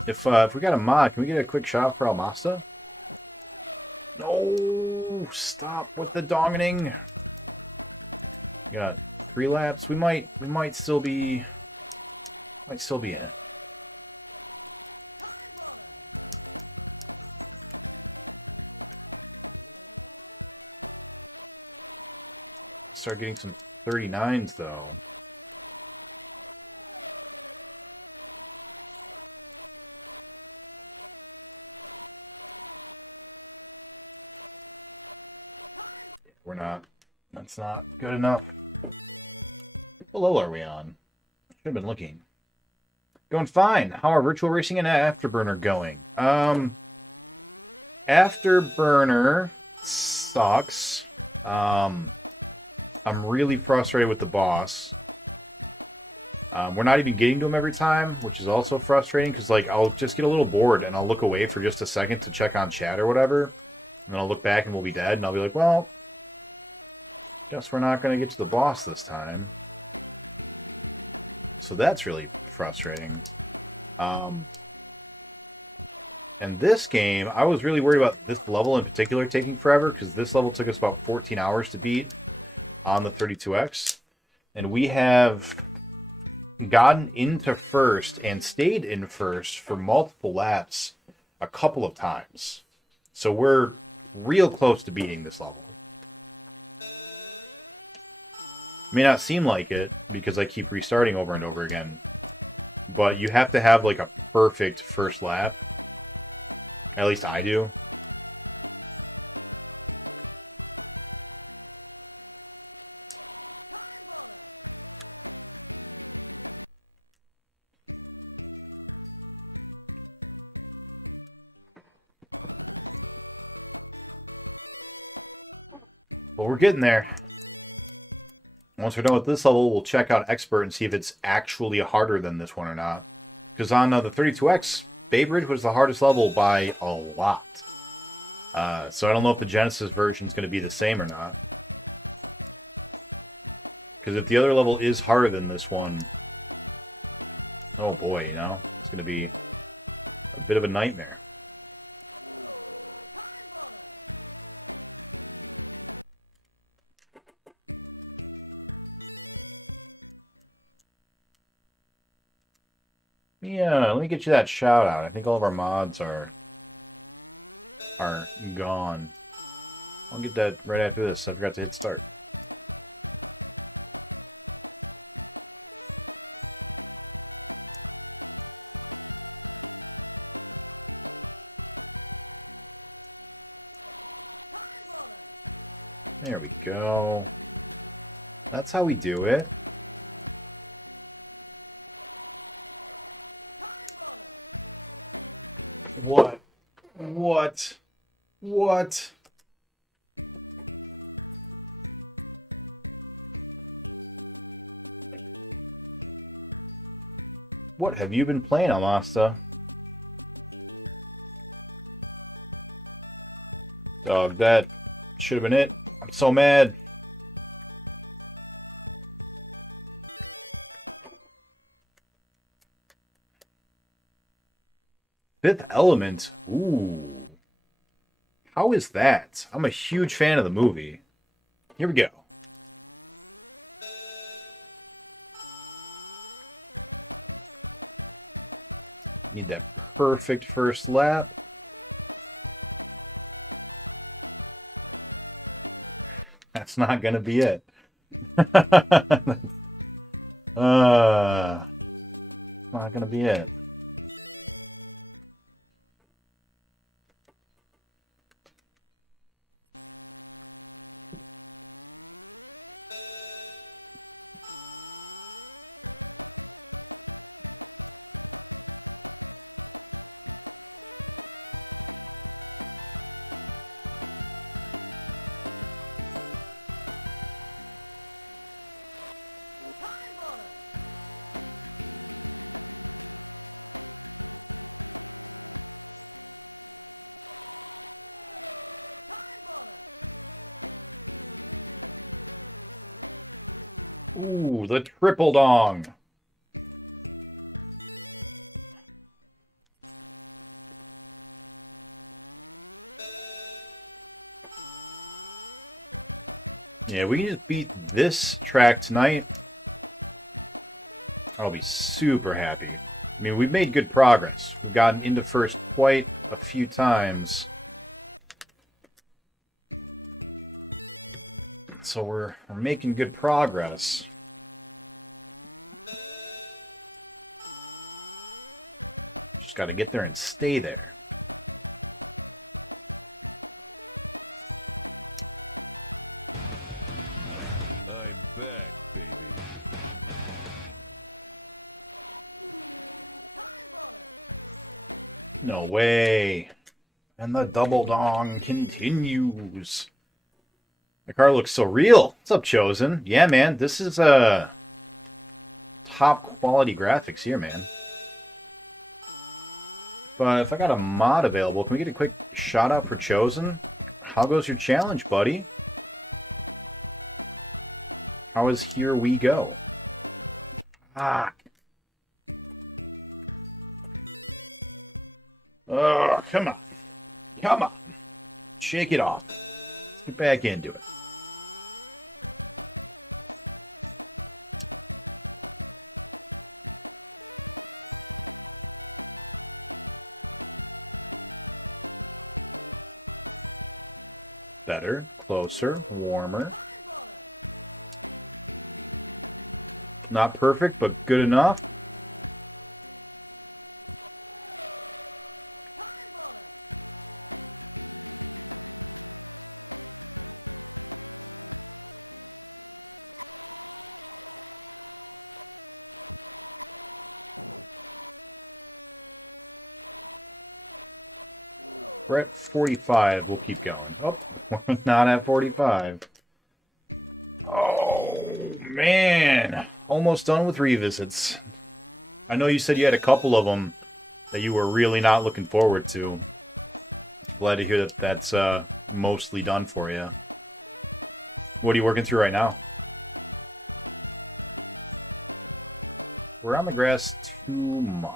If we got a mod, can we get a quick shot for Almasta? No, stop with the dominating. We got 3 laps. We might still be in. Start getting some 39s though. We're not. That's not good enough. What level are we on? Should have been looking. Going fine. How are Virtual Racing and Afterburner going? Afterburner sucks. I'm really frustrated with the boss. We're not even getting to him every time, which is also frustrating because, like, I'll just get a little bored and I'll look away for just a second to check on chat or whatever, and then I'll look back and we'll be dead, and I'll be like, well, guess we're not going to get to the boss this time. So that's really frustrating. And this game, I was really worried about this level in particular taking forever because this level took us about 14 hours to beat on the 32X, and we have gotten into first and stayed in first for multiple laps a couple of times. So we're real close to beating this level. May not seem like it because I keep restarting over and over again, but you have to have like a perfect first lap. At least I do. But we're getting there. Once we're done with this level, we'll check out Expert and see if it's actually harder than this one or not. Because on the 32X, Babe Ridge was the hardest level by a lot. So I don't know if the Genesis version is going to be the same or not. Because if the other level is harder than this one, oh boy, you know, it's going to be a bit of a nightmare. Yeah, let me get you that shout out. I think all of our mods are gone. I'll get that right after this. I forgot to hit start. There we go. That's how we do it. What? What? What have you been playing, Amasta? Dog, that should have been it. I'm so mad. Fifth Element. Ooh. How is that? I'm a huge fan of the movie. Here we go. Need that perfect first lap. That's not gonna be it. Not gonna be it. Ooh, the triple dong. Yeah, we can just beat this track tonight. I'll be super happy. I mean, we've made good progress. We've gotten into first quite a few times. So we're making good progress. Just got to get there and stay there. No way. And the double dong continues. The car looks so real. What's up, Chosen? Yeah, man, this is top quality graphics here, man. But if I got a mod available, can we get a quick shout out for Chosen? How goes your challenge, buddy? How is Here We Go? Ah. Oh, come on. Come on. Shake it off. Get back into it. Better, closer, warmer. Not perfect, but good enough. We're at 45. We'll keep going. Oh, we're not at 45. Oh, man. Almost done with revisits. I know you said you had a couple of them that you were really not looking forward to. Glad to hear that that's mostly done for you. What are you working through right now? We're on the grass too much.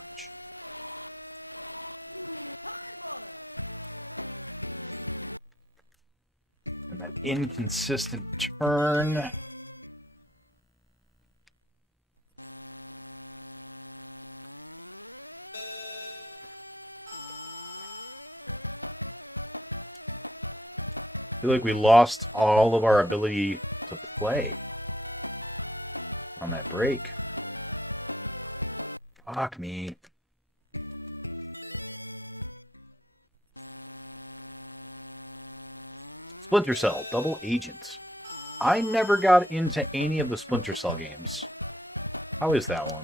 Inconsistent turn. I feel like we lost all of our ability to play on that break. Fuck me. Splinter Cell, Double Agent. I never got into any of the Splinter Cell games. How is that one?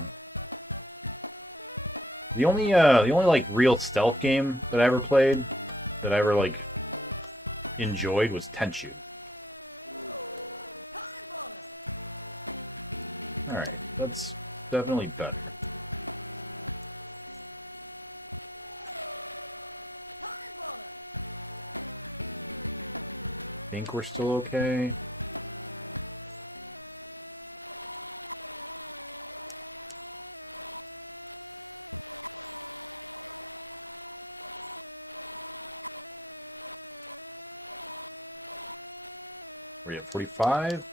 The only like real stealth game that I ever played that I ever, like, enjoyed was Tenchu. Alright, that's definitely better. I think we're still okay. We're at 45.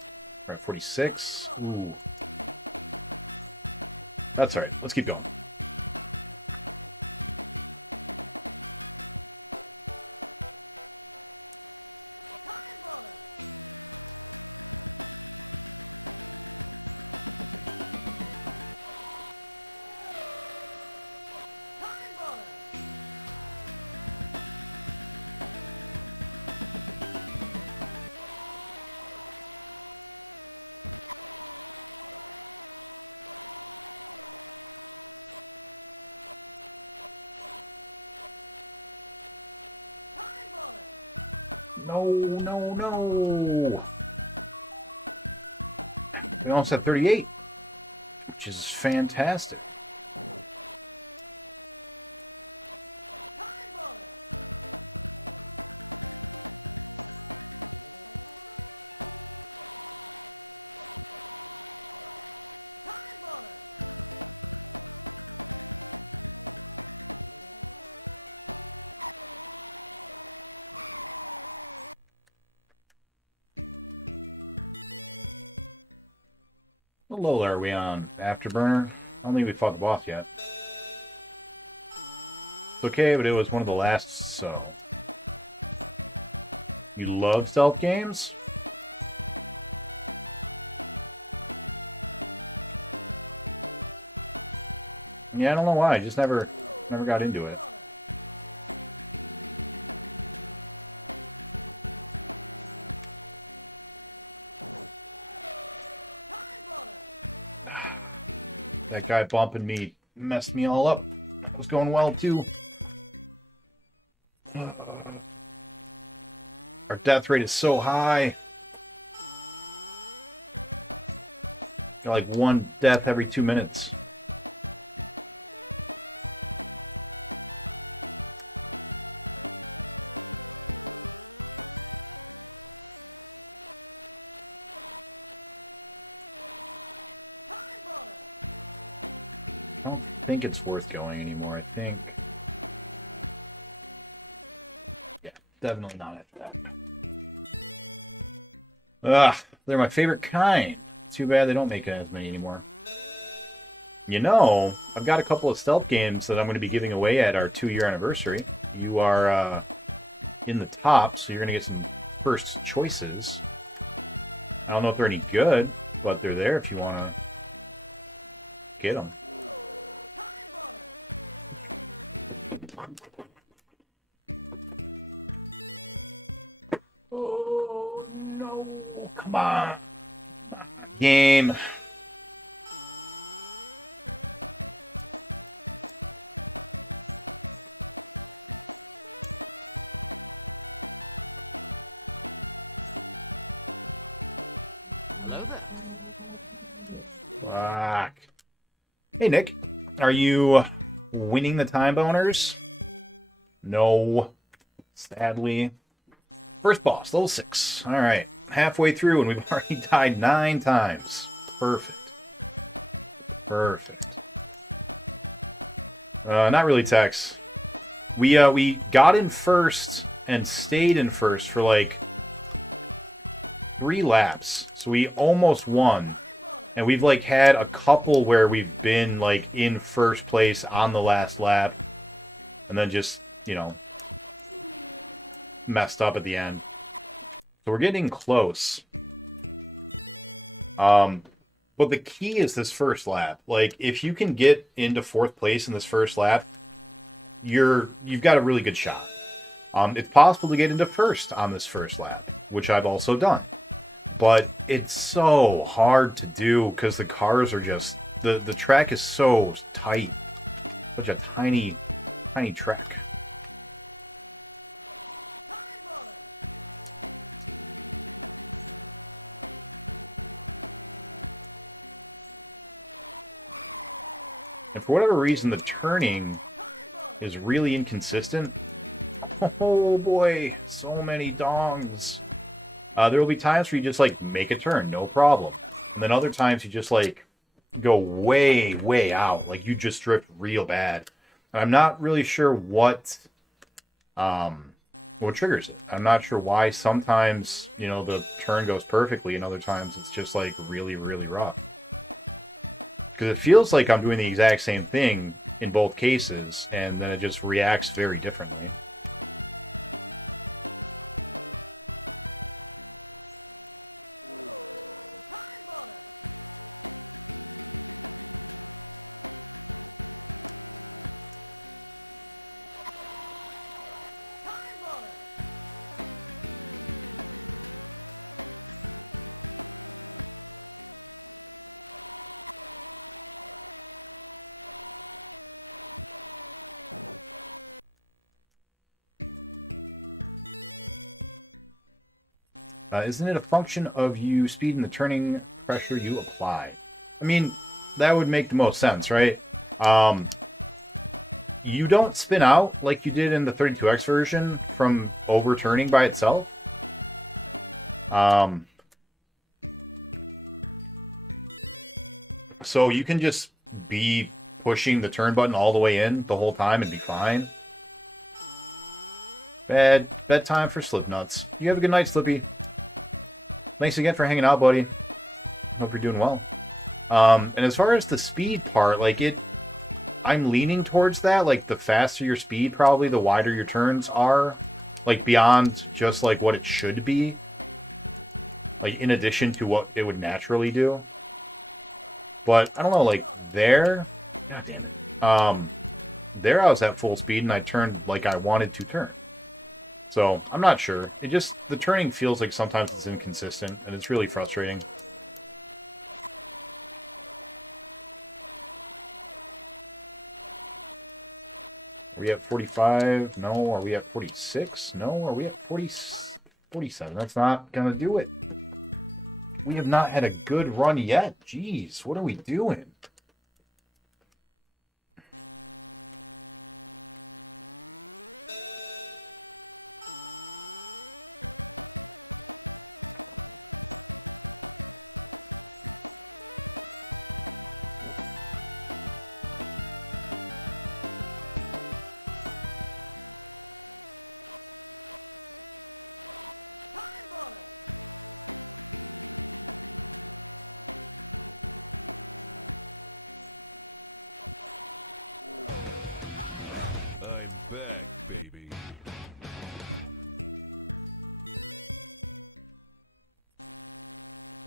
We're at 46. Ooh. That's alright. Let's keep going. No. We almost at 38, which is fantastic. What level are we on? Afterburner? I don't think we fought the boss yet. It's okay, but it was one of the last, so... You love stealth games? Yeah, I don't know why. I just never got into it. That guy bumping me messed me all up. It was going well, too. Our death rate is so high. Got like one death every 2 minutes. I think it's worth going anymore, I think. Yeah, definitely not after that. Ugh, they're my favorite kind. Too bad they don't make as many anymore. You know, I've got a couple of stealth games that I'm going to be giving away at our 2-year anniversary. You are in the top, so you're going to get some first choices. I don't know if they're any good, but they're there if you want to get them. Come on. Game. Fuck. Hey, Nick. Are you winning the time boners? No. Sadly. First boss, level 6. Alright. Halfway through and we've already died 9 times. Perfect. Perfect. Not really, Tex. We got in first and stayed in first for like 3 laps. So we almost won. And we've like had a couple where we've been like in first place on the last lap. And then just, you know, messed up at the end. So we're getting close. But the key is this first lap. Like, if you can get into 4th place in this first lap, you've got a really good shot. It's possible to get into first on this first lap, which I've also done. But it's so hard to do because the cars are just... The track is so tight. Such a tiny track. for whatever reason, the turning is really inconsistent. Oh boy, so many dongs. There will be times where you just, like, make a turn, no problem. And then other times you just, like, go way, way out. Like, you just drift real bad. And I'm not really sure what triggers it. I'm not sure why sometimes, you know, the turn goes perfectly and other times it's just, like, really, really rough. Because it feels like I'm doing the exact same thing in both cases, and then it just reacts very differently. Isn't it a function of you speed and the turning pressure you apply? I mean, that would make the most sense, right? You don't spin out like you did in the 32X version from overturning by itself. So you can just be pushing the turn button all the way in the whole time and be fine. Bad time for Slipnuts. You have a good night, Slippy. Thanks again for hanging out, buddy. Hope you're doing well. And as far as the speed part, like I'm leaning towards that. Like, the faster your speed, probably, the wider your turns are. Like, beyond just, like, what it should be. Like, in addition to what it would naturally do. But, I don't know, like, there I was at full speed, and I turned like I wanted to turn. So, I'm not sure. The turning feels like sometimes it's inconsistent, and it's really frustrating. Are we at 45? No. Are we at 46? No. Are we at 47? That's not gonna do it. We have not had a good run yet. Jeez, what are we doing?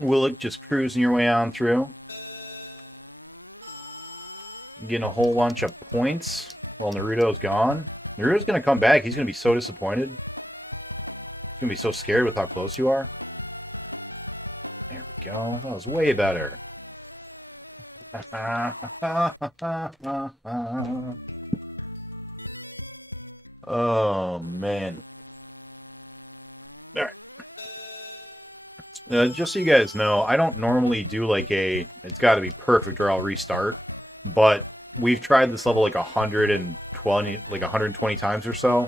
Willick just cruising your way on through. Getting a whole bunch of points while Naruto's gone. Naruto's going to come back. He's going to be so disappointed. He's going to be so scared with how close you are. There we go. That was way better. Oh, man. Alright. Just so you guys know, I don't normally do like it's gotta be perfect or I'll restart, but we've tried this level like 120 times or so.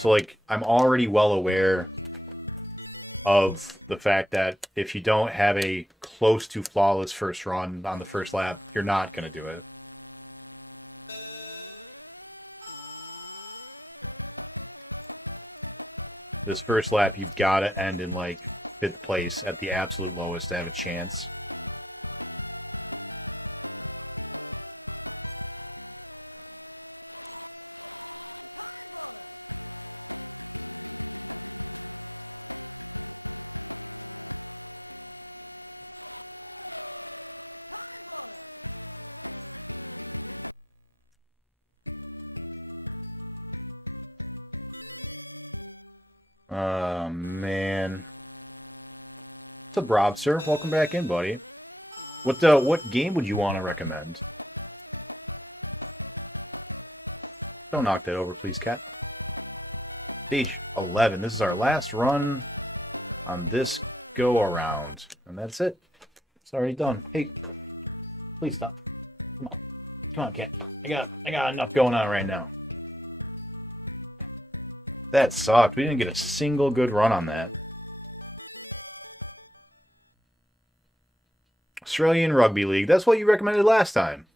So like, I'm already well aware of the fact that if you don't have a close to flawless first run on the first lap, you're not gonna do it. This first lap, you've got to end in like 5th place at the absolute lowest to have a chance. Man. What's up, Rob, sir? Welcome back in, buddy. What game would you want to recommend? Don't knock that over, please, cat. Stage 11. This is our last run on this go-around. And that's it. It's already done. Hey, please stop. Come on. Come on, Ken. I got enough going on right now. That sucked. We didn't get a single good run on that. Australian Rugby League. That's what you recommended last time.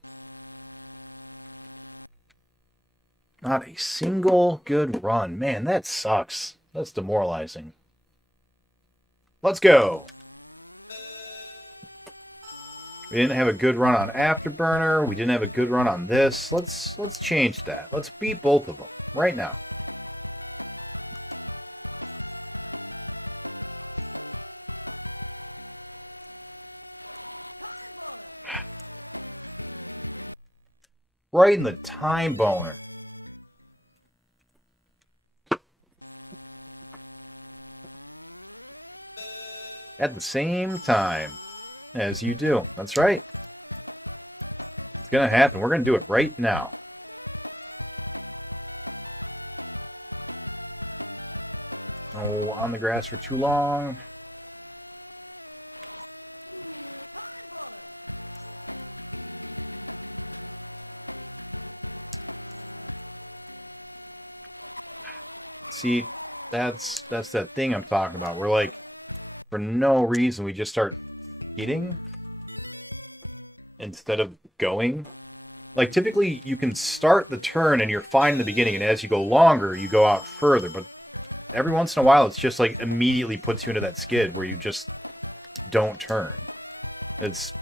Not a single good run. Man, that sucks. That's demoralizing. Let's go. We didn't have a good run on Afterburner. We didn't have a good run on this. Let's change that. Let's beat both of them right now. Right in the time boner. At the same time as you do. That's right. It's gonna happen. We're gonna do it right now. Oh, on the grass for too long. See, that's that thing I'm talking about. We're like, for no reason, we just start hitting instead of going. Like, typically, you can start the turn and you're fine in the beginning, and as you go longer, you go out further. But every once in a while, it's just like immediately puts you into that skid where you just don't turn. It's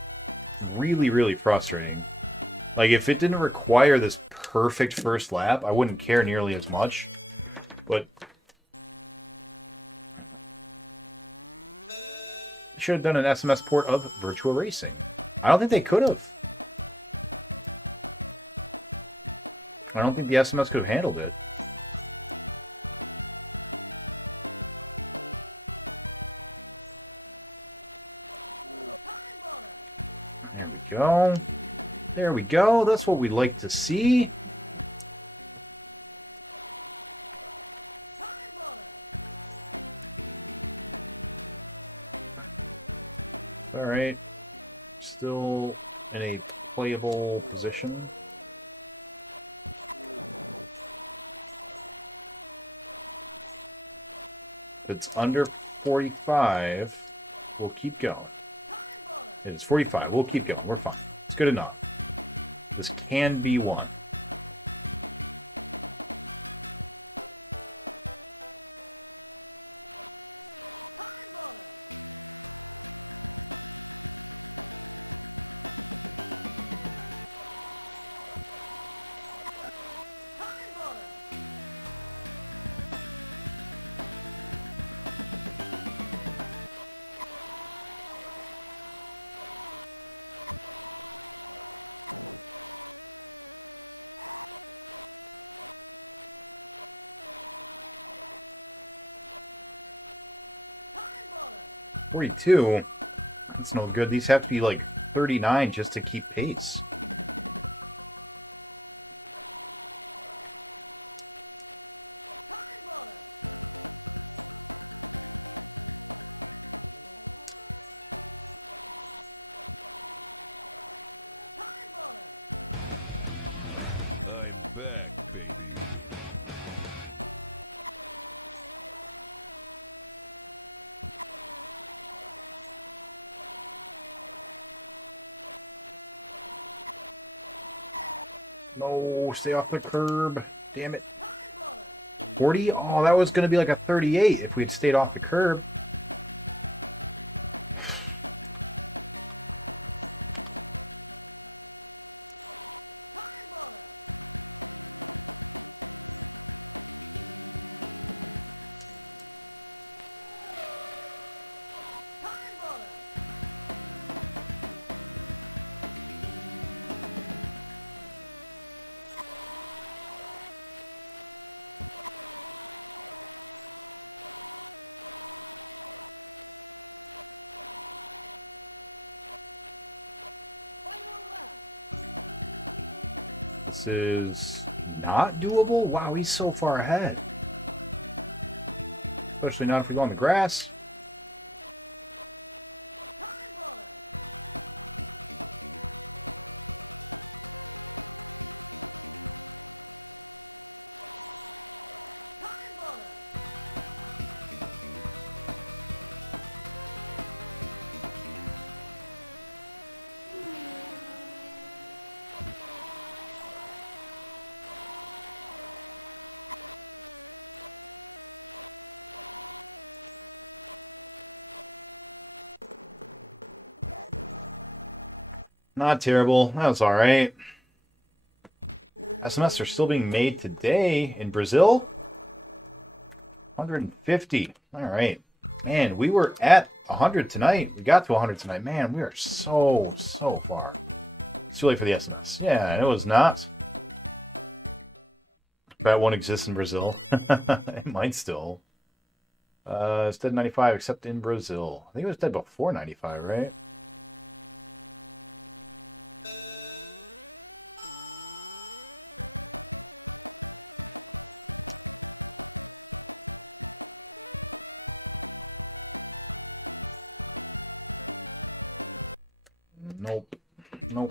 really, really frustrating. Like, if it didn't require this perfect first lap, I wouldn't care nearly as much. But you should have done an SMS port of Virtua Racing. I don't think they could have. I don't think the SMS could have handled it. There we go. There we go. That's what we like to see. Alright, still in a playable position. If it's under 45, we'll keep going. If it's 45, we'll keep going. We're fine. It's good enough. This can be won. .42. It's no good. These have to be like 39 just to keep pace. No, stay off the curb. Damn it. 40? Oh, that was going to be like a 38 if we had stayed off the curb. Is not doable? Wow, he's so far ahead. Especially not if we go on the grass. Not terrible. That's all right. SMS are still being made today in Brazil. 150. All right. Man, we were at 100 tonight. We got to 100 tonight. Man, we are so far. It's too late for the SMS. Yeah, it was not. That won't exist in Brazil. It might still. It's dead 95, except in Brazil. I think it was dead before 95, right? Nope. Nope.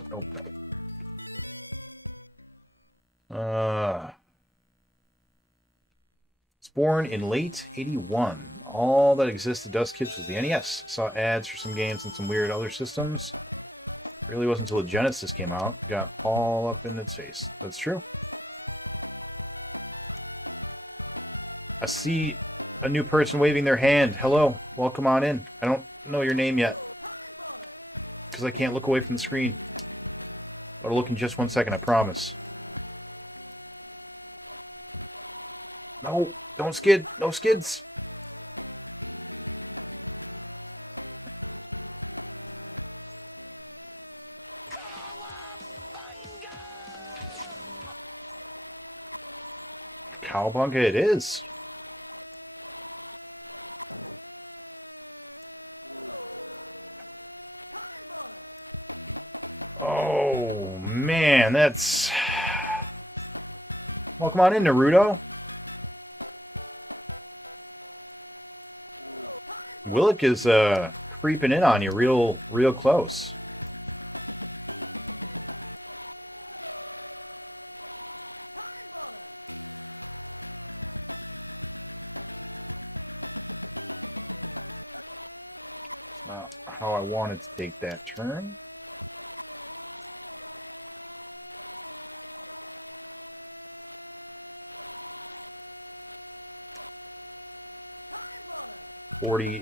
It's born in late 81. All that existed Dust Kids was the NES. Saw ads for some games and some weird other systems. It really wasn't until the Genesis came out. Got all up in its face. That's true. I see a new person waving their hand. Hello. Welcome on in. I don't know your name yet, because I can't look away from the screen. I'll look in just 1 second, I promise. No, don't skid. No skids. Cowabunga it is. Man, that's... Welcome on in, Naruto. Willick is creeping in on you real close. How I wanted to take that turn.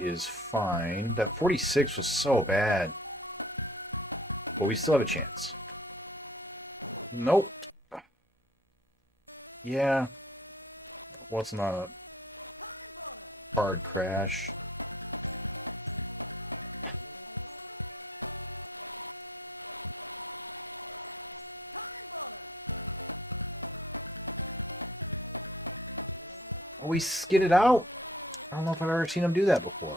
Is fine. That 46 was so bad. But we still have a chance. Nope. Yeah. Wasn't a hard crash. Oh, we skidded out. I don't know if I've ever seen him do that before.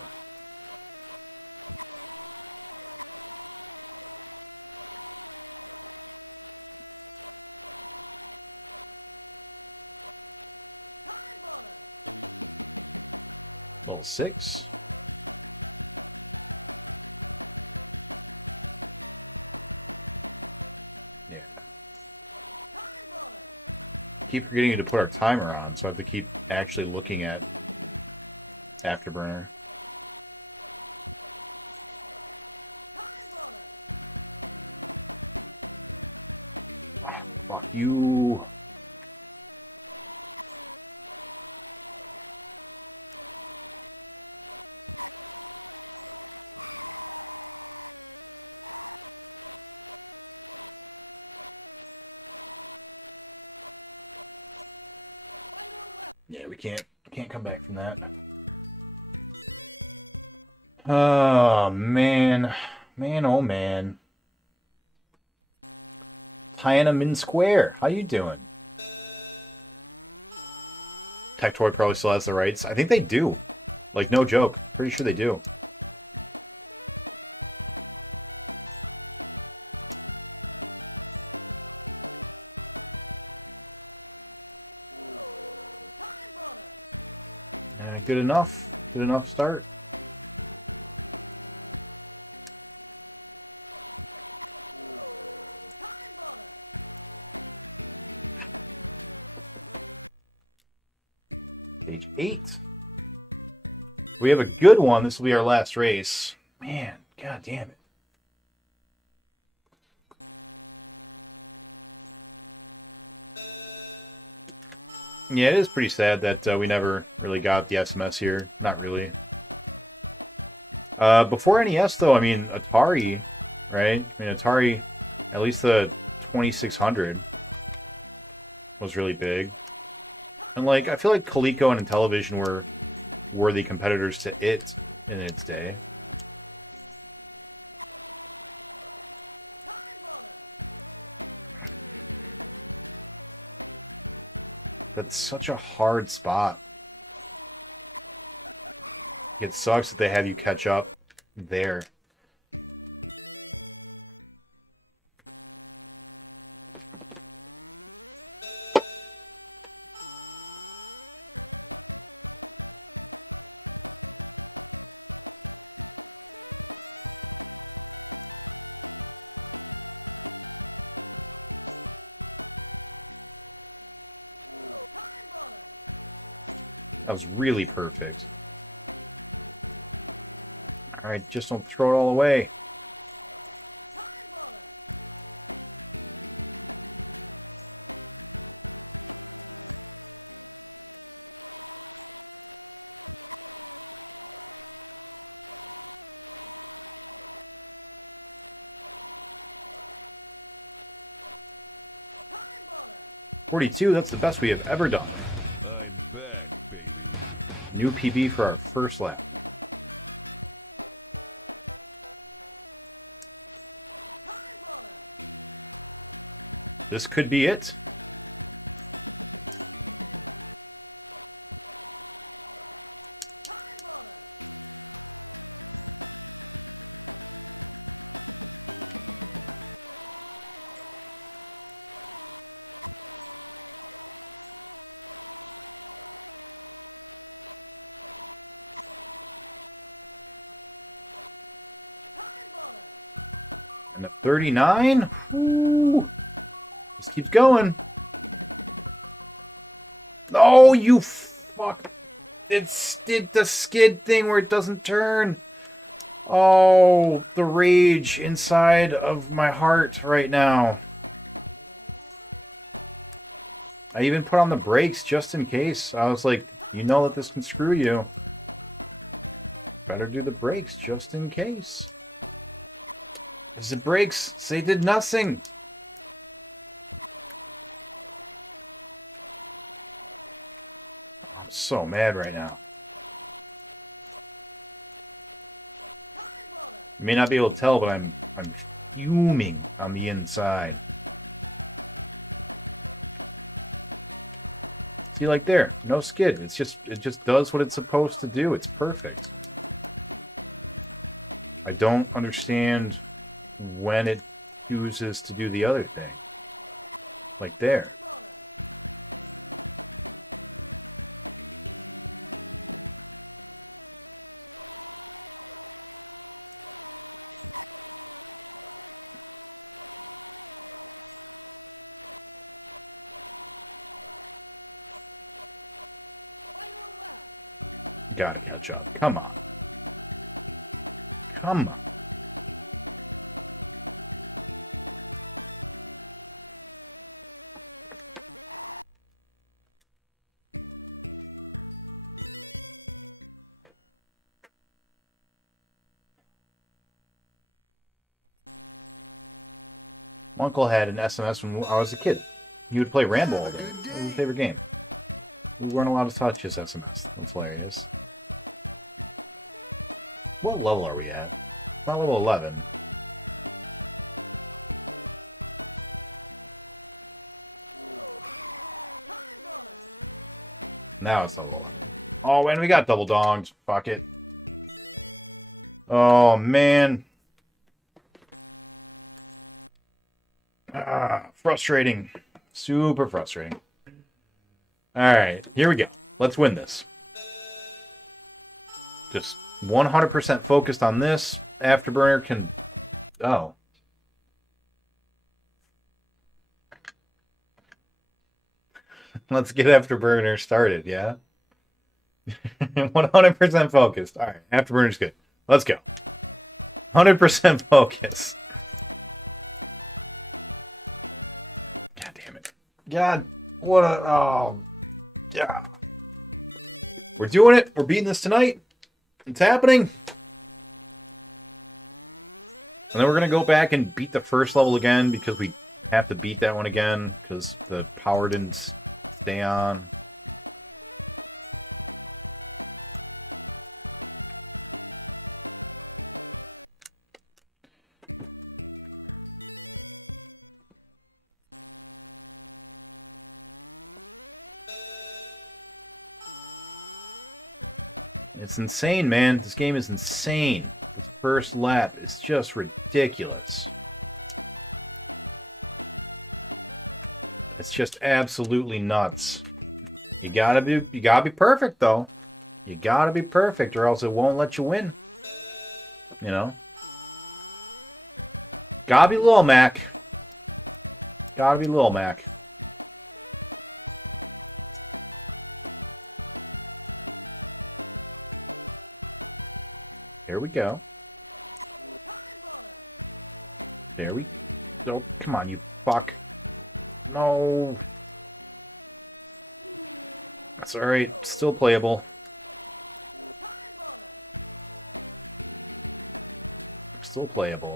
Level 6. Keep forgetting to put our timer on, so I have to keep actually looking at Afterburner. Oh, fuck you. Yeah, we can't come back from that. Oh, man. Man, oh, man. Tiananmen Square. How you doing? Tectoy probably still has the rights. I think they do. Like, no joke. Pretty sure they do. Good enough. Good enough start. Page 8. We have a good one. This will be our last race. Man, god damn it. Yeah, it is pretty sad that we never really got the SMS here. Not really. Before NES, though, I mean, Atari, right? I mean, Atari At least the 2600 was really big. And like, I feel like Coleco and Intellivision were worthy competitors to it in its day. That's such a hard spot. It sucks that they have you catch up there. That was really perfect. Alright, just don't throw it all away. .42, that's the best we have ever done. New PB for our first lap. This could be it. I'm at 39. Ooh. Let's keep going. Oh, you fuck. It's the skid thing where it doesn't turn. Oh, the rage inside of my heart right now. I even put on the brakes just in case. I was like, you know that this can screw you. Better do the brakes just in case. Because the brakes, they did nothing. I'm so mad right now. You may not be able to tell, but I'm fuming on the inside. See, like there, no skid. It just does what it's supposed to do. It's perfect. I don't understand when it chooses to do the other thing. Like there. Gotta catch up. Come on. Come on. My uncle had an SMS when I was a kid. He would play Rambo all day. It was his favorite game. We weren't allowed to touch his SMS. That's hilarious. What level are we at? We're at level 11. Now it's level 11. Oh, and we got double dongs. Fuck it. Oh, man. Frustrating. Super frustrating. Alright, here we go. Let's win this. Just 100% focused on this. Afterburner can... Oh. Let's get Afterburner started, yeah? 100% focused. Alright, Afterburner's good. Let's go. 100% focus. God damn it. God, what a... Oh. Yeah. We're doing it. We're beating this tonight. It's happening. And then we're going to go back and beat the first level again because we have to beat that one again because the power didn't stay on. It's insane, man. This game is insane. First lap is just ridiculous. It's just absolutely nuts. You gotta be perfect though. You gotta be perfect or else it won't let you win. You know? Gotta be Lil Mac. Gotta be Lil Mac. There we go. There we go. Come on, you fuck. No. That's alright. Still playable. Still playable.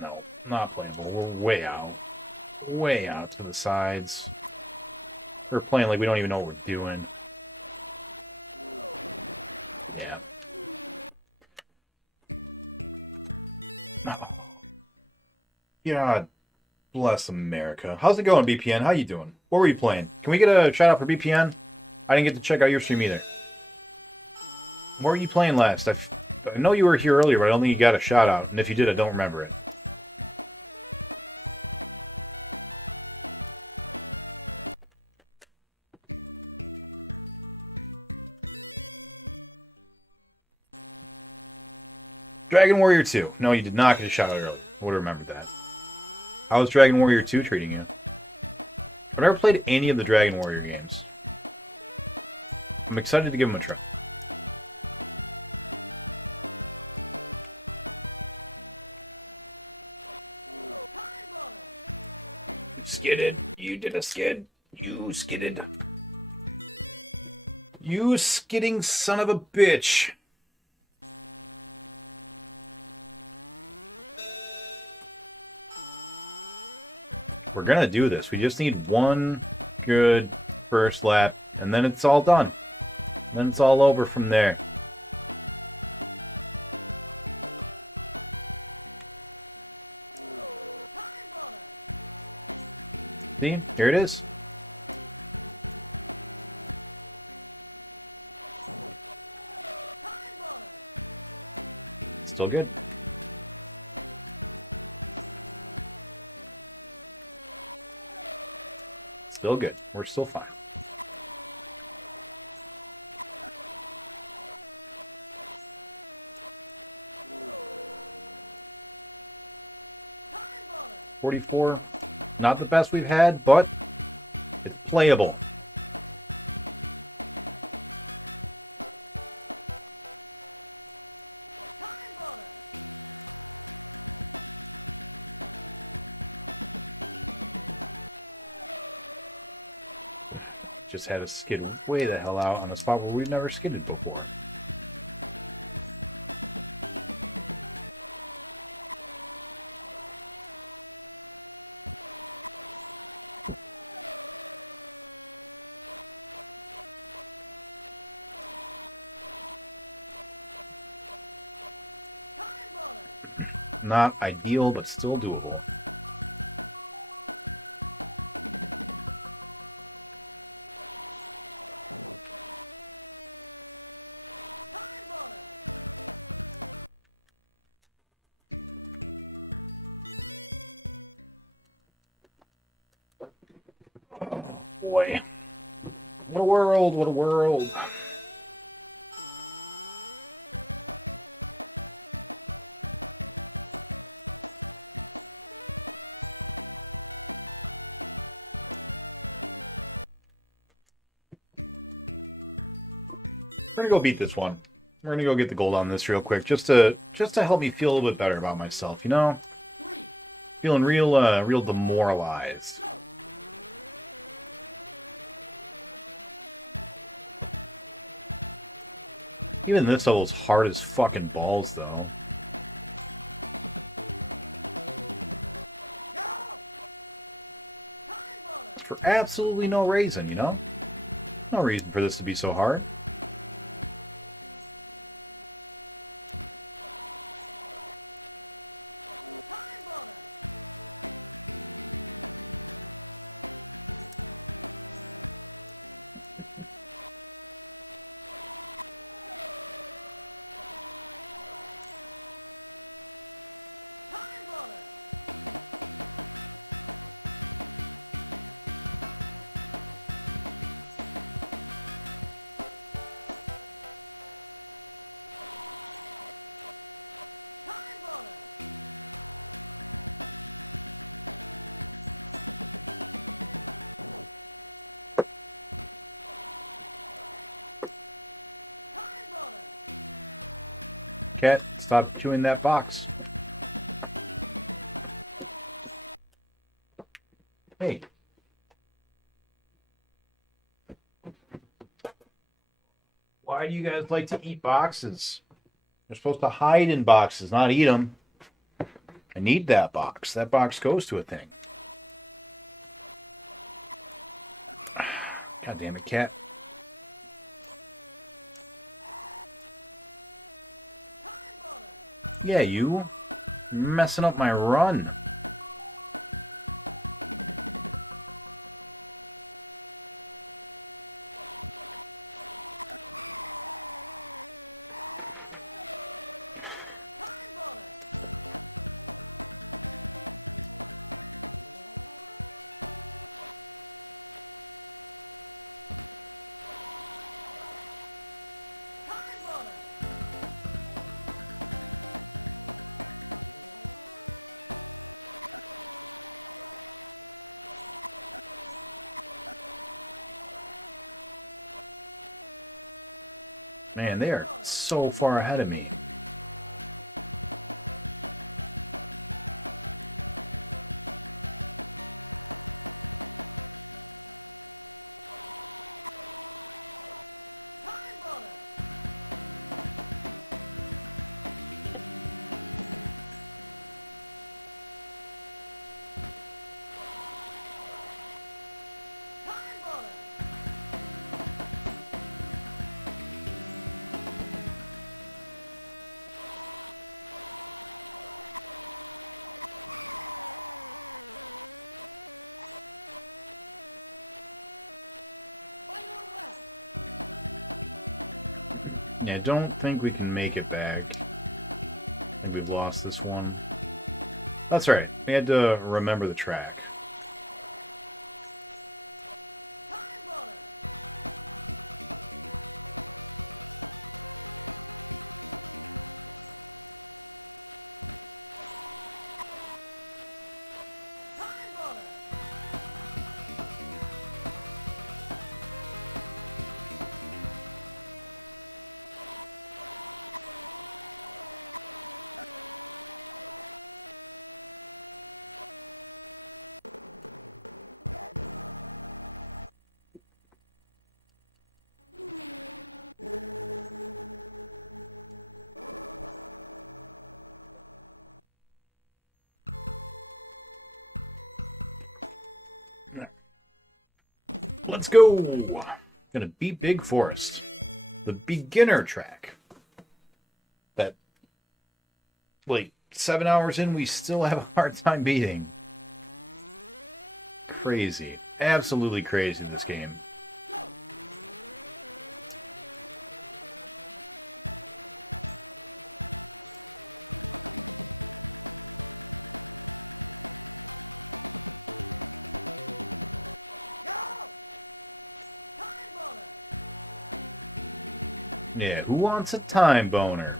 No, not playable. We're way out. Way out to the sides. We're playing like we don't even know what we're doing. God bless America. How's it going, BPN? How you doing? What were you playing? Can we get a shout out for BPN? I didn't get to check out your stream either. What were you playing last? I know you were here earlier, but I don't think you got a shout out. And if you did, I don't remember it. Dragon Warrior 2. No, you did not get a shout out earlier. I would have remembered that. How was Dragon Warrior 2 treating you? I've never played any of the Dragon Warrior games. I'm excited to give them a try. Skidded. You did a skid. You skidded. You skidding son of a bitch. We're gonna do this. We just need one good first lap, and then it's all done. Then it's all over from there. See? Here it is. Still good. Still good. We're still fine. .44. Not the best we've had, but it's playable. Just had to skid way the hell out on a spot where we've never skidded before. Not ideal, but still doable. Boy, what a world, what a world. We're gonna go beat this one. We're gonna go get the gold on this real quick, just to help me feel a little bit better about myself, you know? Feeling real demoralized. Even this level's hard as fucking balls, though. absolutely no reason, you know? No reason for this to be so hard. Cat, stop chewing that box. Hey. Why do you guys like to eat boxes? You're supposed to hide in boxes, not eat them. I need that box. That box goes to a thing. God damn it, Cat. Yeah, you. You're messing up my run. Man, they are so far ahead of me. I don't think we can make it back. I think we've lost this one. That's right. We had to remember the track. Let's go! Gonna beat Big Forest. The beginner track. That, like, 7 hours in, we still have a hard time beating. Crazy. Absolutely crazy, this game. Yeah, who wants a time boner?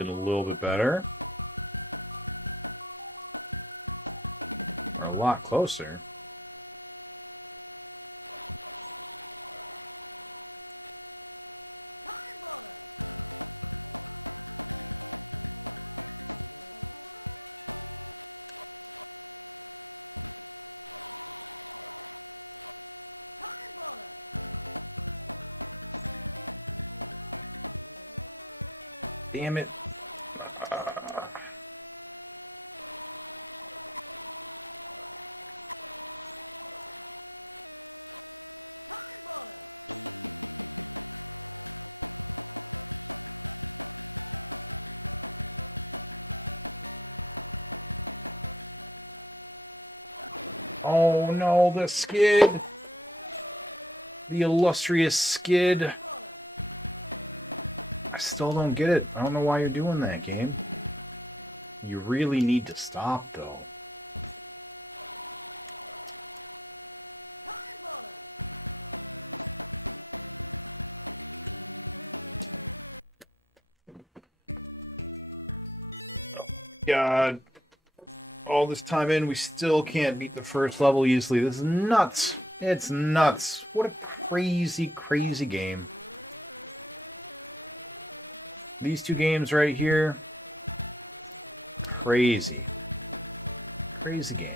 Did a little bit better. Or a lot closer. Damn it. Oh no, the skid. The illustrious skid. I still don't get it. I don't know why you're doing that, game. You really need to stop, though. Oh, God. All this time in, we still can't beat the first level easily. This is nuts. It's nuts. What a crazy, crazy game. These two games right here. Crazy. Crazy games.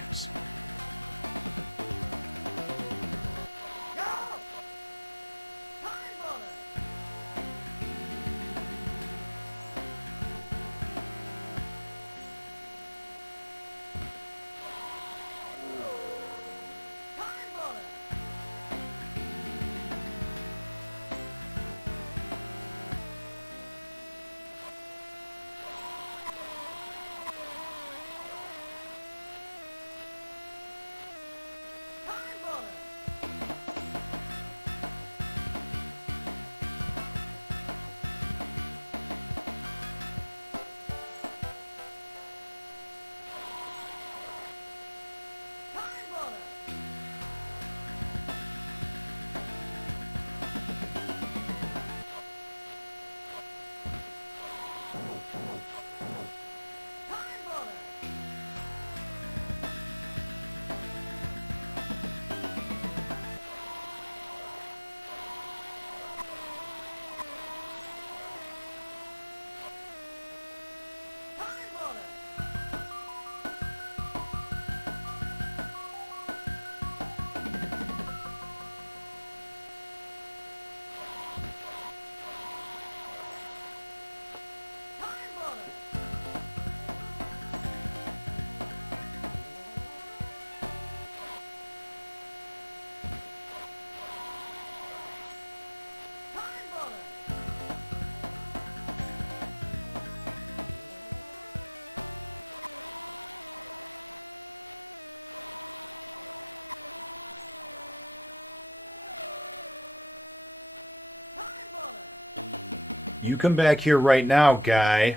You come back here right now, guy.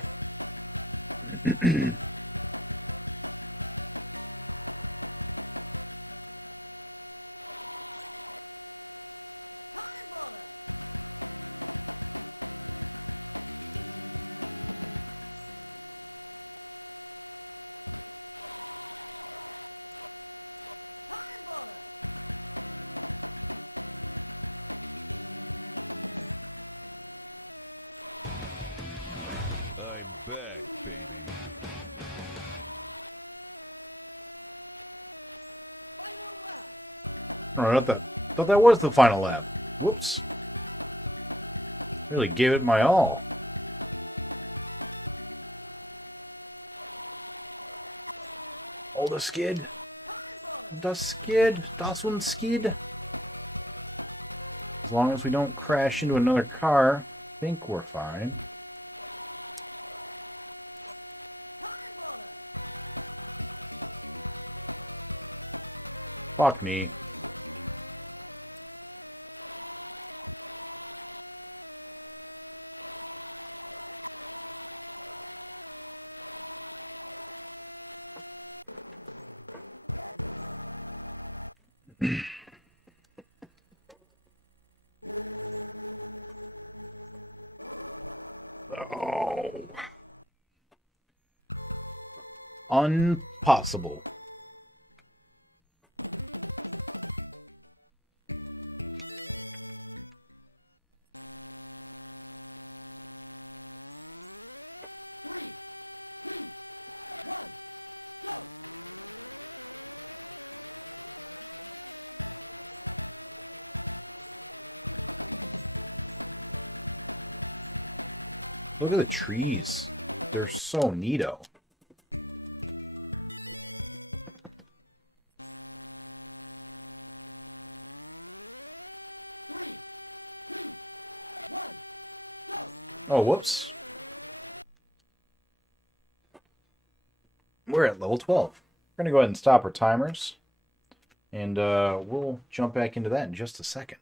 I thought that was the final lap. Whoops. Really gave it my all. Oh, the skid. The skid. Das one skid. As long as we don't crash into another car, I think we're fine. Fuck me. Impossible. Look at the trees. They're so neato. Oh, whoops. We're at level 12. We're going to go ahead and stop our timers. And we'll jump back into that in just a second.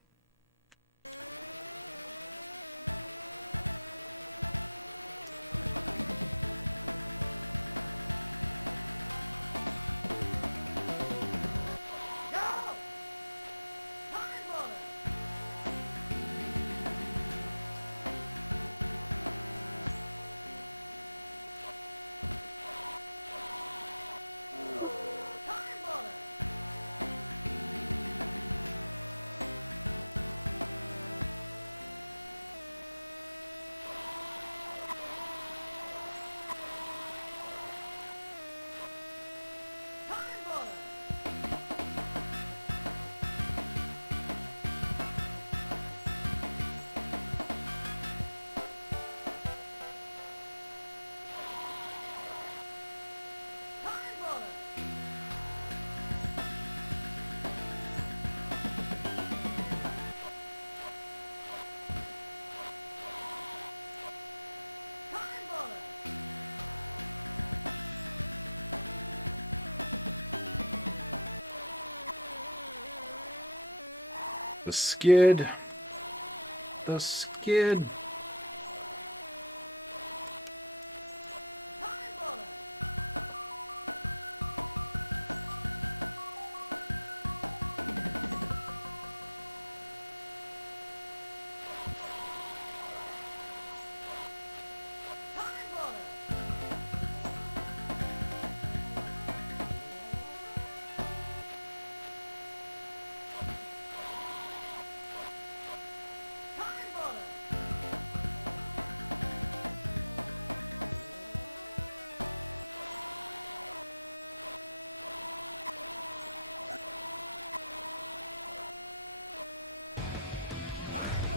The skid. The skid.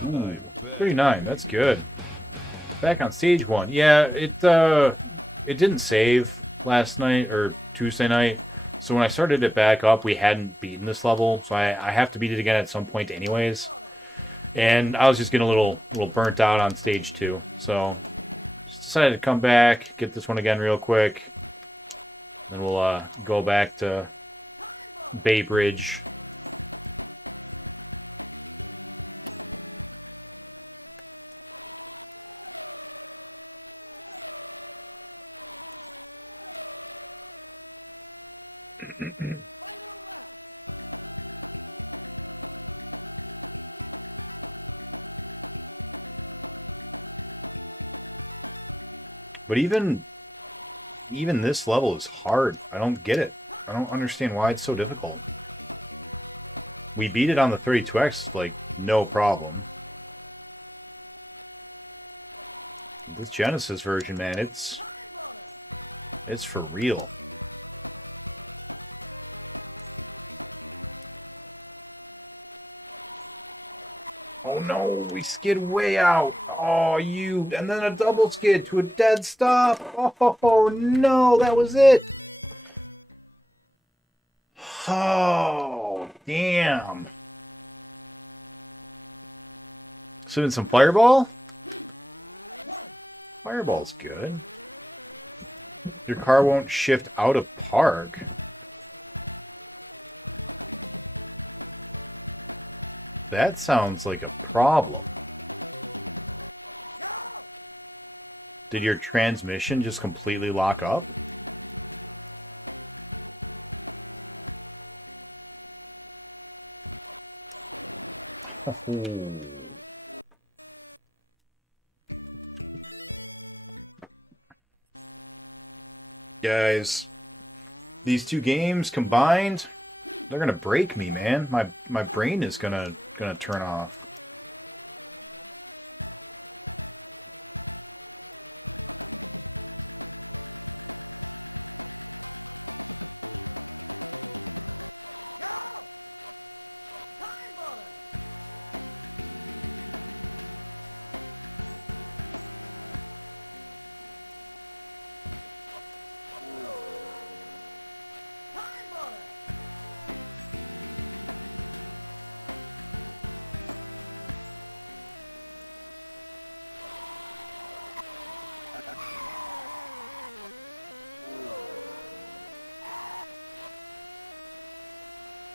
Ooh, 39. That's good. Back on stage 1. Yeah, it didn't save last night or Tuesday night. So when I started it back up, we hadn't beaten this level, so I have to beat it again at some point anyways. And I was just getting a little burnt out on stage 2. So just decided to come back, get this one again real quick. And we'll go back to Bay Bridge. But even this level is hard. I don't get it. I don't understand why it's so difficult. We beat it on the 32X, like, no problem. This Genesis version, man, it's for real. Oh no, we skid way out. Oh, and then a double skid to a dead stop. Oh no, that was it. Oh, damn. So then some Fireball? Fireball's good. Your car won't shift out of park. That sounds like a problem. Did your transmission just completely lock up? Oh. Guys, These two games combined, they're gonna break me, man. My brain is gonna turn off.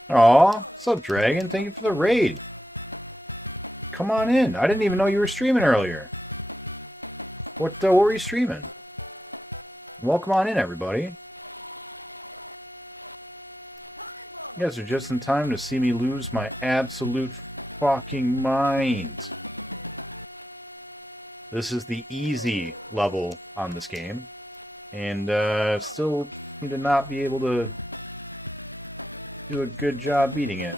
Aw, what's up, Dragon? Thank you for the raid. Come on in. I didn't even know you were streaming earlier. What were you streaming? Welcome on in, everybody. You guys are just in time to see me lose my absolute fucking mind. This is the easy level on this game. And still seem to not be able to do a good job beating it.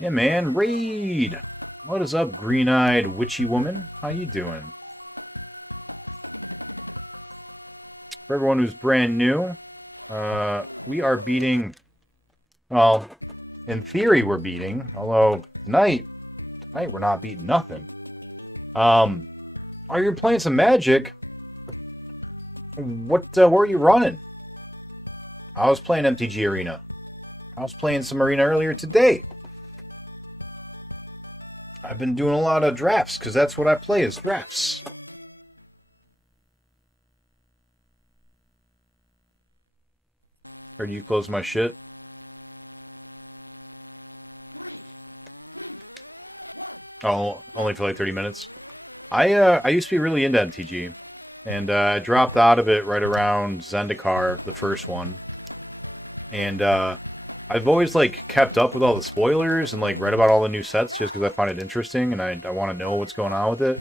Yeah, man, raid! What is up, green-eyed witchy woman? How you doing? For everyone who's brand new, we are beating... Well, in theory we're beating, although tonight we're not beating nothing. Are you playing some Magic? What were you running? I was playing MTG Arena. I was playing some Arena earlier today. I've been doing a lot of drafts, because that's what I play, is drafts. Or do you close my shit? Oh, only for like 30 minutes. I used to be really into MTG, and I dropped out of it right around Zendikar, the first one. And I've always like kept up with all the spoilers and like read about all the new sets just because I find it interesting and I want to know what's going on with it.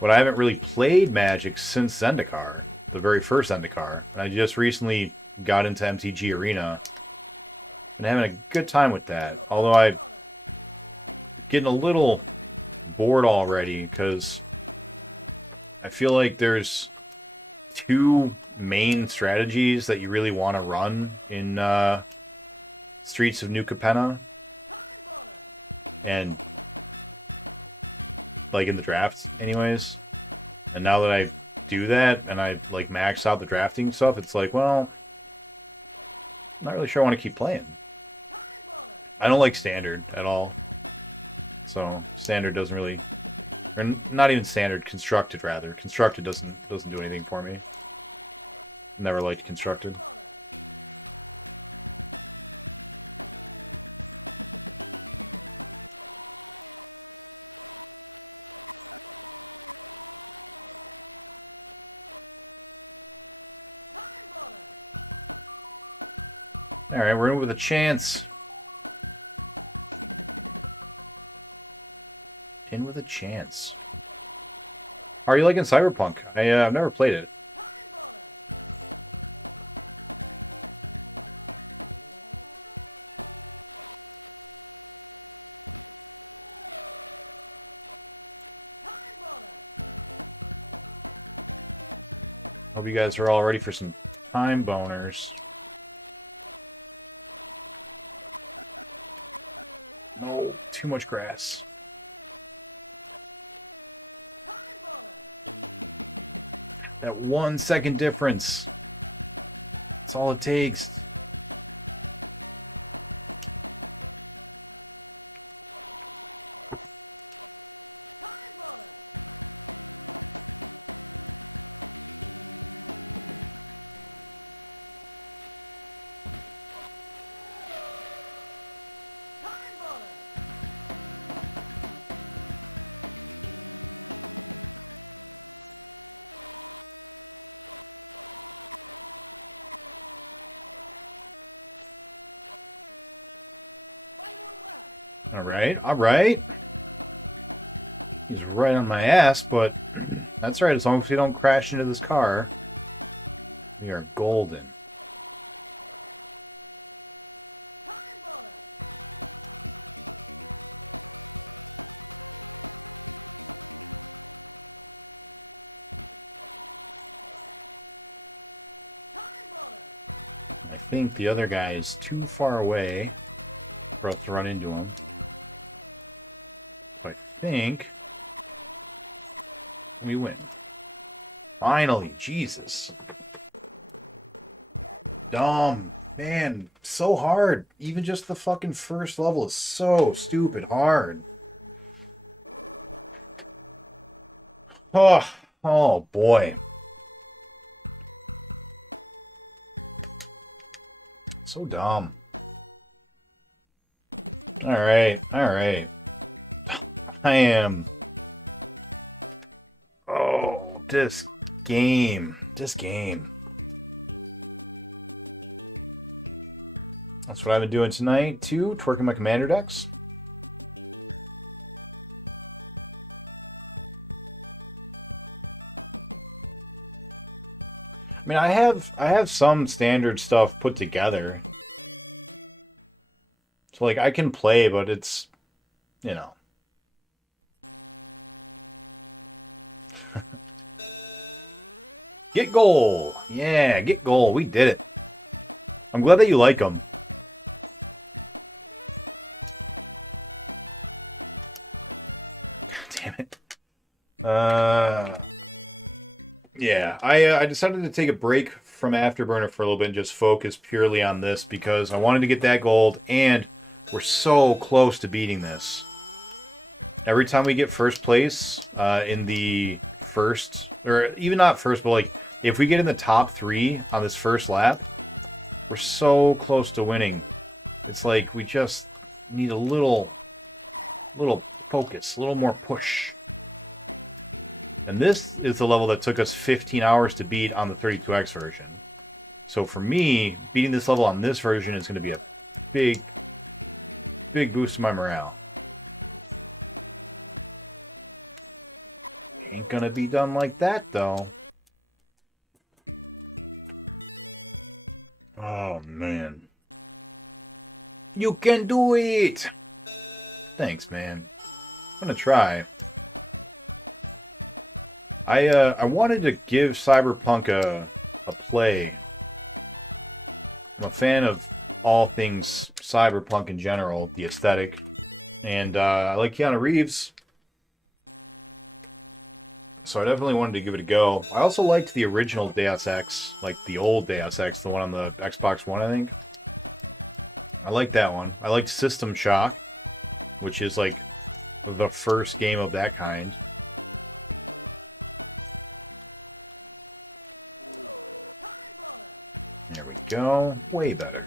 But I haven't really played Magic since Zendikar, the very first Zendikar. And I just recently got into MTG Arena and having a good time with that. Although I'm getting a little bored already because I feel like there's two main strategies that you really want to run in Streets of New Capenna, and like in the drafts anyways. And now that I do that and I like max out the drafting stuff, it's like, well, I'm not really sure I want to keep playing. I don't like standard at all, so standard doesn't really, or not even standard, constructed rather. Constructed doesn't do anything for me. Never liked constructed. Alright, we're in with a chance. In with a chance. How are you liking Cyberpunk? I've never played it. Hope you guys are all ready for some time boners. Oh, too much grass. That 1 second difference. That's all it takes. Alright, alright. He's right on my ass, but that's right. As long as we don't crash into this car, we are golden. I think the other guy is too far away for us to run into him. So I think we win. Finally, Jesus. Dumb. Man, so hard. Even just the fucking first level is so stupid hard. Oh boy. So dumb. Alright, alright. I am... Oh, this game. This game. That's what I've been doing tonight, too. Twerking my commander decks. I mean, I have some standard stuff put together. So, like, I can play, but it's, you know. Get goal! Yeah, get goal. We did it. I'm glad that you like them. Damn it. Yeah, I decided to take a break from Afterburner for a little bit and just focus purely on this because I wanted to get that gold, and we're so close to beating this. Every time we get first place in the first, or even not first, but like if we get in the top 3 on this first lap, we're so close to winning. It's like we just need a little focus, a little more push. And this is the level that took us 15 hours to beat on the 32X version. So for me, beating this level on this version is going to be a big boost to my morale. Ain't gonna be done like that, though. Oh, man. You can do it! Thanks, man. I'm gonna try. I wanted to give Cyberpunk a play. I'm a fan of all things Cyberpunk in general, the aesthetic. And I like Keanu Reeves. So I definitely wanted to give it a go. I also liked the original Deus Ex, like the old Deus Ex, the one on the Xbox One, I think. I liked that one. I liked System Shock, which is like the first game of that kind. There we go. Way better.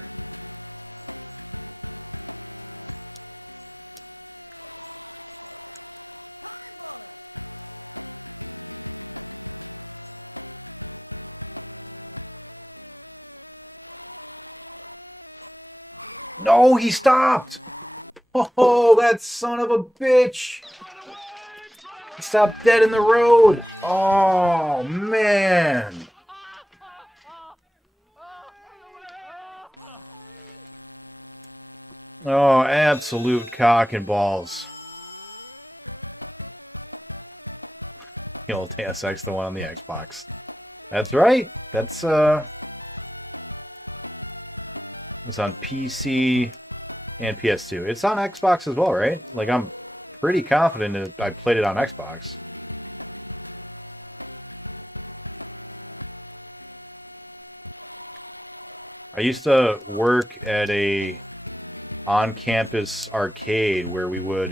No, he stopped! Oh, that son of a bitch! He stopped dead in the road! Oh, man! Oh, absolute cock and balls. The old Deus Ex, the one on the Xbox. That's right. That's, it's on PC and PS2. It's on Xbox as well, right? Like, I'm pretty confident that I played it on Xbox. I used to work at a on-campus arcade where we would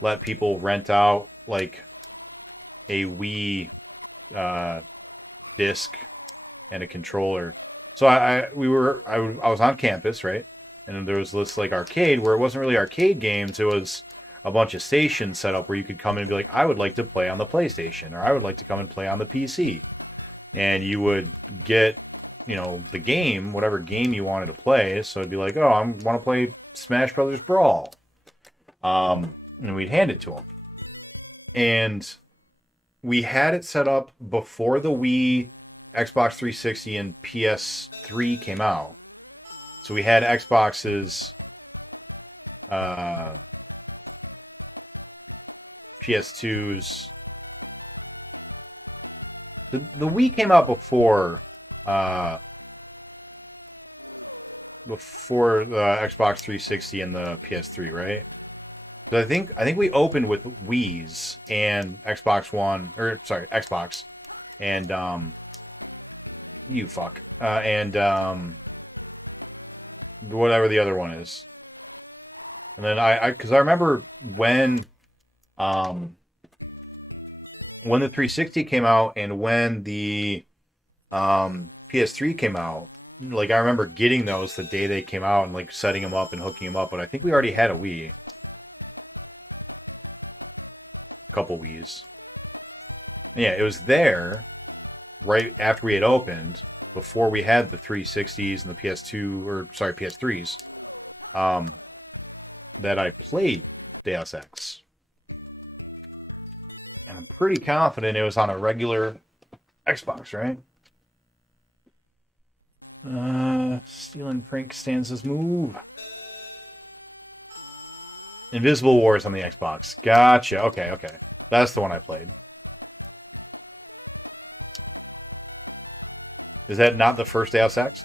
let people rent out, like, a Wii disc and a controller. So I was on campus, right? And there was this like arcade where it wasn't really arcade games. It was a bunch of stations set up where you could come in and be like, I would like to play on the PlayStation, or I would like to come and play on the PC. And you would get, you know, the game, whatever game you wanted to play. So it'd be like, oh, I want to play Smash Brothers Brawl. And we'd hand it to him. And we had it set up before the Wii, Xbox 360, and PS3 came out. So we had Xboxes, PS2s. The Wii came out before the Xbox 360 and the PS3, right? So I think we opened with Wii's and Xbox One, or sorry, Xbox, and whatever the other one is. And then because I remember when the 360 came out and when the PS3 came out, like I remember getting those the day they came out and like setting them up and hooking them up, but I think we already had a Wii. A couple Wii's. Yeah, it was there right after we had opened, before we had the 360s and the PS3s, that I played Deus Ex. And I'm pretty confident it was on a regular Xbox, right? Stealing Frank Stanza's move. Invisible Wars on the Xbox. Gotcha. Okay. That's the one I played. Is that not the first Deus Ex?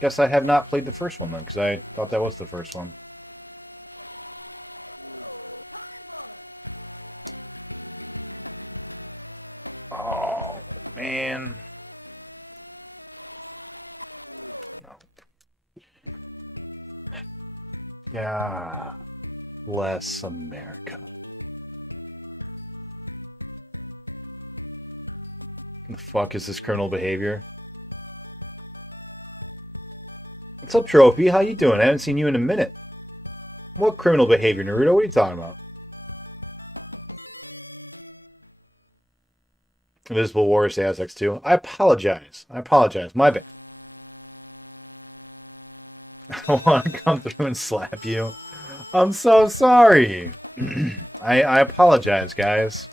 Guess I have not played the first one then, because I thought that was the first one. Oh, man. God bless America. The fuck is this criminal behavior? What's up, Trophy? How you doing? I haven't seen you in a minute. What criminal behavior, Naruto? What are you talking about? Invisible Wars, Deus Ex 2. I apologize. My bad. I want to come through and slap you. I'm so sorry. I apologize, guys.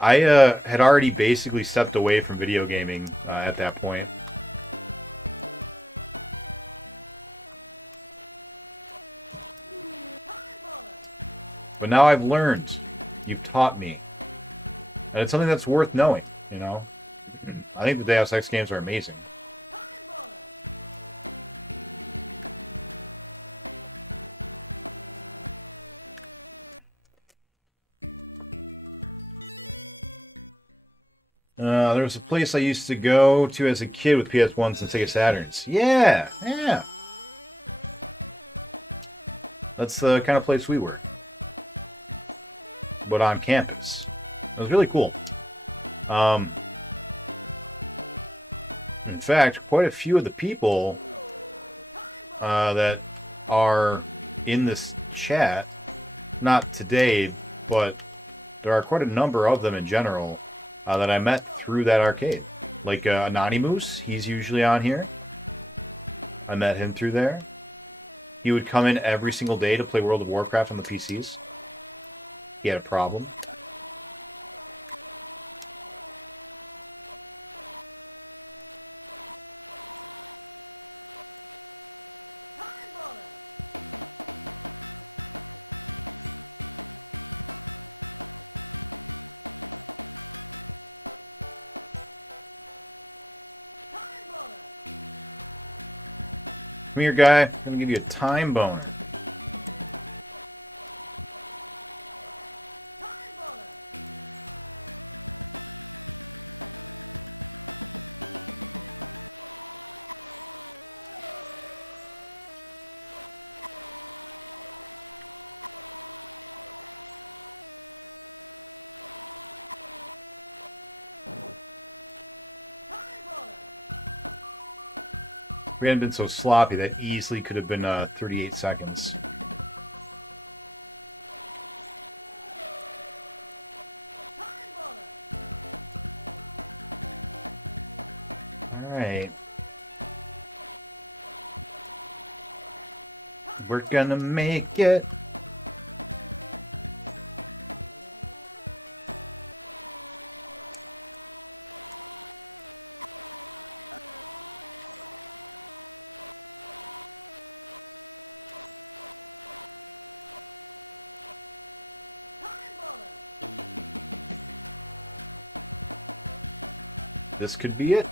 I had already basically stepped away from video gaming at that point. But now I've learned. You've taught me. And it's something that's worth knowing, you know? I think the Deus Ex games are amazing. There was a place I used to go to as a kid with PS1s and Sega Saturns. Yeah. That's the kind of place we were. But on campus. It was really cool. In fact, quite a few of the people that are in this chat, not today, but there are quite a number of them in general, that I met through that arcade. Like Anonymous, he's usually on here. I met him through there. He would come in every single day to play World of Warcraft on the PCs. He had a problem. Come here, guy. I'm gonna give you a time bone. If we hadn't been so sloppy, that easily could have been 38 seconds. We're gonna make it. This could be it.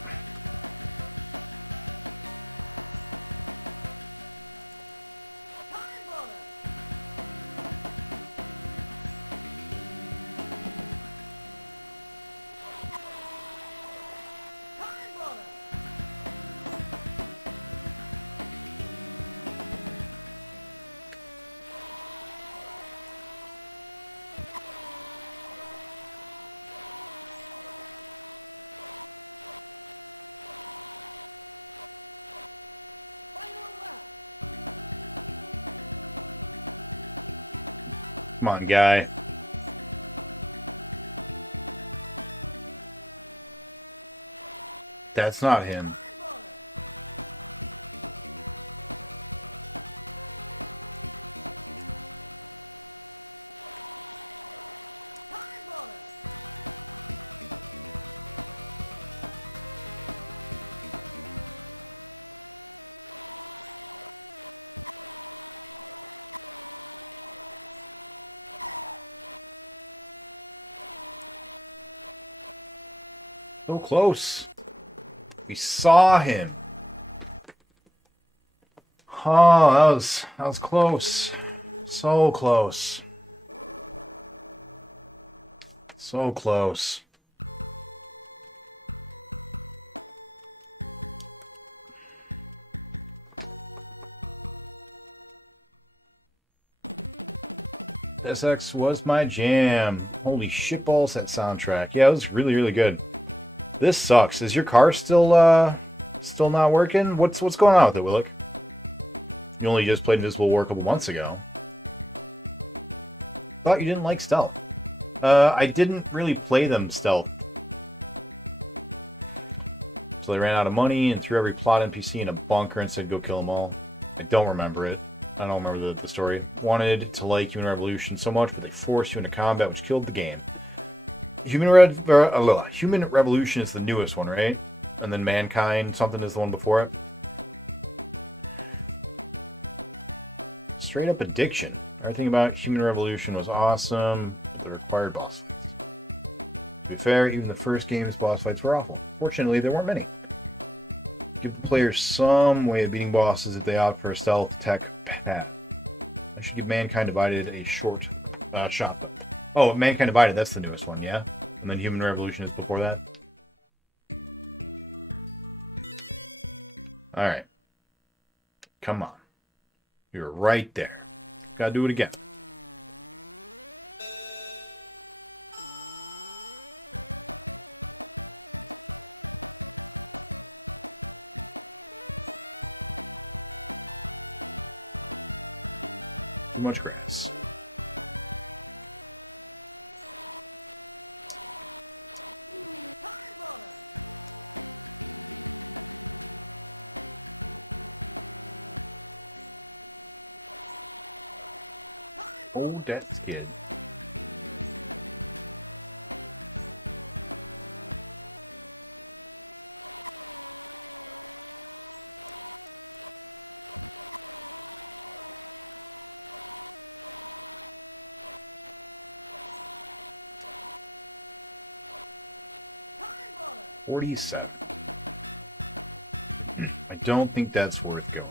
Come on, guy. That's not him. So close. We saw him. Oh, that was close. So close. So close. SX was my jam. Holy shitballs, that soundtrack. Yeah, it was really, really good. This sucks. Is your car still not working? What's going on with it, Willick? You only just played Invisible War a couple months ago. Thought you didn't like stealth. I didn't really play them stealth. So they ran out of money and threw every plot NPC in a bunker and said go kill them all. I don't remember it. I don't remember the story. Wanted to like Human Revolution so much, but they forced you into combat, which killed the game. Human Revolution is the newest one, right? And then Mankind something is the one before it. Straight up addiction. Everything about Human Revolution was awesome. The required boss fights. To be fair, even the first game's boss fights were awful. Fortunately, there weren't many. Give players some way of beating bosses if they opt for a stealth tech path. I should give Mankind Divided a short shot. Oh, Mankind Divided, that's the newest one, yeah? And then Human Revolution is before that? Alright. Come on. You're right there. Gotta do it again. Too much grass. Oh, that's good. $47. I don't think that's worth going.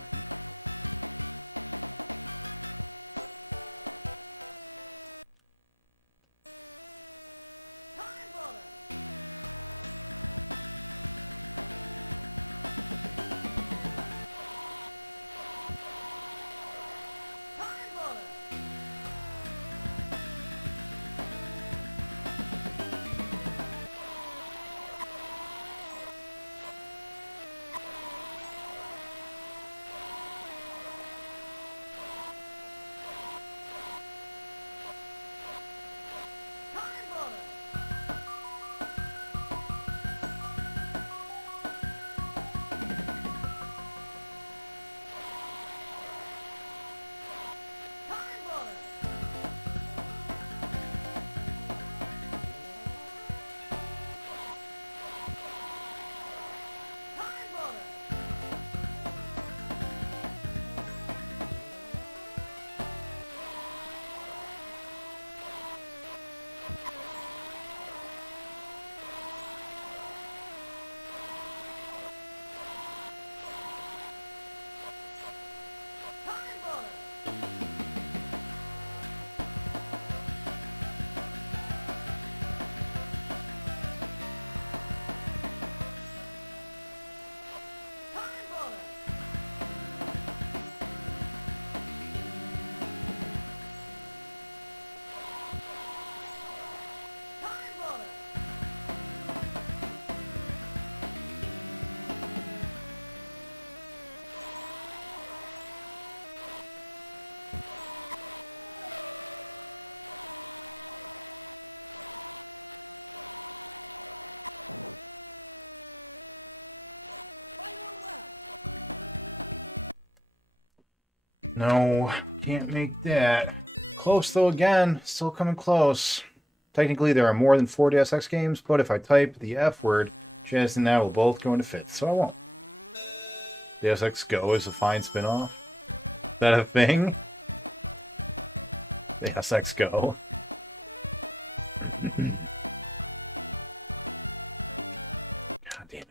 No, can't make that. Close though again, still coming close. Technically there are more than 4 Deus Ex games, but if I type the F word, Jazz and that will both go into fits, so I won't. Deus Ex Go is a fine spin-off. Is that a thing? Deus Ex Go. God damn it.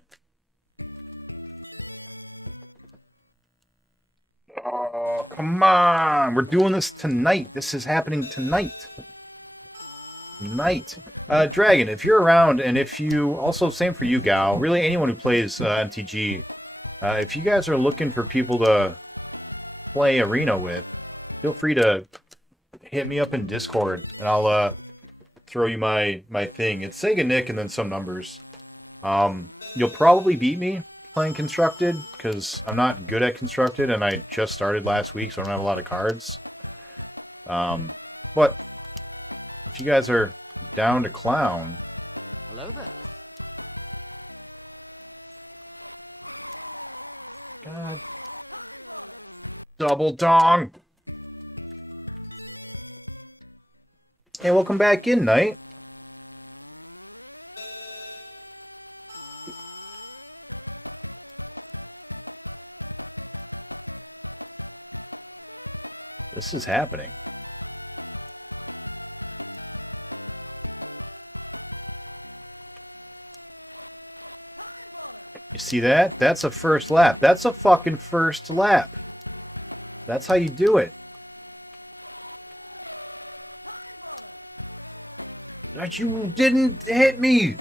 Oh, come on! We're doing this tonight. This is happening tonight. Dragon, if you're around, and if you... Also, same for you, Gal. Really, anyone who plays MTG. If you guys are looking for people to play Arena with, feel free to hit me up in Discord, and I'll throw you my thing. It's Seganick and then some numbers. You'll probably beat me playing Constructed, because I'm not good at Constructed, and I just started last week, so I don't have a lot of cards. But if you guys are down to clown... Double dong! Hey, welcome back in, Knight. This is happening. You see that? That's a first lap. That's a fucking first lap. That's how you do it. But you didn't hit me!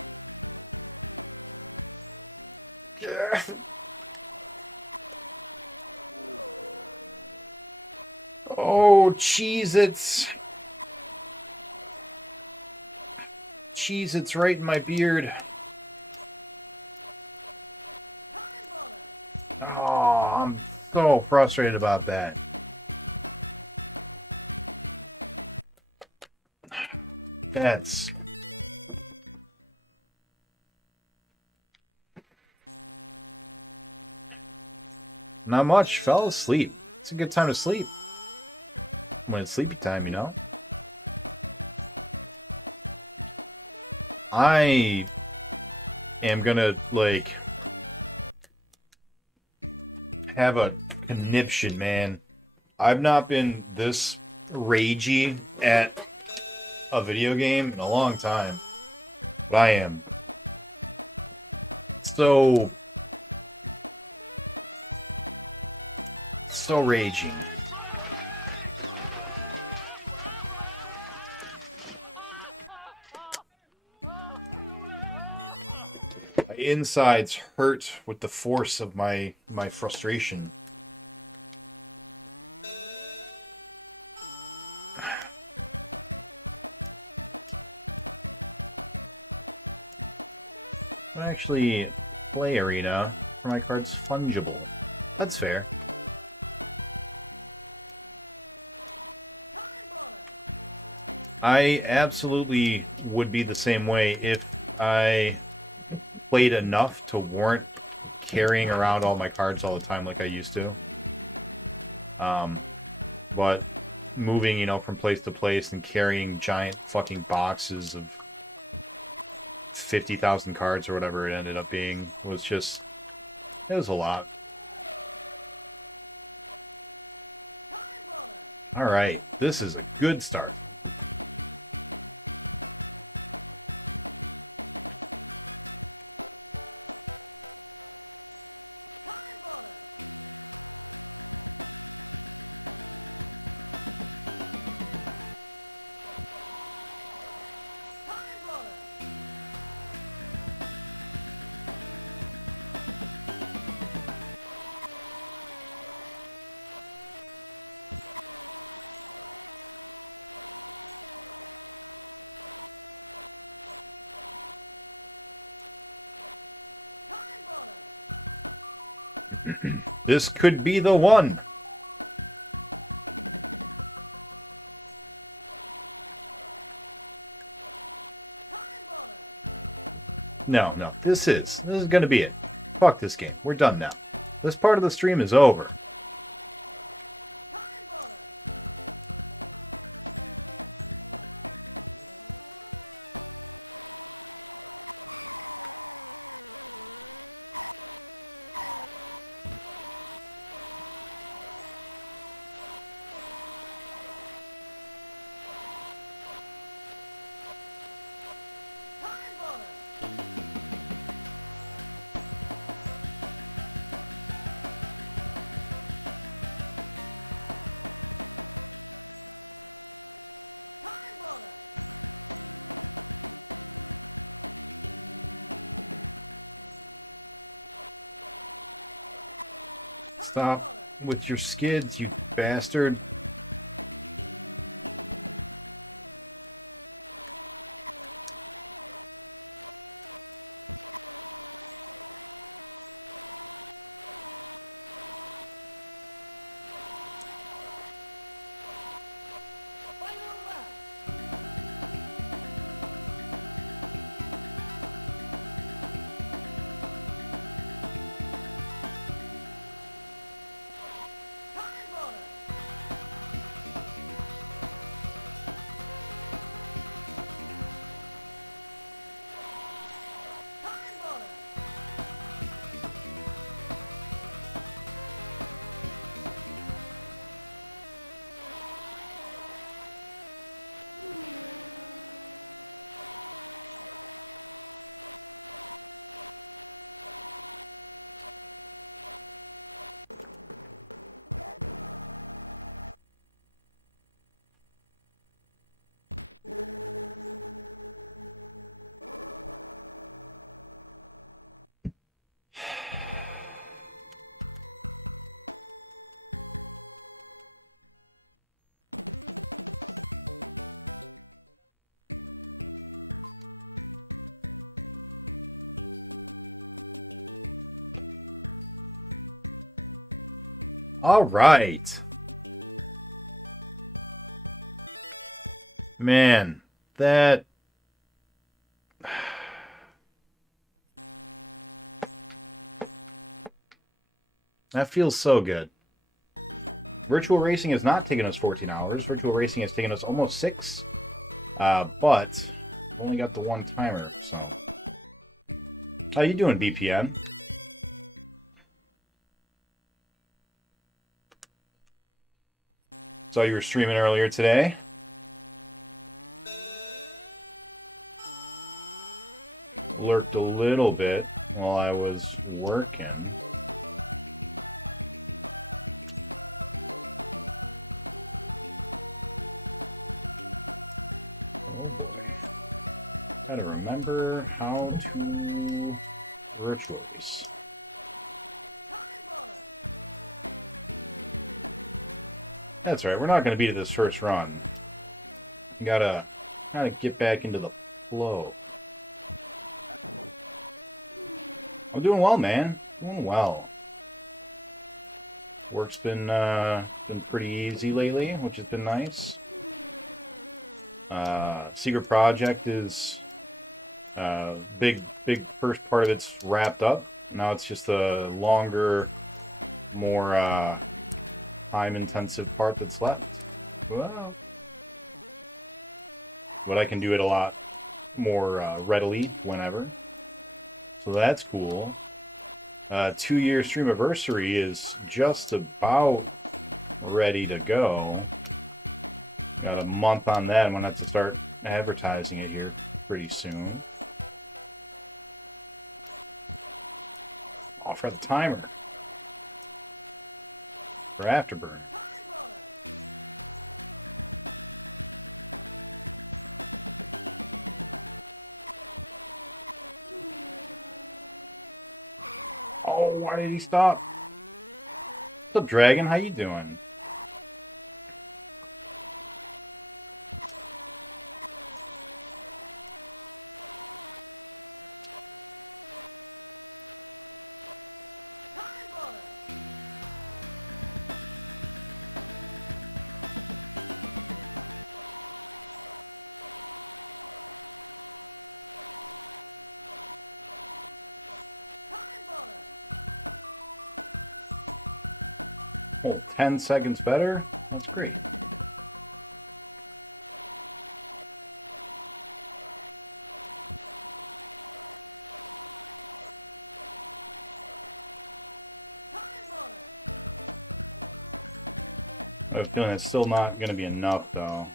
Oh, Cheez-Its. Cheez-Its right in my beard. Oh, I'm so frustrated about that. That's... Not much. Fell asleep. It's a good time to sleep. When it's sleepy time, you know? I am gonna, like... have a conniption, man. I've not been this ragey at a video game in a long time. But I am so ragey. My insides hurt with the force of my frustration. Actually play Arena for my cards fungible. That's fair. I absolutely would be the same way if I played enough to warrant carrying around all my cards all the time like I used to. But moving, you know, from place to place and carrying giant fucking boxes of 50,000 cards or whatever it ended up being was just... it was a lot. Alright, this is a good start. This could be the one. No. This is gonna be it. Fuck this game. We're done now. This part of the stream is over. Stop with your skids, you bastard. All right. Man, that... that feels so good. Virtual Racing has not taken us 14 hours. Virtual Racing has taken us almost 6. But only got the one timer, so... How you doing, BPM? Saw you were streaming earlier today. Lurked a little bit while I was working. Gotta remember how to virtuals. That's right, we're not going to beat it this first run. Gotta get back into the flow. I'm doing well, man. Doing well. Work's been pretty easy lately, which has been nice. Secret Project is big first part of it's wrapped up. Now it's just a longer, more time-intensive part that's left. Well, but I can do it a lot more readily whenever. So that's cool. 2-year stream anniversary is just about ready to go. Got a month on that. I'm gonna have to start advertising it here pretty soon. Off for the timer. For Afterburn. Oh, why did he stop? What's up, Dragon? How you doing? Oh, 10 seconds better? That's great. I have a feeling it's still not going to be enough, though.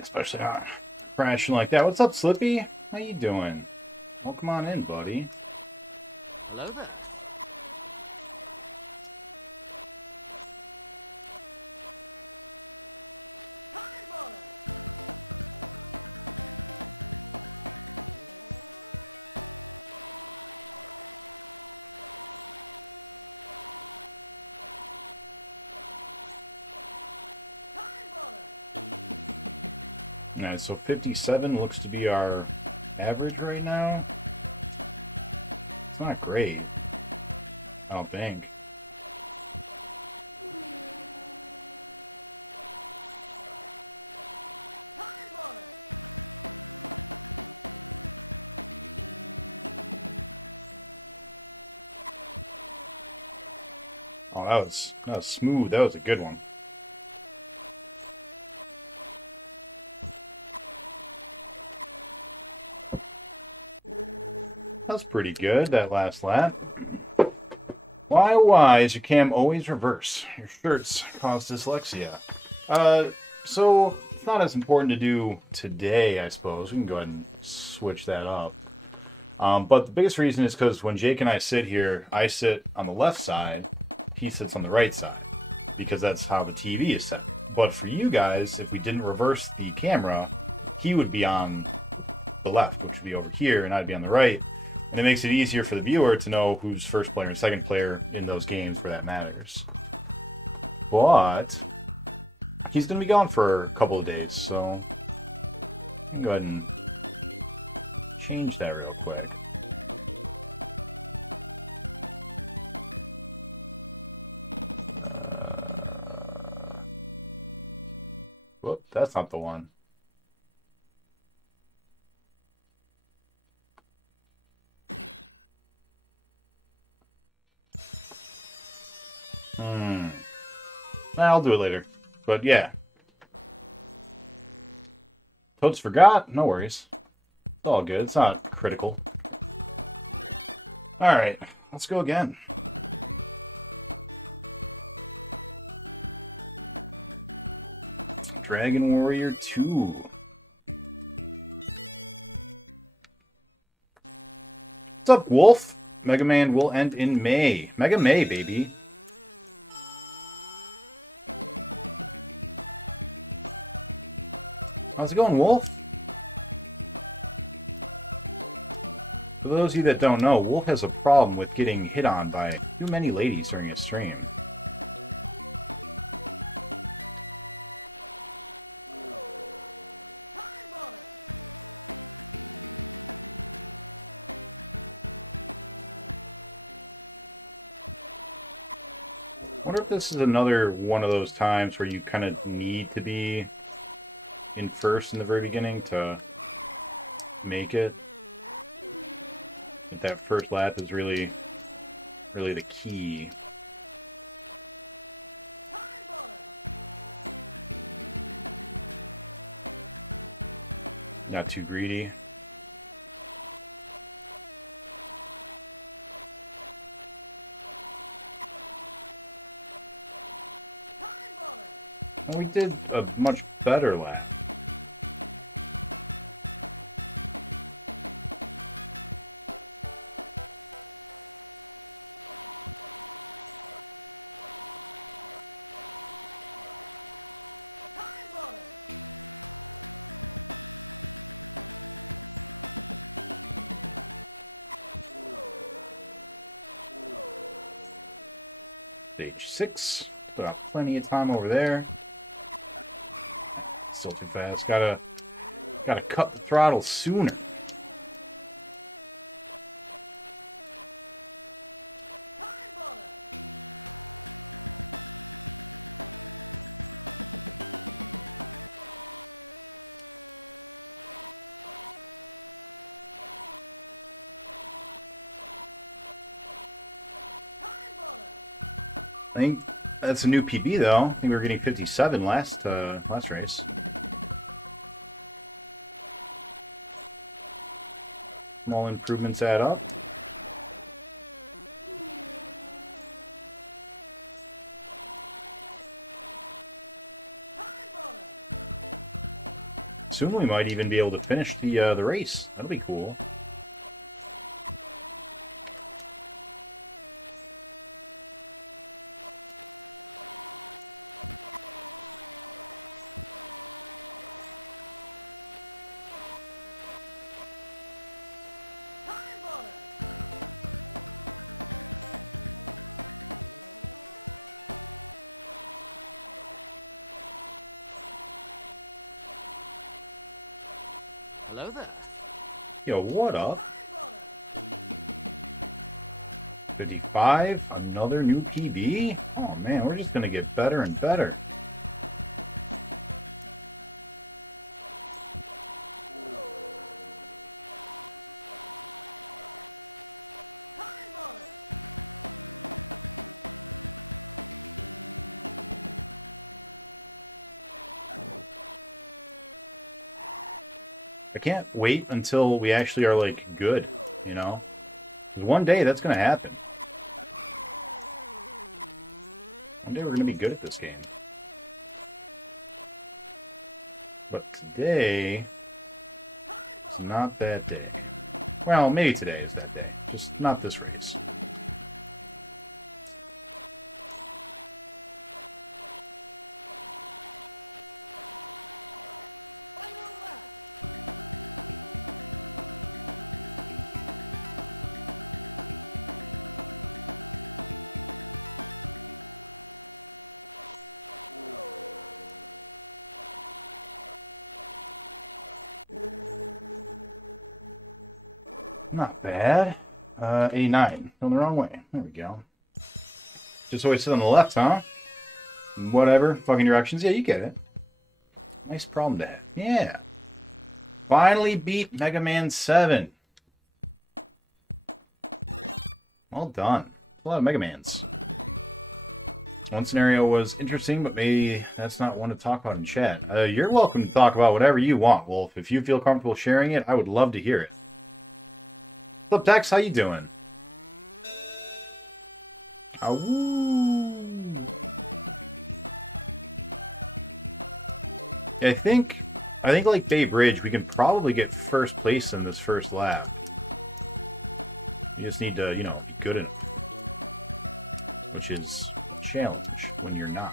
Especially not crashing like that. What's up, Slippy? How you doing? Oh, come on in, buddy. Yeah, so 57 looks to be our average right now. It's not great, I don't think. Oh, that was smooth. That was a good one. That was pretty good, that last lap. Why is your cam always reverse? Your shirts cause dyslexia. So it's not as important to do today, I suppose. We can go ahead and switch that up. But the biggest reason is because when Jake and I sit here, I sit on the left side, he sits on the right side, because that's how the TV is set. But for you guys, if we didn't reverse the camera, he would be on the left, which would be over here, and I'd be on the right. And it makes it easier for the viewer to know who's first player and second player in those games where that matters. But he's going to be gone for a couple of days, so I can go ahead and change that real quick. Whoop, that's not the one. I'll do it later. But yeah. Toads forgot? No worries. It's all good. It's not critical. Alright, let's go again. Dragon Warrior 2. What's up, Wolf? Mega Man will end in May. Mega May, baby. How's it going, Wolf? For those of you that don't know, Wolf has a problem with getting hit on by too many ladies during his stream. I wonder if this is another one of those times where you kind of need to be in first in the very beginning to make it. But that first lap is really the key. Not too greedy. And we did a much better lap. Stage 6. Put out plenty of time over there. Still too fast. Gotta cut the throttle sooner. think that's a new PB though. I think we were getting 57 last race. Small improvements add up. Soon we might even be able to finish the race. That'll be cool. Hello there. Yo, what up? 55, another new PB? Oh man, we're just gonna get better and better. I can't wait until we actually are, like, good, you know? One day that's gonna happen. One day we're gonna be good at this game. But today is not that day. Well, maybe today is that day. Just not this race. Not bad. 89. Going the wrong way. There we go. Just always sit on the left, huh? Whatever. Fucking directions. Yeah, you get it. Nice problem to have. Yeah. Finally beat Mega Man 7. Well done. A lot of Mega Mans. One scenario was interesting, but maybe that's not one to talk about in chat. You're welcome to talk about whatever you want, Wolf. If you feel comfortable sharing it, I would love to hear it. What's up, Dex? How you doing? Awoo. I think like Bay Bridge, we can probably get first place in this first lap. You just need to, you know, be good at it. Which is a challenge when you're not.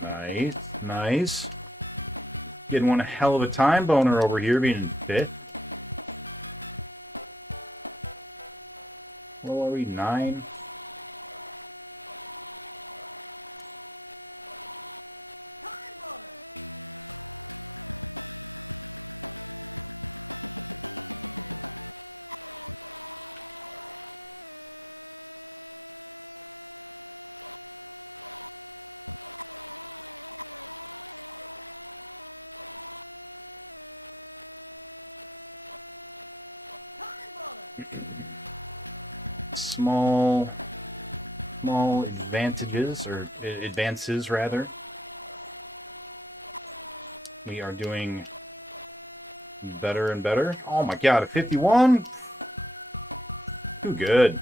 Nice, nice. Getting one hell of a time boner over here being fit. What are we, 9? Small advantages, or advances rather. We are doing better and better. Oh my god, a 51? Too good.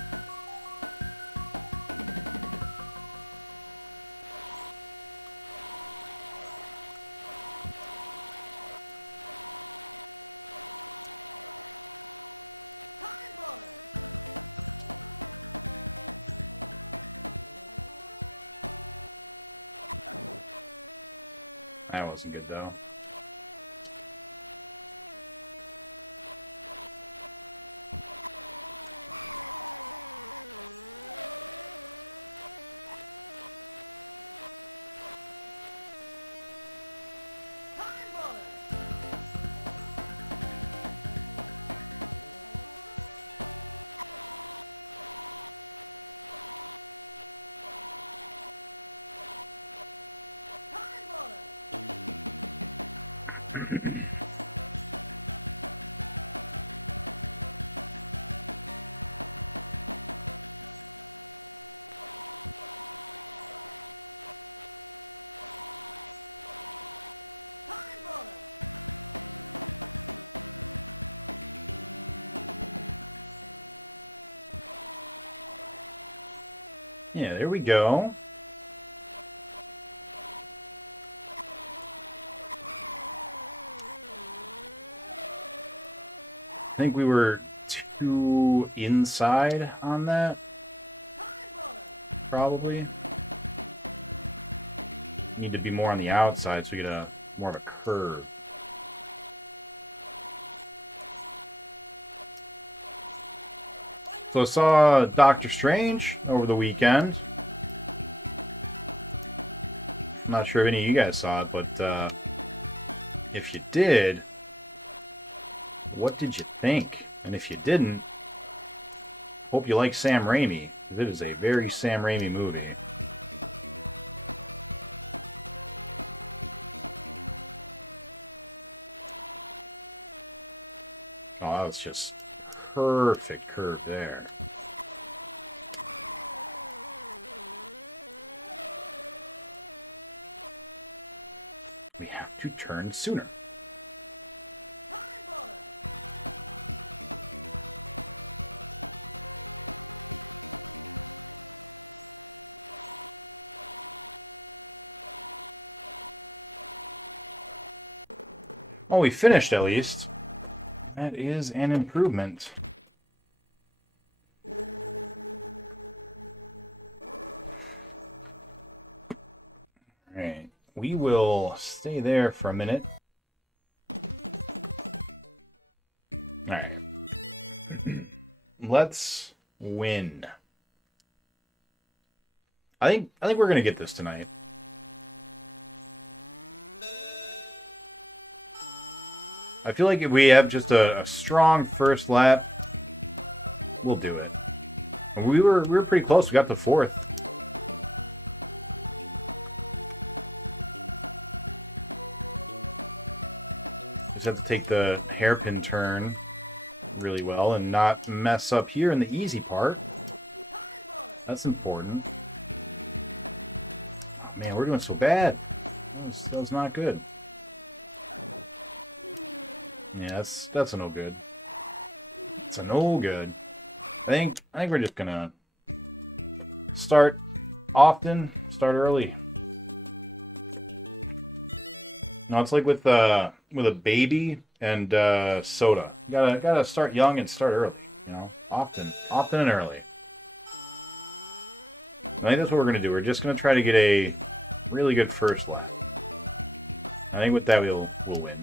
That wasn't good though. Yeah, there we go. I think we were too inside on that. Probably. Need to be more on the outside so we get a more of a curve. So I saw Doctor Strange over the weekend. I'm not sure if any of you guys saw it, but if you did, what did you think? And if you didn't, hope you like Sam Raimi, because it is a very Sam Raimi movie. Oh, that was just perfect curve there. We have to turn sooner. Oh, we finished at least. That is an improvement. Alright, we will stay there for a minute. Alright. Let's win. I think we're gonna get this tonight. I feel like if we have just a strong first lap, we'll do it. We were pretty close. We got the fourth. Just have to take the hairpin turn really well and not mess up here in the easy part. That's important. Oh, man, we're doing so bad. That's not good. Yeah, that's a no good. It's a no good. I think we're just gonna start often, start early. No, it's like with a baby and soda. You gotta start young and start early. You know, often and early. I think that's what we're gonna do. We're just gonna try to get a really good first lap. I think with that we'll win.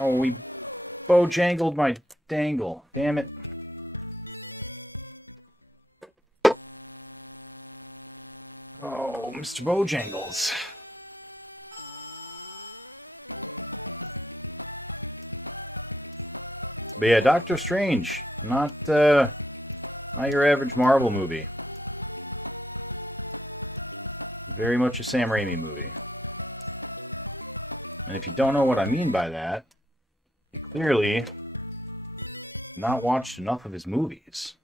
Oh, we bojangled my dangle. Damn it. Oh, Mr. Bojangles. But yeah, Doctor Strange. Not your average Marvel movie. Very much a Sam Raimi movie. And if you don't know what I mean by that, clearly not watched enough of his movies.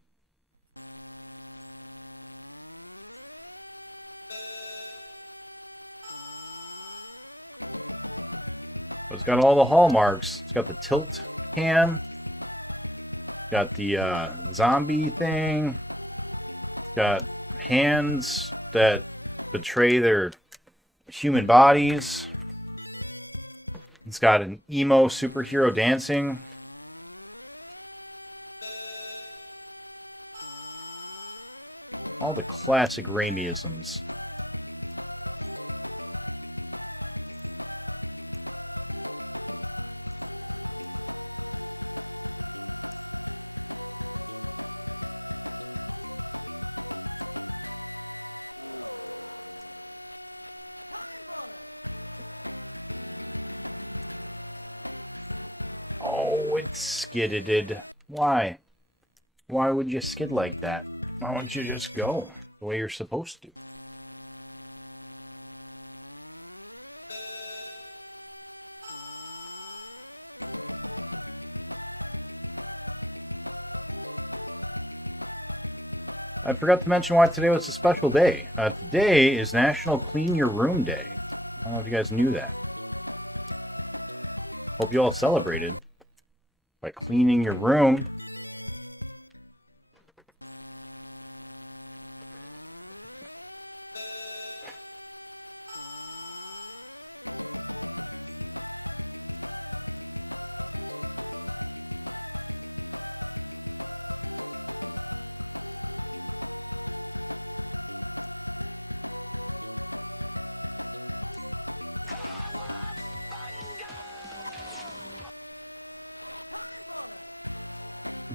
It's got all the hallmarks. It's got the tilt can. Got the zombie thing. Got hands that betray their human bodies. It's got an emo superhero dancing. All the classic Raimi-isms. skidded. Why? Why would you skid like that? Why wouldn't you just go the way you're supposed to? I forgot to mention why today was a special day. Today is National Clean Your Room Day. I don't know if you guys knew that. Hope you all celebrated by cleaning your room.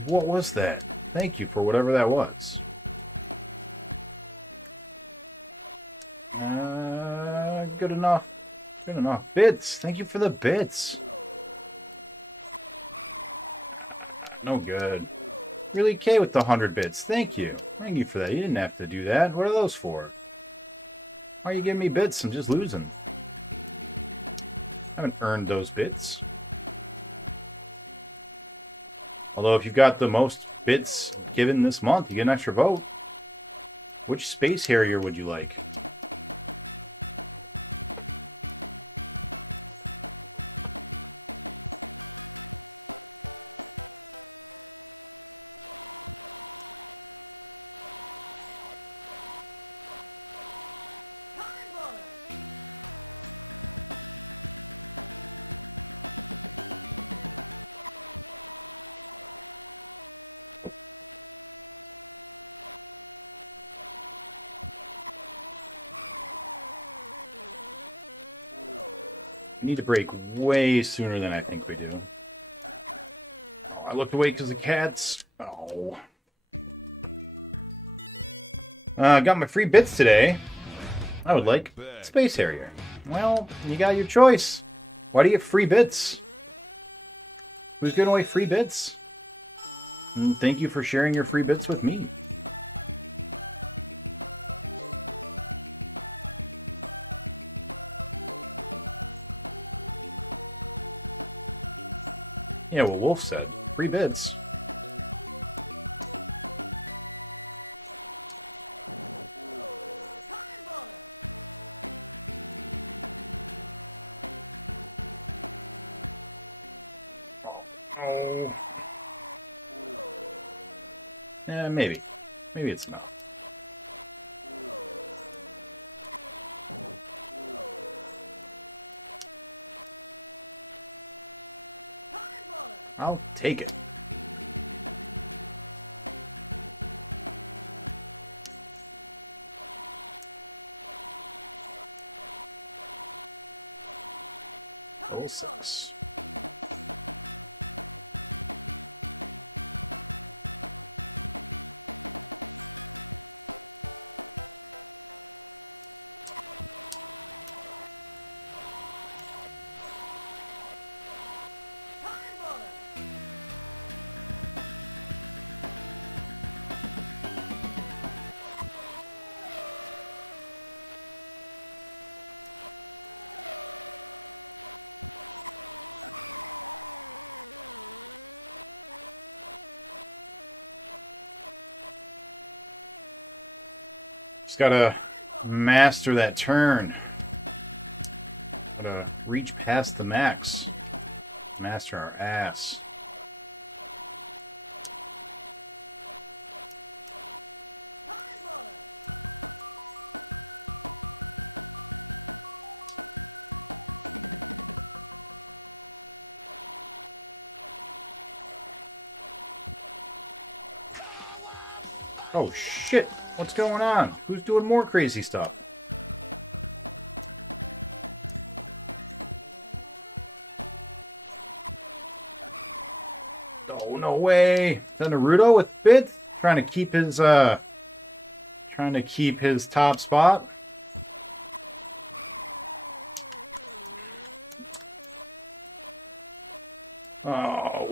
What was that? Thank you for whatever that was. Good enough. Good enough. Bits. Thank you for the bits. No good. Really K with the 100 bits. Thank you. Thank you for that. You didn't have to do that. What are those for? Why are you giving me bits and just losing? I haven't earned those bits. Although if you've got the most bits given this month, you get an extra vote. Which Space Harrier would you like? We need to break way sooner than I think we do. I looked away because of cats. Oh. Got my free bits today. I would like Space Harrier. Well, you got your choice. Why do you get free bits? Who's giving away free bits? And thank you for sharing your free bits with me. Yeah, what Wolf said. Free bids. Maybe. Maybe it's not. I'll take it. Basics. Just gotta master that turn. Gotta reach past the max. Master our ass. Oh shit! What's going on? Who's doing more crazy stuff? Oh, no way! Is that Naruto with bits? Trying to keep his top spot? Oh,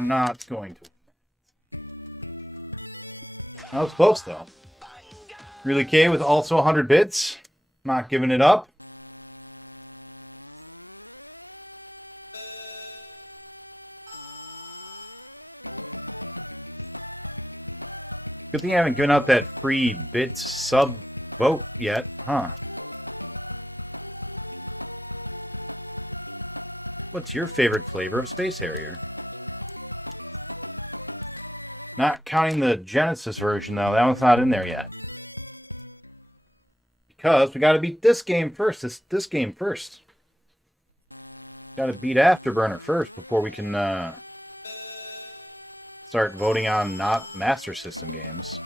are not going to. That was close, though. Really K with also 100 bits. Not giving it up. Good thing I haven't given out that free bits sub vote yet, huh? What's your favorite flavor of Space Harrier? Not counting the Genesis version, though. That one's not in there yet. Because we got to beat this game first. This game first. Got to beat Afterburner first before we can start voting on not Master System games.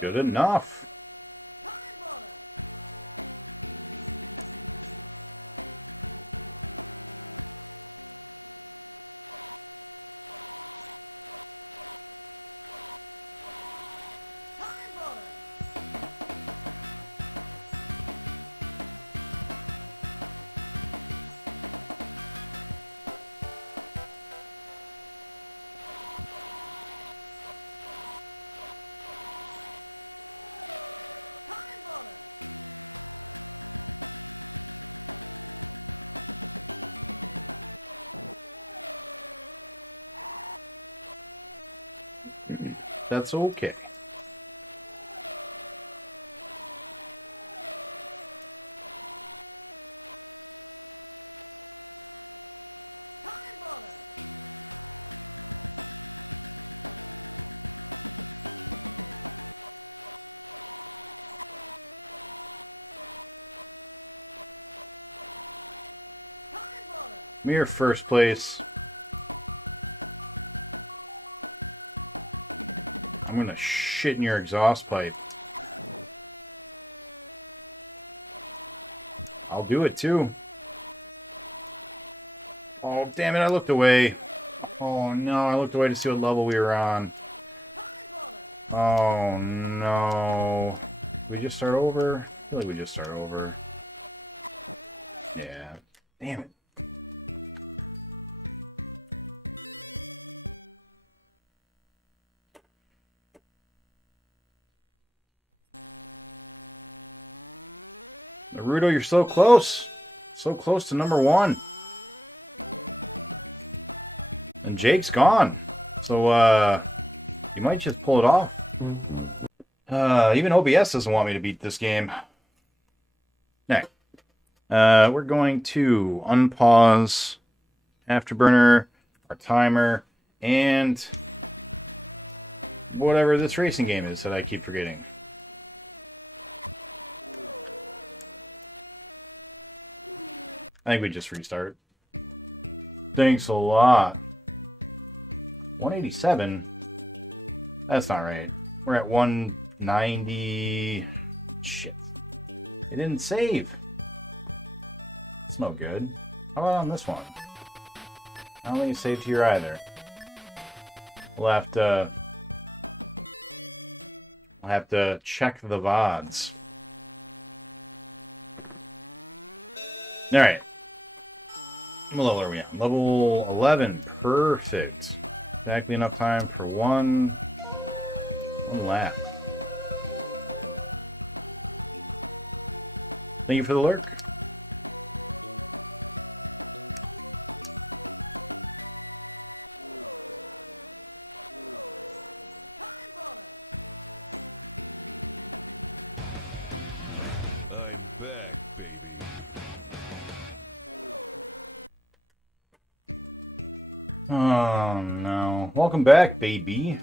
Good enough. That's okay. Mere first place. I'm gonna shit in your exhaust pipe. I'll do it too. Oh, damn it, I looked away. Oh no, I looked away to see what level we were on. Oh no. Did we just start over? Or did we just start over? Yeah. Damn it. Naruto, you're so close. So close to number 1. And Jake's gone. So, you might just pull it off. Even OBS doesn't want me to beat this game. Alright. We're going to unpause Afterburner, our timer, and whatever this racing game is that I keep forgetting. I think we just restart. Thanks a lot. 187? That's not right. We're at 190. Shit. It didn't save. It's no good. How about on this one? I don't think it saved here either. We'll have to check the VODs. Alright. What level are we at? Level 11. Perfect. Exactly enough time for one lap. Thank you for the lurk. Oh no. Welcome back, baby.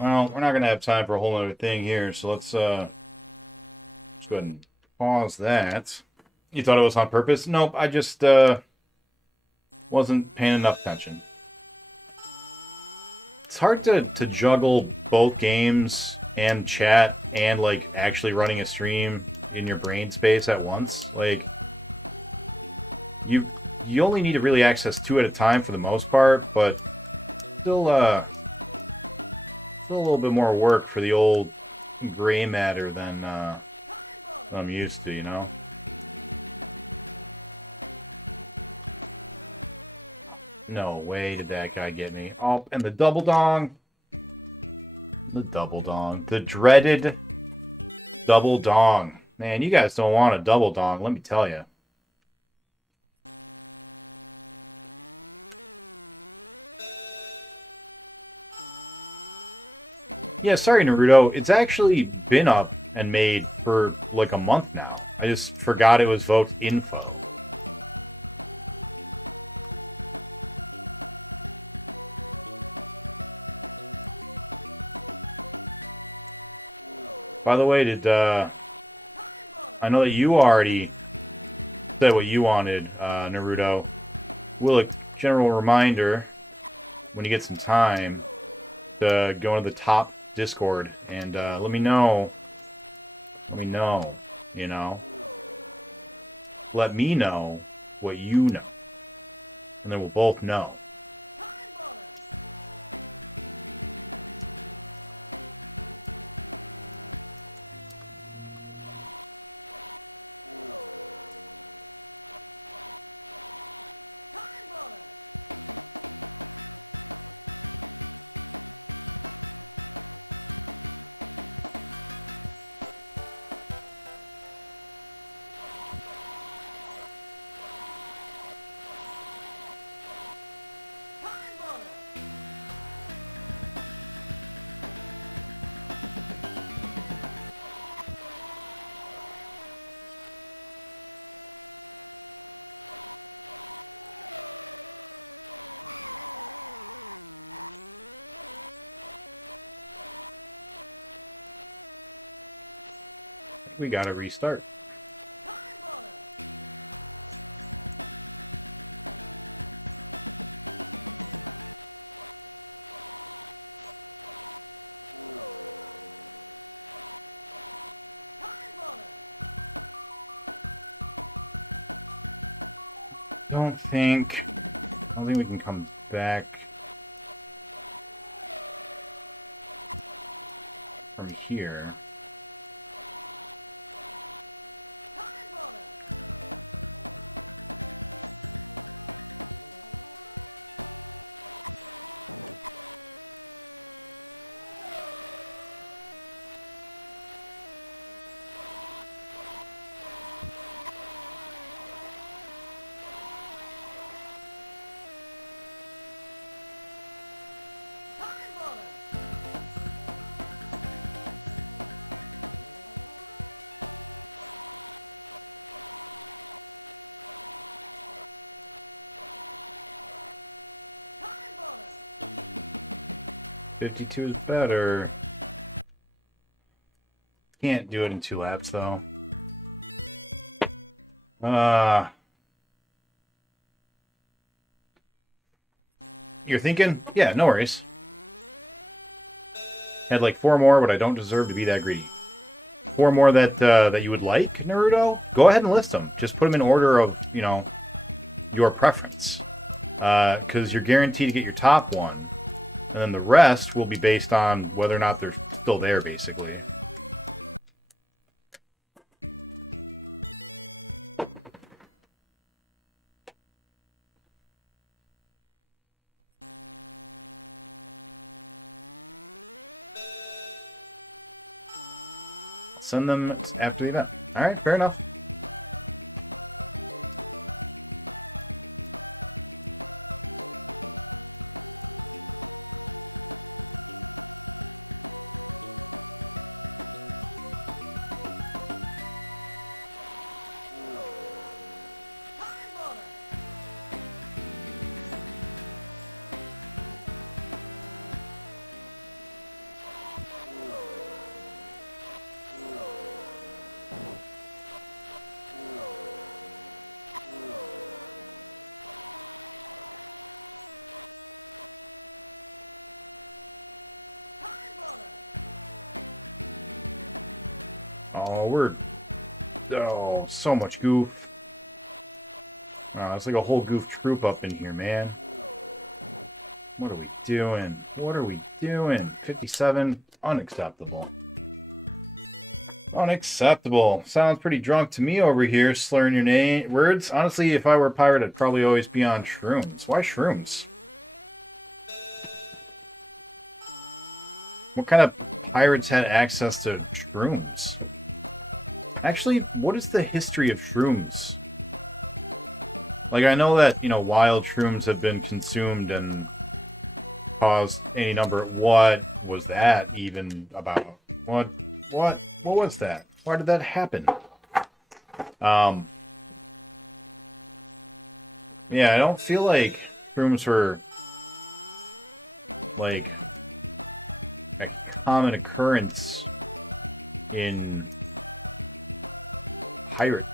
Well, we're not gonna have time for a whole other thing here, so let's go ahead and pause that. You thought it was on purpose? Nope, I just wasn't paying enough attention. It's hard to juggle both games and chat and like actually running a stream in your brain space at once. Like you only need to really access 2 at a time for the most part, but still a little bit more work for the old gray matter than I'm used to, you know? No way did that guy get me. Oh, and the double dong. The double dong. The dreaded double dong. Man, you guys don't want a double dong, let me tell you. Yeah, sorry, Naruto. It's actually been up and made for like a month now. I just forgot it was vote info. By the way, I know that you already said what you wanted, Naruto. Will, a general reminder, when you get some time, to go into the top Discord and let me know, you know. Let me know what you know. And then we'll both know. We gotta restart. I don't think we can come back from here. '52 is better. Can't do it in 2 laps though. You're thinking? Yeah, no worries. Had like 4 more, but I don't deserve to be that greedy. 4 more that you would like, Naruto? Go ahead and list them. Just put them in order of, you know, your preference. Because you're guaranteed to get your top one. And then the rest will be based on whether or not they're still there, basically. Send them after the event. Alright, fair enough. Oh, so much goof. Oh, it's like a whole goof troop up in here, man. What are we doing? What are we doing? 57? Unacceptable. Unacceptable. Sounds pretty drunk to me over here, slurring your words. Honestly, if I were a pirate, I'd probably always be on shrooms. Why shrooms? What kind of pirates had access to shrooms? Actually, what is the history of shrooms? Like, I know that, you know, wild shrooms have been consumed and caused any number. What was that even about? What was that? Why did that happen? Yeah, I don't feel like shrooms were like a common occurrence in pirate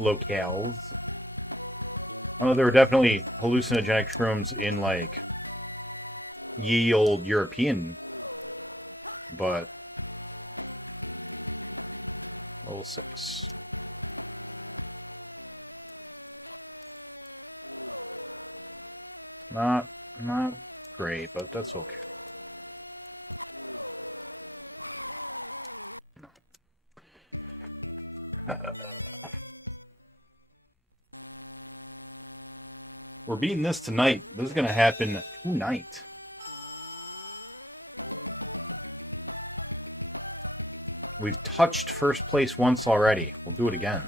locales. Oh, there were definitely hallucinogenic shrooms in like ye old European, but all six. Not great, but that's okay. We're beating this tonight. This is gonna happen tonight. We've touched first place once already. We'll do it again.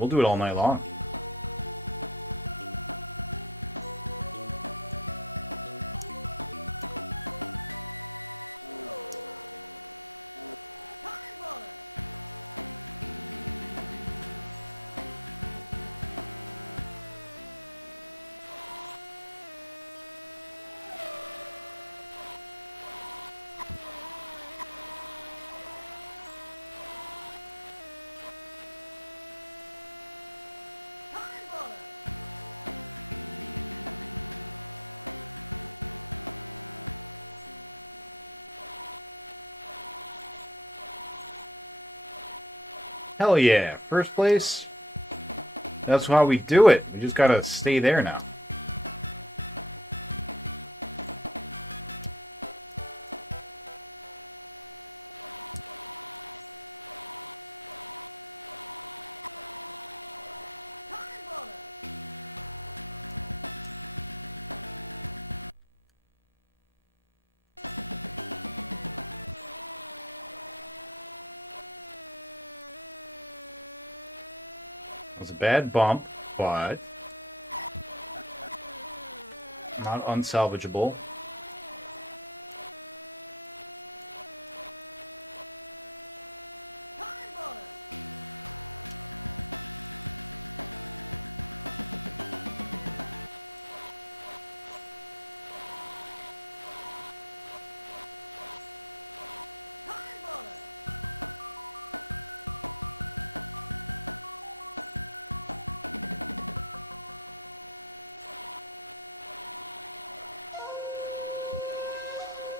We'll do it all night long. Hell yeah. First place. That's how we do it. We just gotta stay there now. It was a bad bump, but not unsalvageable.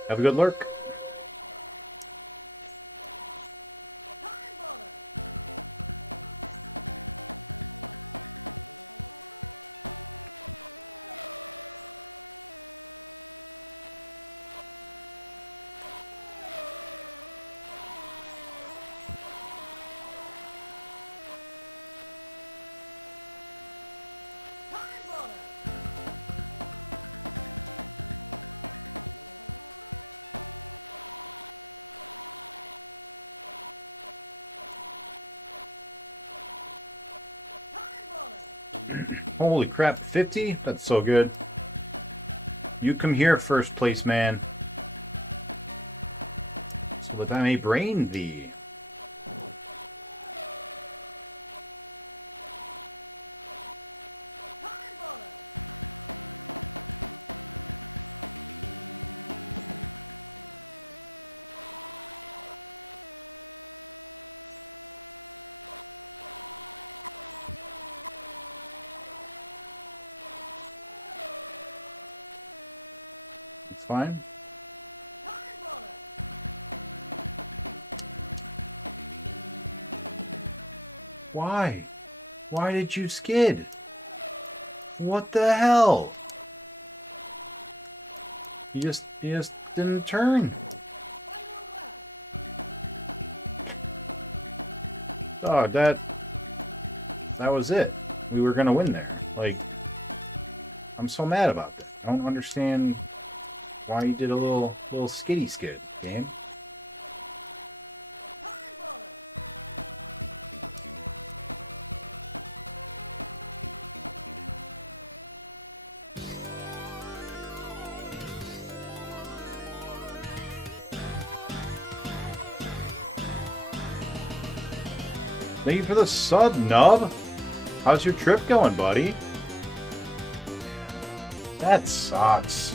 Have a good lurk. Holy crap, 50? That's so good. You come here, first place man, so that I may brain thee. Fine. Why? Why did you skid? What the hell? You just didn't turn. Oh, that was it. We were gonna win there. Like, I'm so mad about that. I don't understand why you did a little skiddy skid, game. Thank you for the sub, Nub. How's your trip going, buddy? That sucks.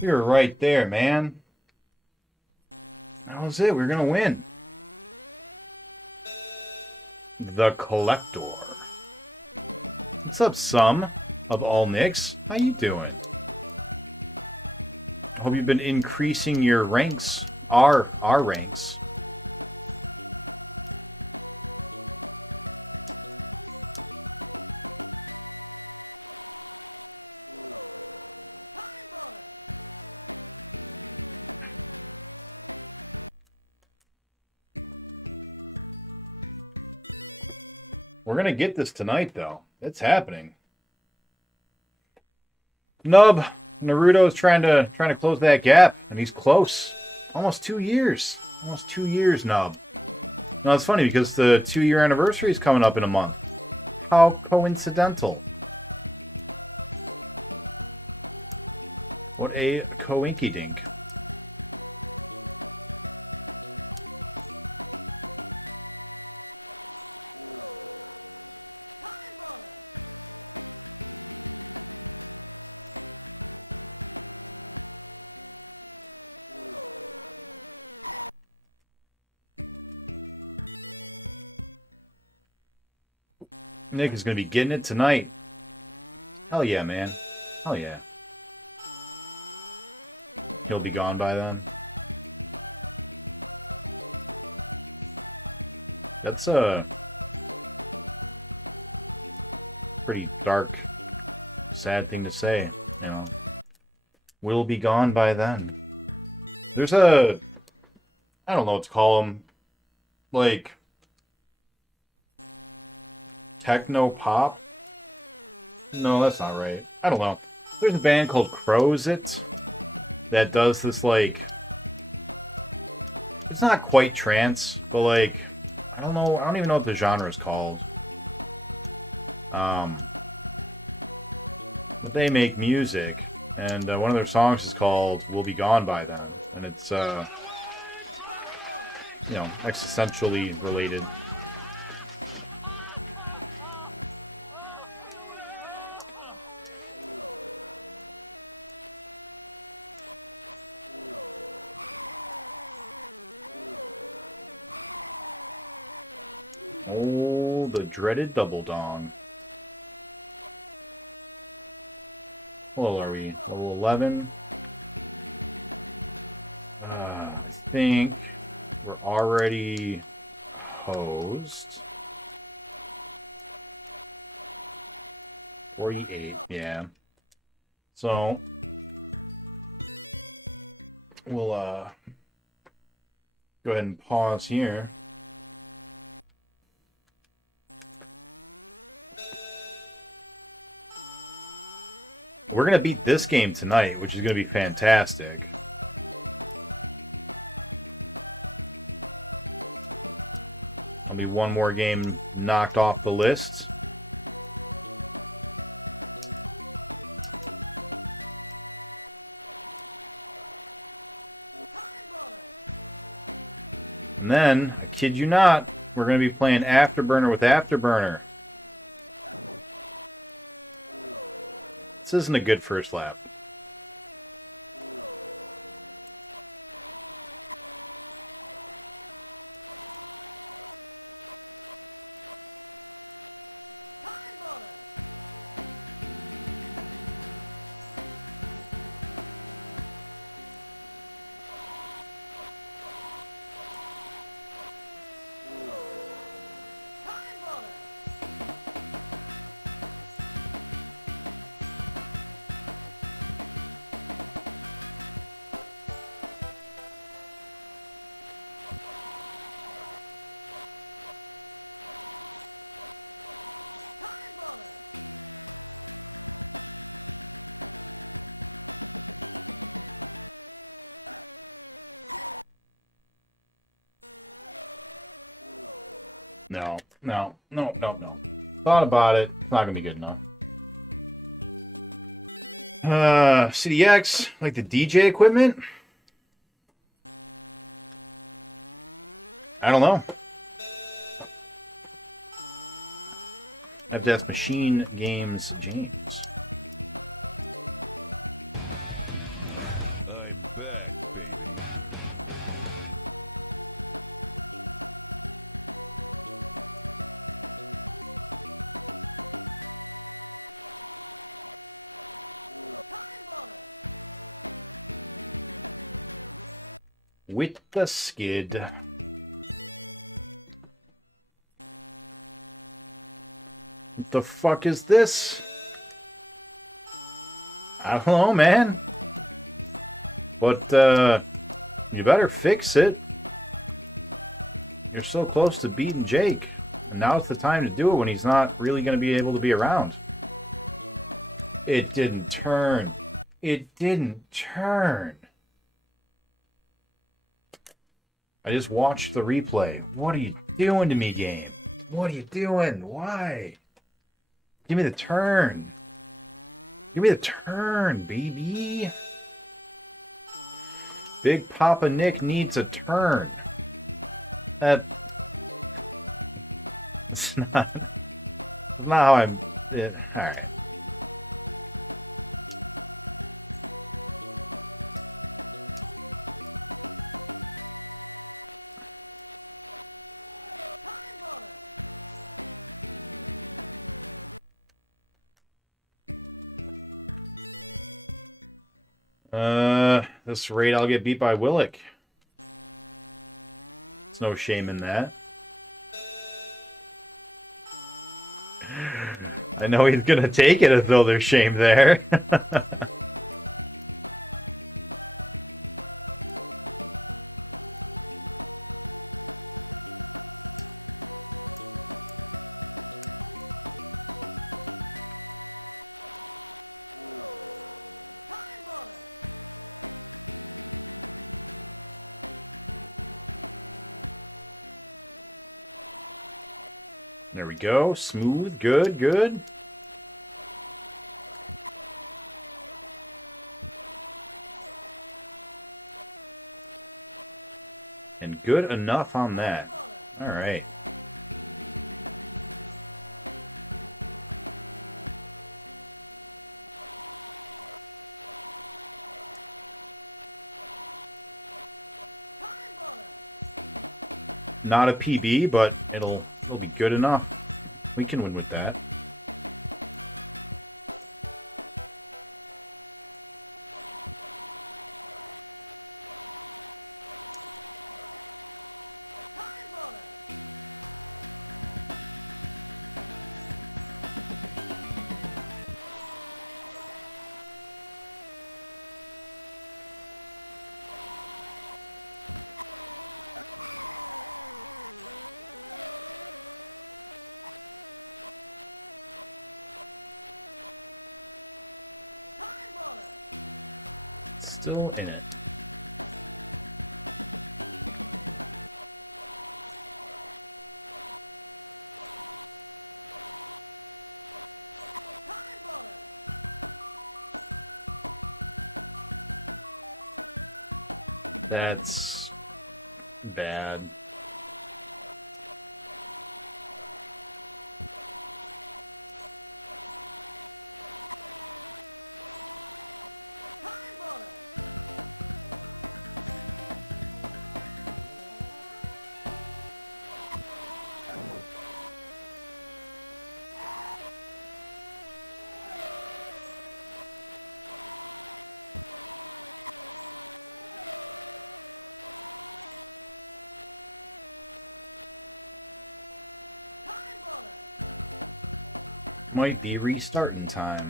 You're right there, man. That was it. We were gonna win. The Collector. What's up, Sum of all Nicks? How you doing? Hope you've been increasing your ranks. Our ranks. We're gonna get this tonight, though. It's happening. Nub, Naruto's trying to close that gap, and he's close. Almost 2 years. Almost 2 years, Nub. Now it's funny because the 2-year anniversary is coming up in a month. How coincidental. What a coinky-dink. Nick is going to be getting it tonight. Hell yeah, man. Hell yeah. He'll be gone by then. That's a pretty dark, sad thing to say, you know. Will be gone by then. There's a... I don't know what to call them. Like... techno pop? No, that's not right. I don't know. There's a band called Crowsit that does this, like... it's not quite trance, but, like... I don't know. I don't even know what the genre is called. But they make music, and one of their songs is called We'll Be Gone By Then. And it's, you know, existentially related. Oh, the dreaded Double Dawn. What level are we? Level 11? I think we're already posed. 48, yeah. So, we'll go ahead and pause here. We're going to beat this game tonight, which is going to be fantastic. There'll be one more game knocked off the list. And then, kid you not, we're going to be playing Afterburner with Afterburner. This isn't a good first lap. No. Thought about it. Not gonna be good enough. CDX, like the DJ equipment? I don't know. I have to ask Machine Games James. I'm back, baby. With the skid. What the fuck is this? I don't know, man. But, you better fix it. You're so close to beating Jake. And now it's the time to do it when he's not really going to be able to be around. It didn't turn. It didn't turn. I just watched the replay. What are you doing to me, game? What are you doing? Why? Give me the turn. Give me the turn, baby. Big Papa Nick needs a turn. That... It's not how I'm... Alright. This rate I'll get beat by Willick. There's no shame in that. I know he's gonna take it as though there's shame there. There we go. Smooth. Good, good. And good enough on that. All right. Not a PB, but it'll be good enough. We can win with that. Still in it. That's bad. Might be restarting time.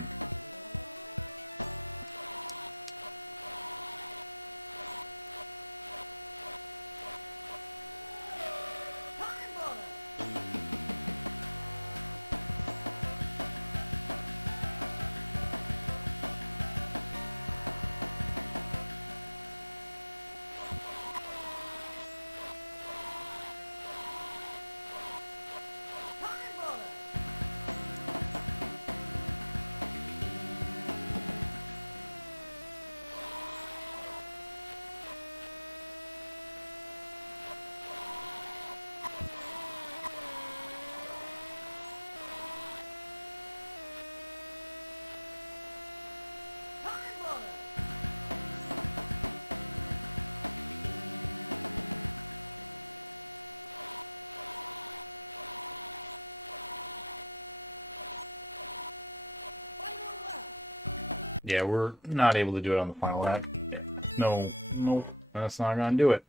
Yeah, we're not able to do it on the final lap. Yeah. No, nope, that's not gonna do it.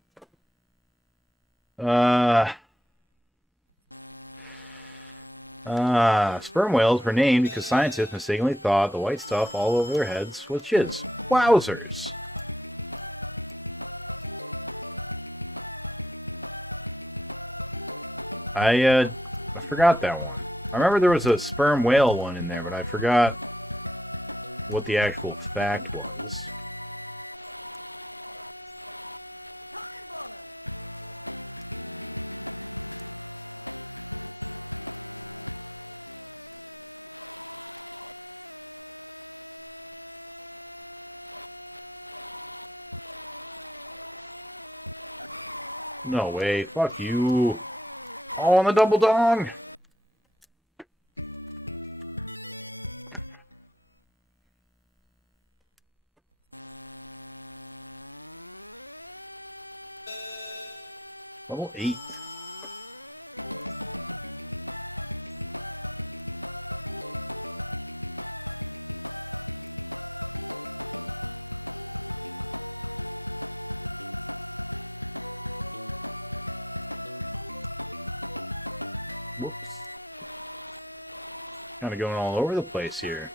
Sperm whales were named because scientists mistakenly thought the white stuff all over their heads was jizz. Wowzers! I forgot that one. I remember there was a sperm whale one in there, but I forgot what the actual fact was. No way. Fuck you. Oh, on the double dong! Level 8. Whoops. Kind of going all over the place here.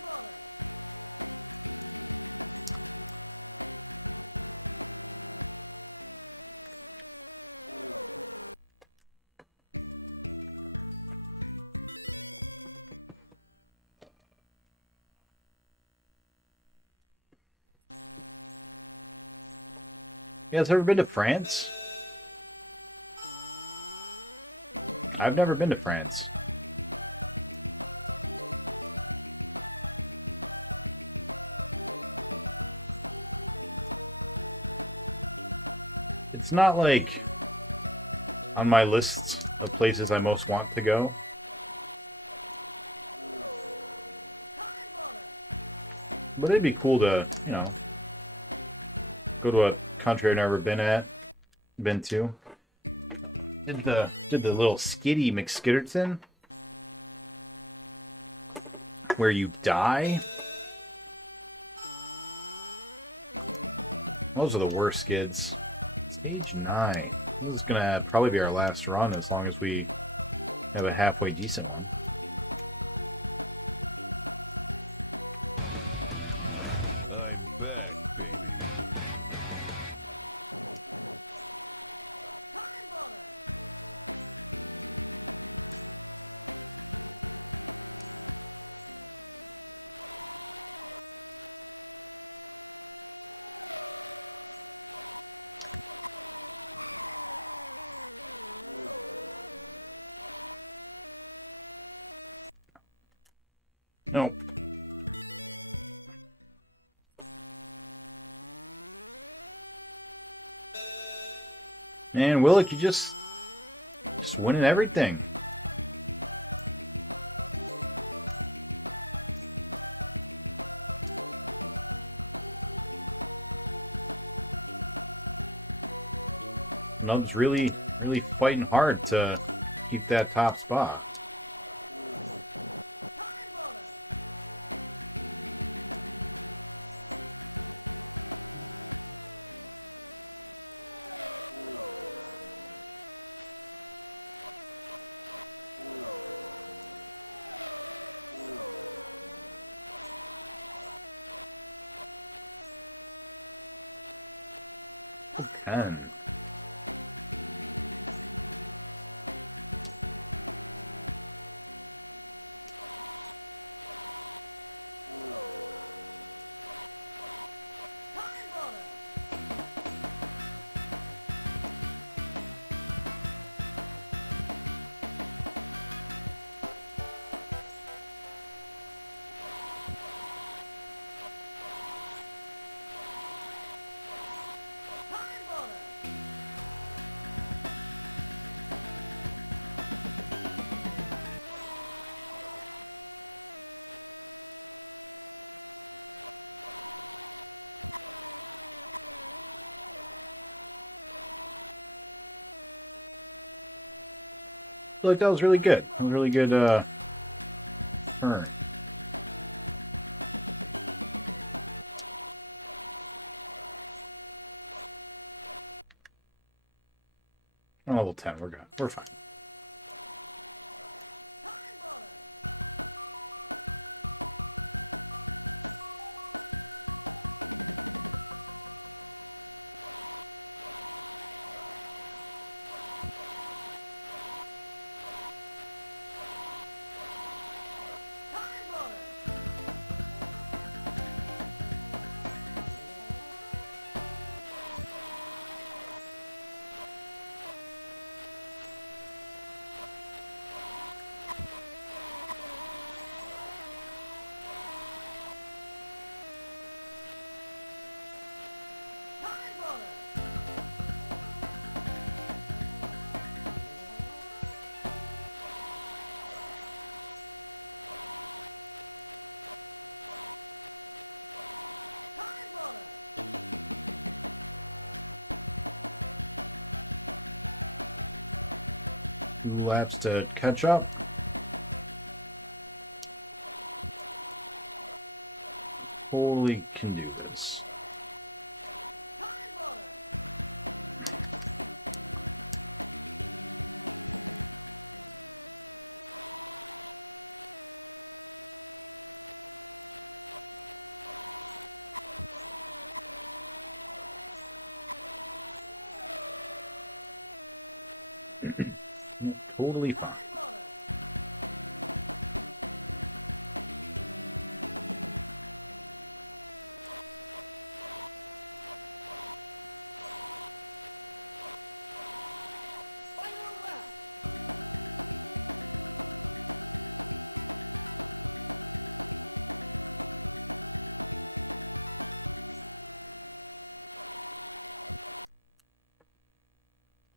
You guys ever been to France? I've never been to France. It's not like on my list of places I most want to go. But it'd be cool to, you know, go to a country I've never been to. Did the little skitty McSkitterton where you die. Those are the worst skids. Stage 9. This is gonna probably be our last run as long as we have a halfway decent one. Nope. Man, Willick, you just winning everything. Nub's really fighting hard to keep that top spot. Ten. I feel like that was really good. A really good turn. level 10. We're good. We're fine. Laps to catch up. Totally can do this. Totally fine.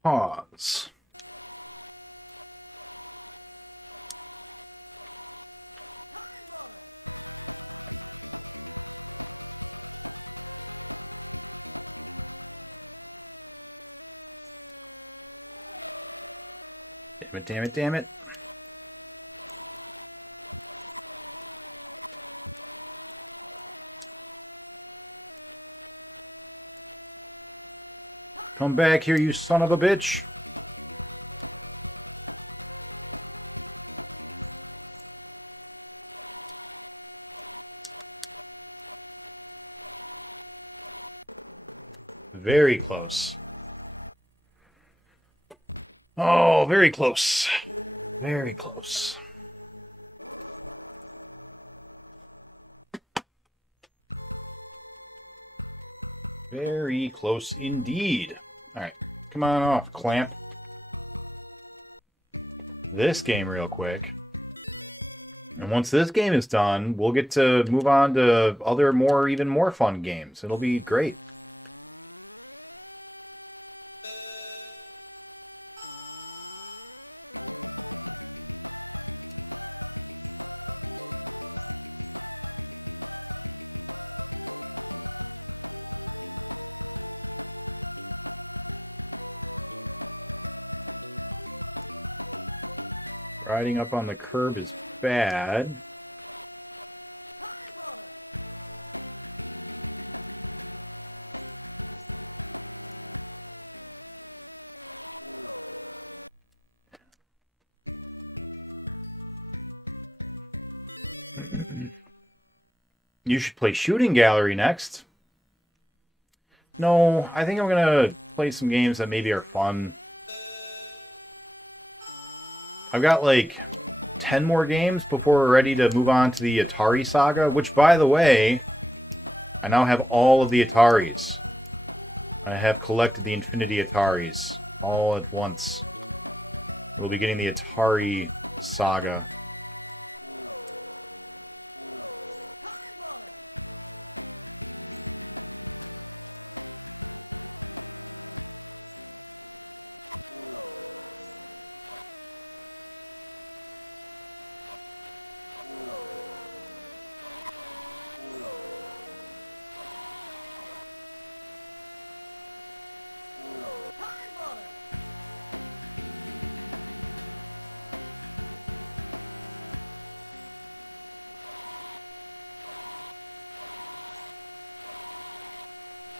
Pause. Damn it, damn it, damn it. Come back here, you son of a bitch. Very close. Oh, very close. Very close. Very close indeed. Alright, come on off, clamp. This game real quick. And once this game is done, we'll get to move on to other even more fun games. It'll be great. Riding up on the curb is bad. You should play Shooting Gallery next. No, I think I'm gonna play some games that maybe are fun. I've got like 10 more games before we're ready to move on to the Atari saga, which, by the way, I now have all of the Ataris. I have collected the Infinity Ataris all at once. We'll be getting the Atari saga.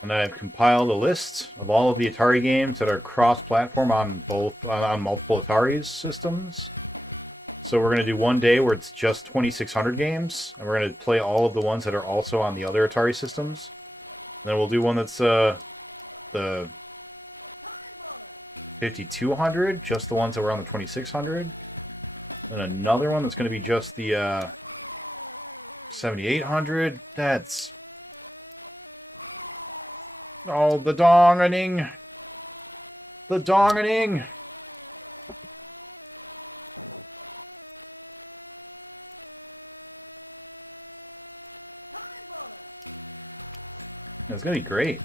And then I've compiled a list of all of the Atari games that are cross-platform on multiple Atari systems. So we're going to do one day where it's just 2600 games, and we're going to play all of the ones that are also on the other Atari systems. And then we'll do one that's the 5200, just the ones that were on the 2600. And another one that's going to be just the 7800. That's... Oh, the dongening. The dongening. It's going to be great.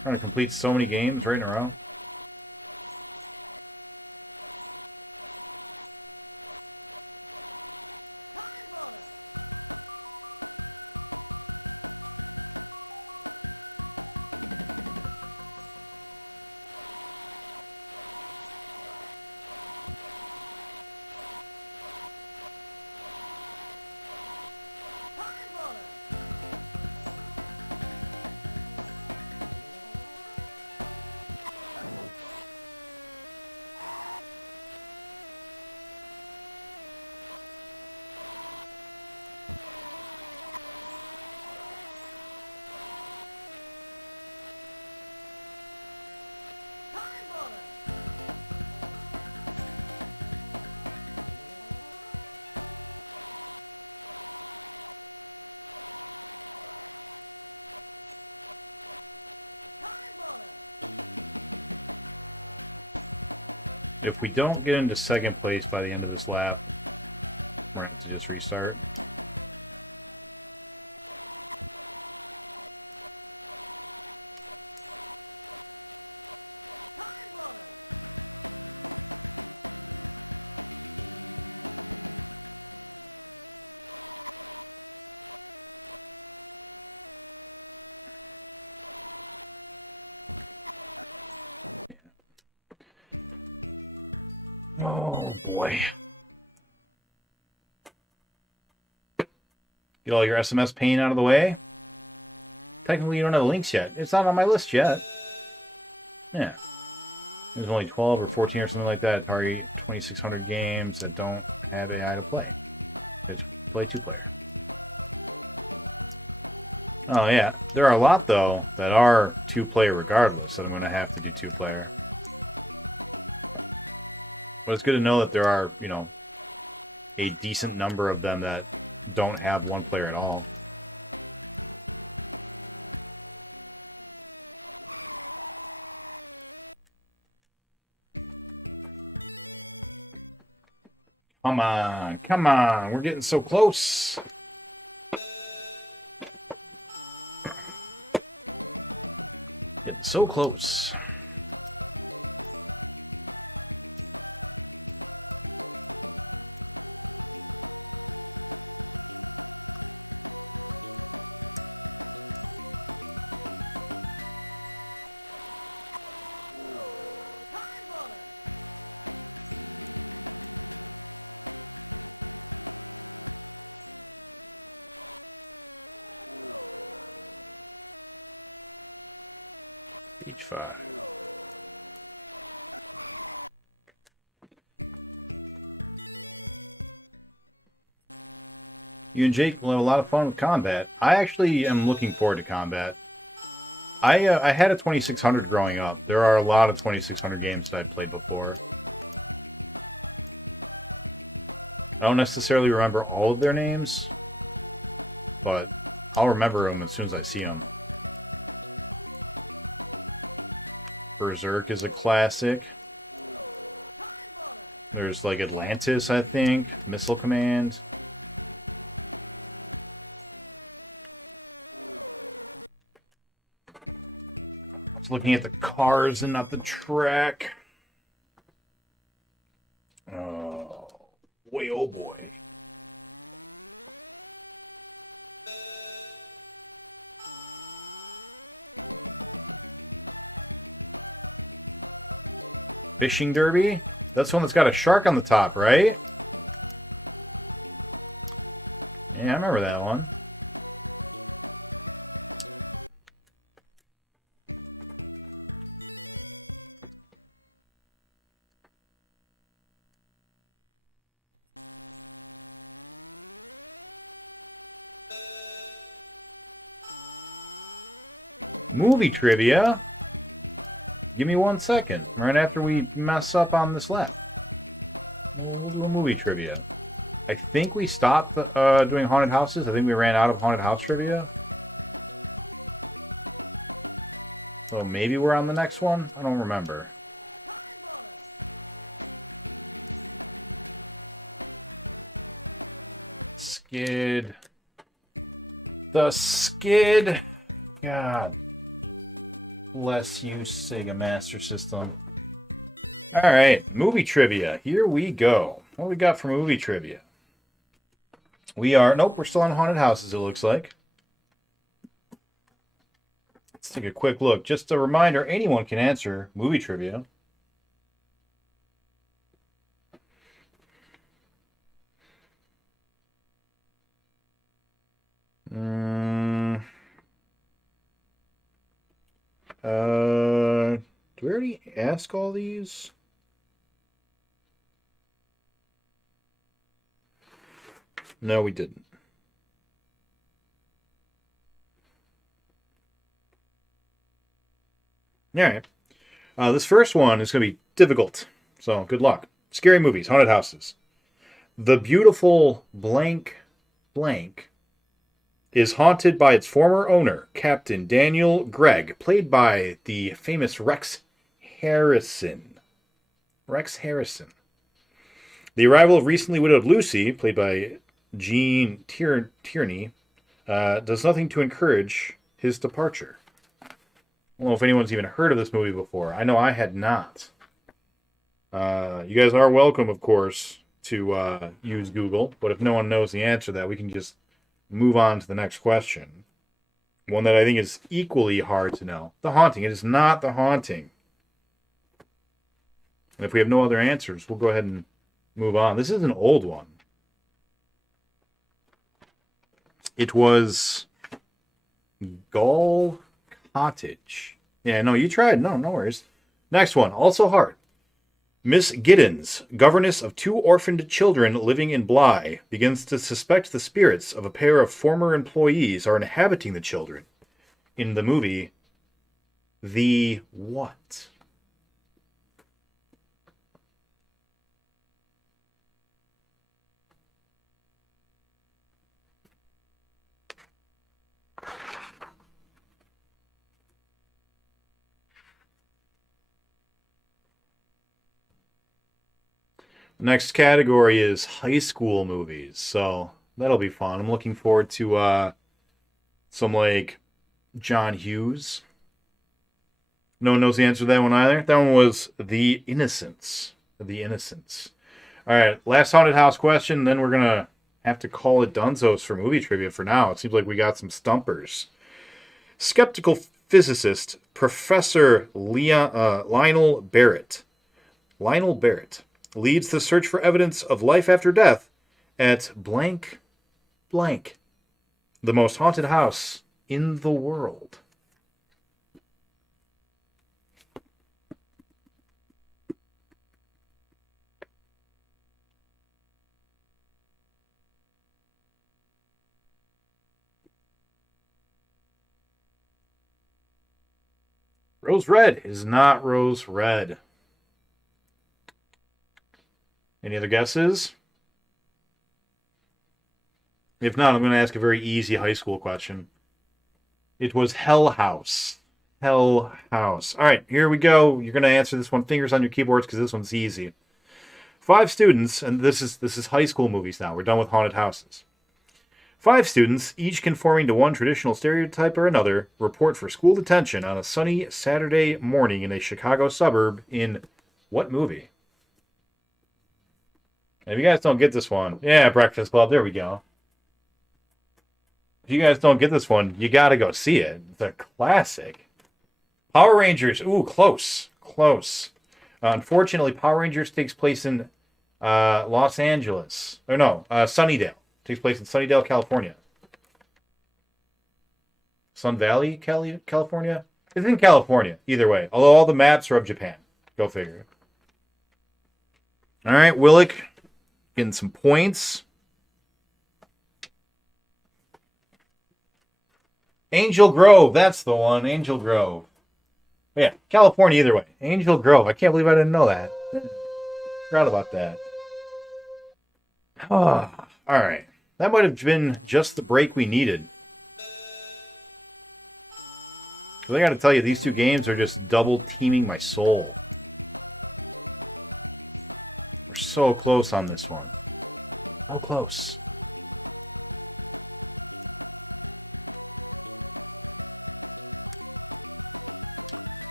I'm going to complete so many games right in a row. If we don't get into second place by the end of this lap, we're going to just restart. Boy. Get all your SMS pain out of the way. Technically, you don't have the links yet. It's not on my list yet. Yeah. There's only 12 or 14 or something like that. Probably 2,600 games that don't have AI to play. It's play two-player. Oh, yeah. There are a lot, though, that are two-player regardless. I'm going to have to do two-player. But it's good to know that there are, you know, a decent number of them that don't have one player at all. Come on, come on, we're getting so close. Getting so close. You and Jake will have a lot of fun with combat. I actually am looking forward to combat. I had a 2600 growing up. There are a lot of 2600 games that I've played before. I don't necessarily remember all of their names, but I'll remember them as soon as I see them. Berserk is a classic. There's like Atlantis, I think. Missile Command. Just looking at the cars and not the track. Oh, boy, oh boy. Fishing Derby? That's the one that's got a shark on the top, right? Yeah, I remember that one. Movie trivia. Give me 1 second. Right after we mess up on this lap. We'll do a movie trivia. I think we stopped doing haunted houses. I think we ran out of haunted house trivia. So maybe we're on the next one? I don't remember. Skid. The Skid. God. Bless you, Sega Master System. Alright, movie trivia. Here we go. What do we got for movie trivia? Nope, we're still on haunted houses, it looks like. Let's take a quick look. Just a reminder, anyone can answer movie trivia. Do we already ask all these? No, we didn't. All right. This first one is going to be difficult, so good luck. Scary movies, haunted houses. The beautiful blank blank is haunted by its former owner, Captain Daniel Gregg, played by the famous Rex Harrison. Rex Harrison. The arrival of recently widowed Lucy, played by Jean Tierney, does nothing to encourage his departure. I don't know if anyone's even heard of this movie before. I know I had not. You guys are welcome, of course, to use Google, but if no one knows the answer to that, we can just move on to the next question. One that I think is equally hard to know. The Haunting. It is not The Haunting. And if we have no other answers, we'll go ahead and move on. This is an old one. It was Gull Cottage. Yeah, no, you tried. No worries. Next one, also hard. Miss Giddens, governess of 2 orphaned children living in Bly, begins to suspect the spirits of a pair of former employees are inhabiting the children. In the movie, The What? Next category is high school movies, so that'll be fun. I'm looking forward to some like John Hughes. No one knows the answer to that one either. That one was The Innocents. The Innocents. All right, last haunted house question. Then we're gonna have to call it Dunzos for movie trivia for now. It seems like we got some stumpers. Skeptical physicist Professor Lionel Barrett leads the search for evidence of life after death at blank blank, the most haunted house in the world. Rose Red is not Rose Red. Any other guesses? If not, I'm going to ask a very easy high school question. It was Hell House. Hell House. All right, here we go. You're going to answer this one. Fingers on your keyboards because this one's easy. 5 students, and this is high school movies now. We're done with haunted houses. 5 students, each conforming to one traditional stereotype or another, report for school detention on a sunny Saturday morning in a Chicago suburb in what movie? If you guys don't get this one, yeah, Breakfast Club, there we go. If you guys don't get this one, you gotta go see it. It's a classic. Power Rangers, ooh, close. Unfortunately, Power Rangers takes place in Los Angeles. Or no, Sunnydale. Takes place in Sunnydale, California. Sun Valley, California? It's in California, either way. Although all the maps are of Japan. Go figure. All right, Willick, getting some points. Angel Grove, that's the one. Angel Grove. Yeah, California either way. Angel Grove. I can't believe I didn't know that. Forgot about that. Oh, all right. That might have been just the break we needed. 'Cause I got to tell you, these two games are just double teaming my soul. We're so close on this one. So close.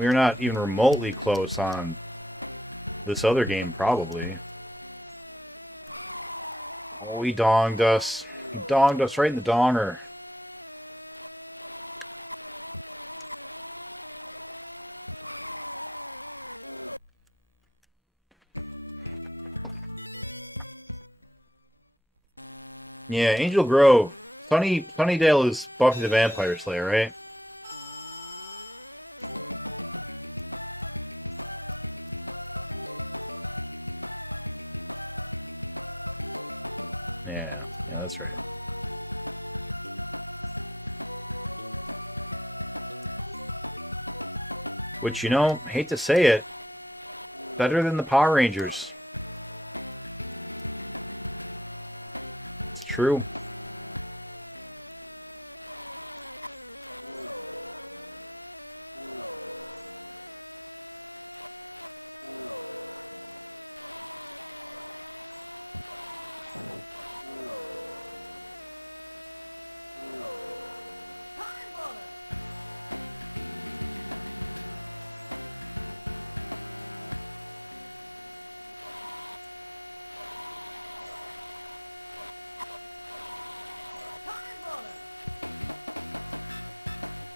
We're not even remotely close on this other game, probably. Oh, he donged us. He donged us right in the donger. Yeah, Angel Grove. Sunnydale is Buffy the Vampire Slayer, right? Yeah, that's right. Which, you know, hate to say it, better than the Power Rangers. It's true.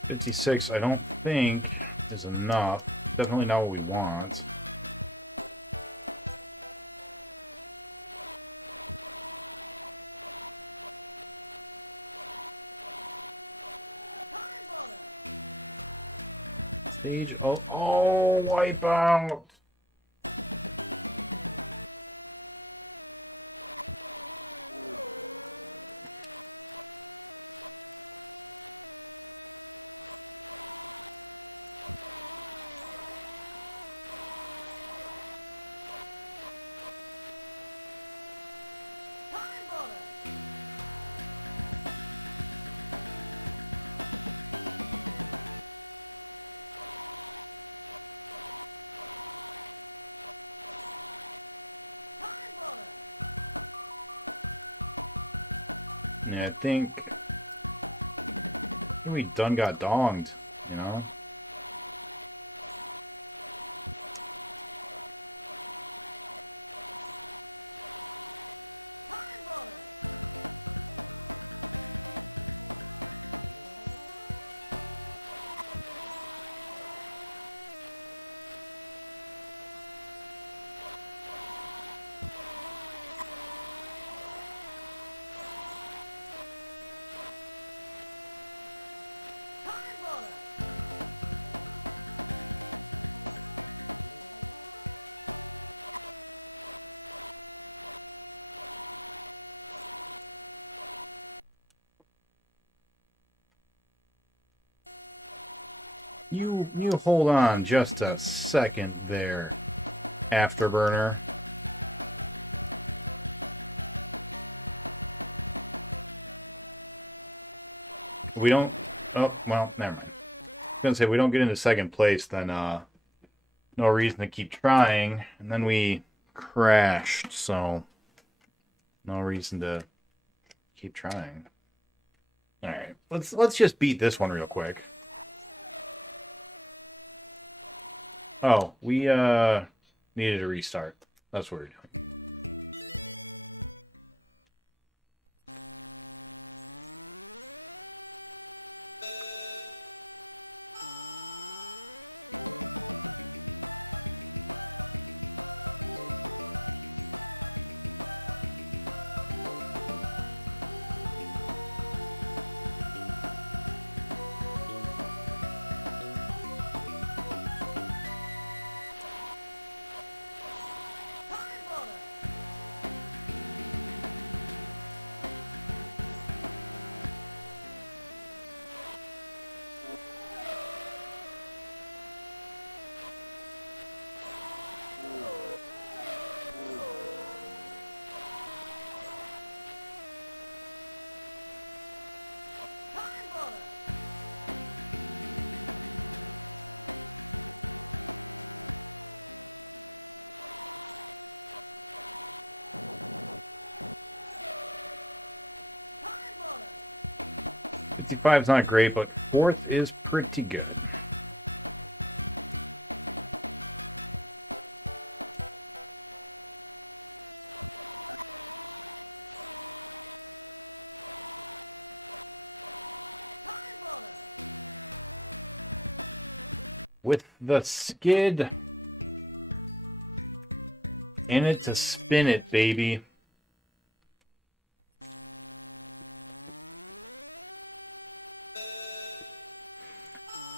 $56, I don't think is enough. Definitely not what we want. Stage, oh, wipe out. Yeah, I think we done got donged, you know? You hold on just a second there, Afterburner. We don't. Oh well, never mind. I was gonna say, if we don't get into second place, then no reason to keep trying, and then we crashed, so no reason to keep trying. All right, let's just beat this one real quick. Oh, we needed a restart. That's what we're doing. 25 is not great, but 4th is pretty good. With the skid in it to spin it, baby.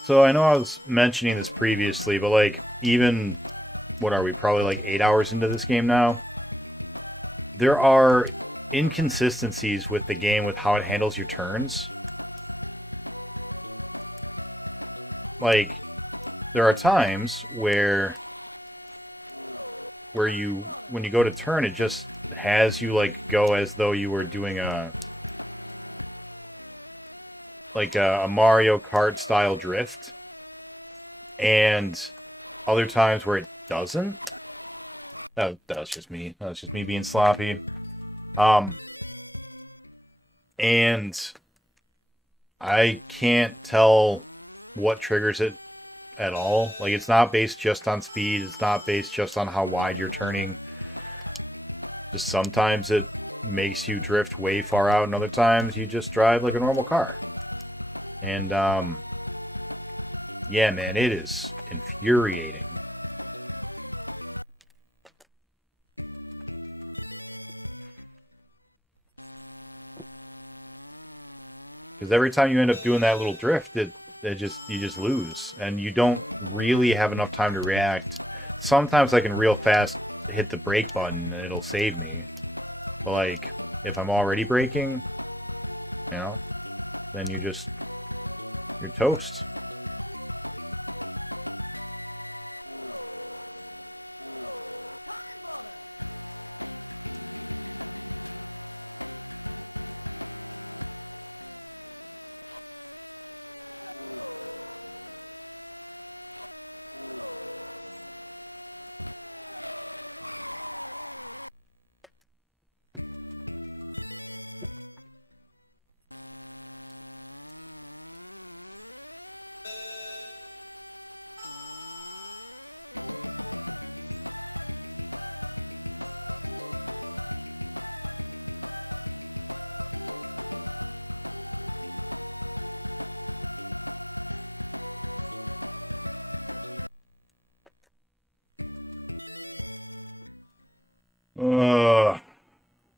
So I know I was mentioning this previously, but like even, what are we, probably like 8 hours into this game now? There are inconsistencies with the game with how it handles your turns. Like, there are times where you, when you go to turn, it just has you like go as though you were doing a Mario Kart style drift, and other times where it doesn't. That was just me. That was just me being sloppy. And I can't tell what triggers it at all. Like, it's not based just on speed. It's not based just on how wide you're turning. Just sometimes it makes you drift way far out, and other times you just drive like a normal car. And, yeah, man, it is infuriating. Because every time you end up doing that little drift, you just lose, and you don't really have enough time to react. Sometimes I can real fast hit the brake button and it'll save me. But like, if I'm already braking, you know, then you're toast.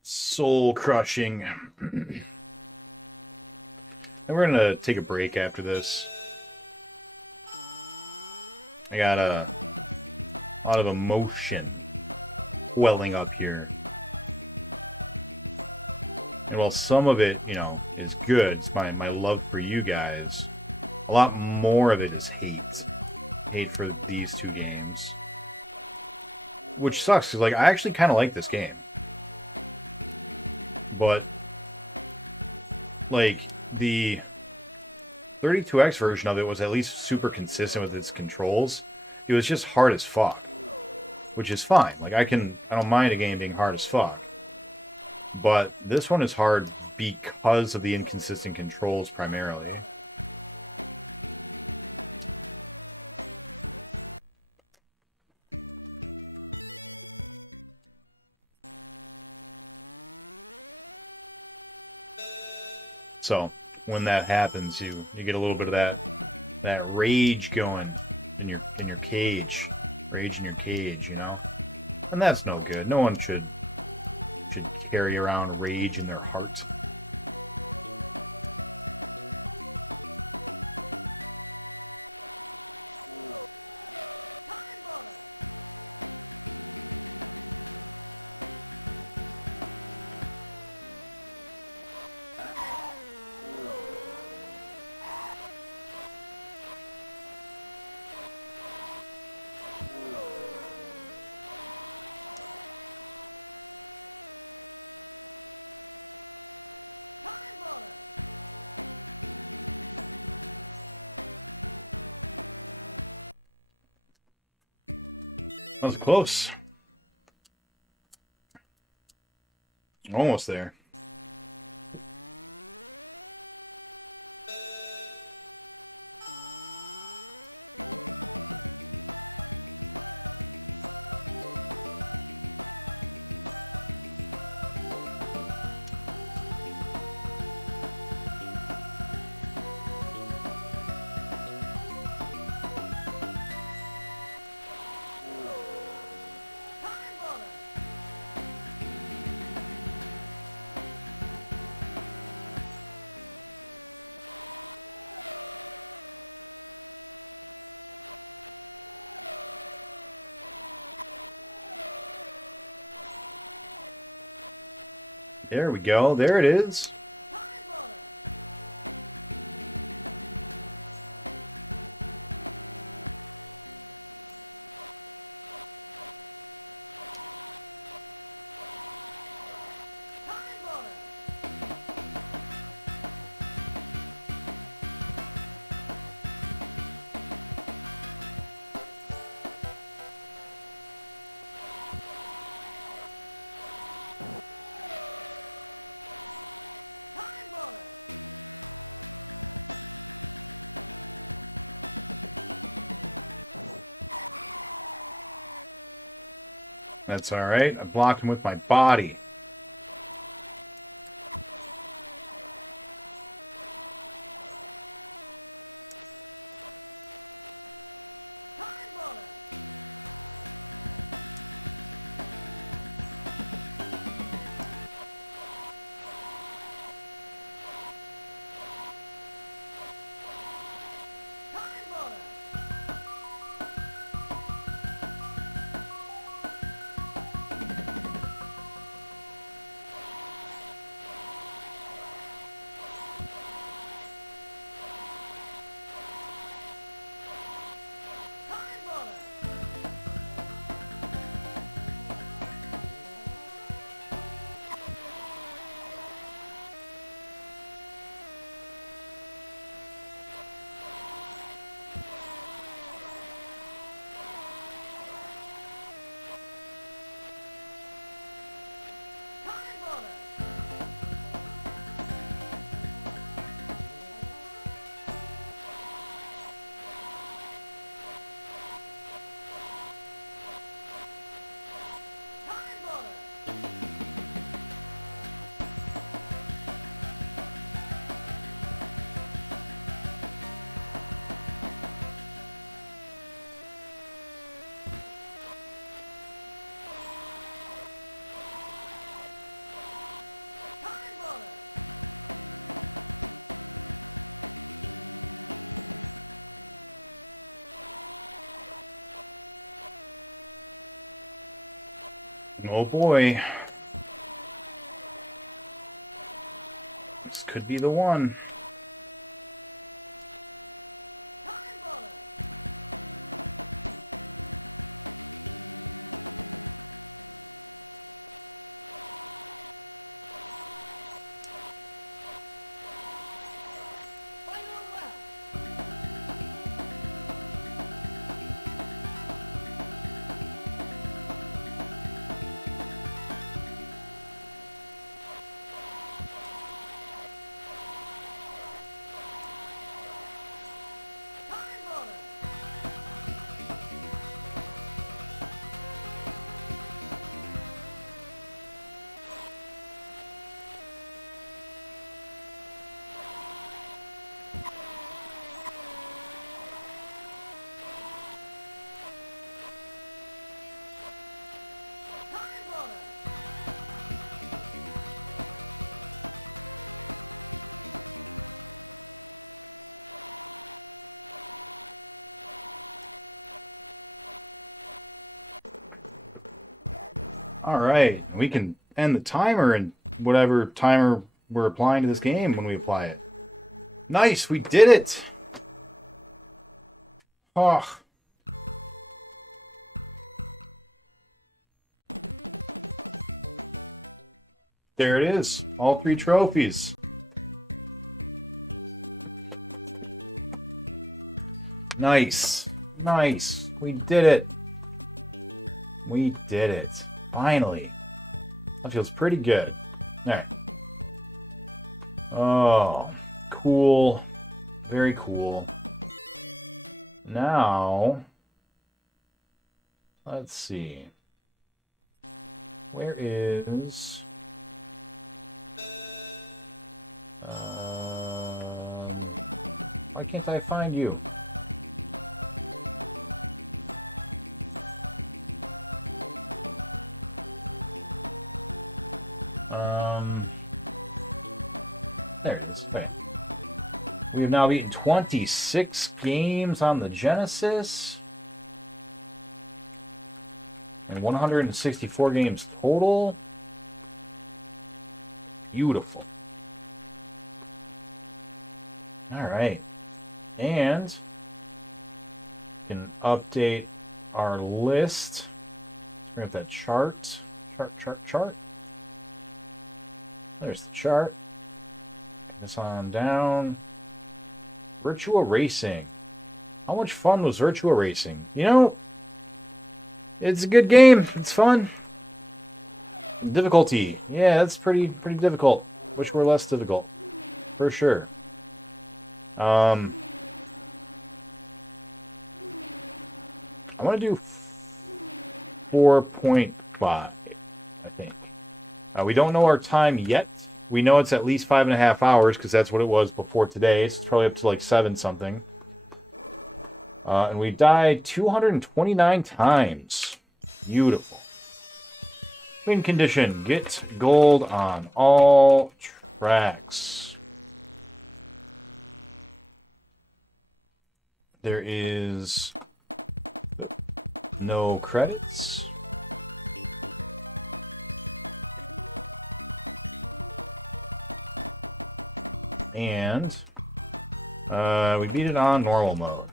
Soul crushing. And we're gonna take a break after this. I got a lot of emotion welling up here. And while some of it, you know, is good, it's my love for you guys, a lot more of it is hate. Hate for these two games. Which sucks, because like, I actually kind of like this game. But, like, the 32X version of it was at least super consistent with its controls. It was just hard as fuck, which is fine. Like, I don't mind a game being hard as fuck. But this one is hard because of the inconsistent controls primarily. So when that happens, you get a little bit of that rage going in your cage, rage in your cage, you know, and that's no good. No one should carry around rage in their heart. That was close. Almost there. There we go. There it is. That's all right. I blocked him with my body. Oh boy. This could be the one. All right, we can end the timer and whatever timer we're applying to this game when we apply it. Nice, we did it. Oh. There it is, all 3 trophies. Nice, nice, we did it. We did it. Finally. That feels pretty good. Alright. Oh, cool. Very cool. Now, let's see. Where is... why can't I find you? There it is. Right. We've now beaten 26 games on the Genesis. And 164 games total. Beautiful. All right. And we can update our list. Bring up that chart. Chart. There's the chart. This on down. Virtua Racing. How much fun was Virtua Racing? You know, it's a good game. It's fun. Difficulty. Yeah, that's pretty difficult. Wish we were less difficult. For sure. I want to do 4.5, I think. We don't know our time yet. We know it's at least 5.5 hours because that's what it was before today. It's probably up to like 7 something. And we died 229 times. Beautiful. Win condition. Get gold on all tracks. There is no credits. And we beat it on normal mode.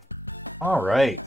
All right.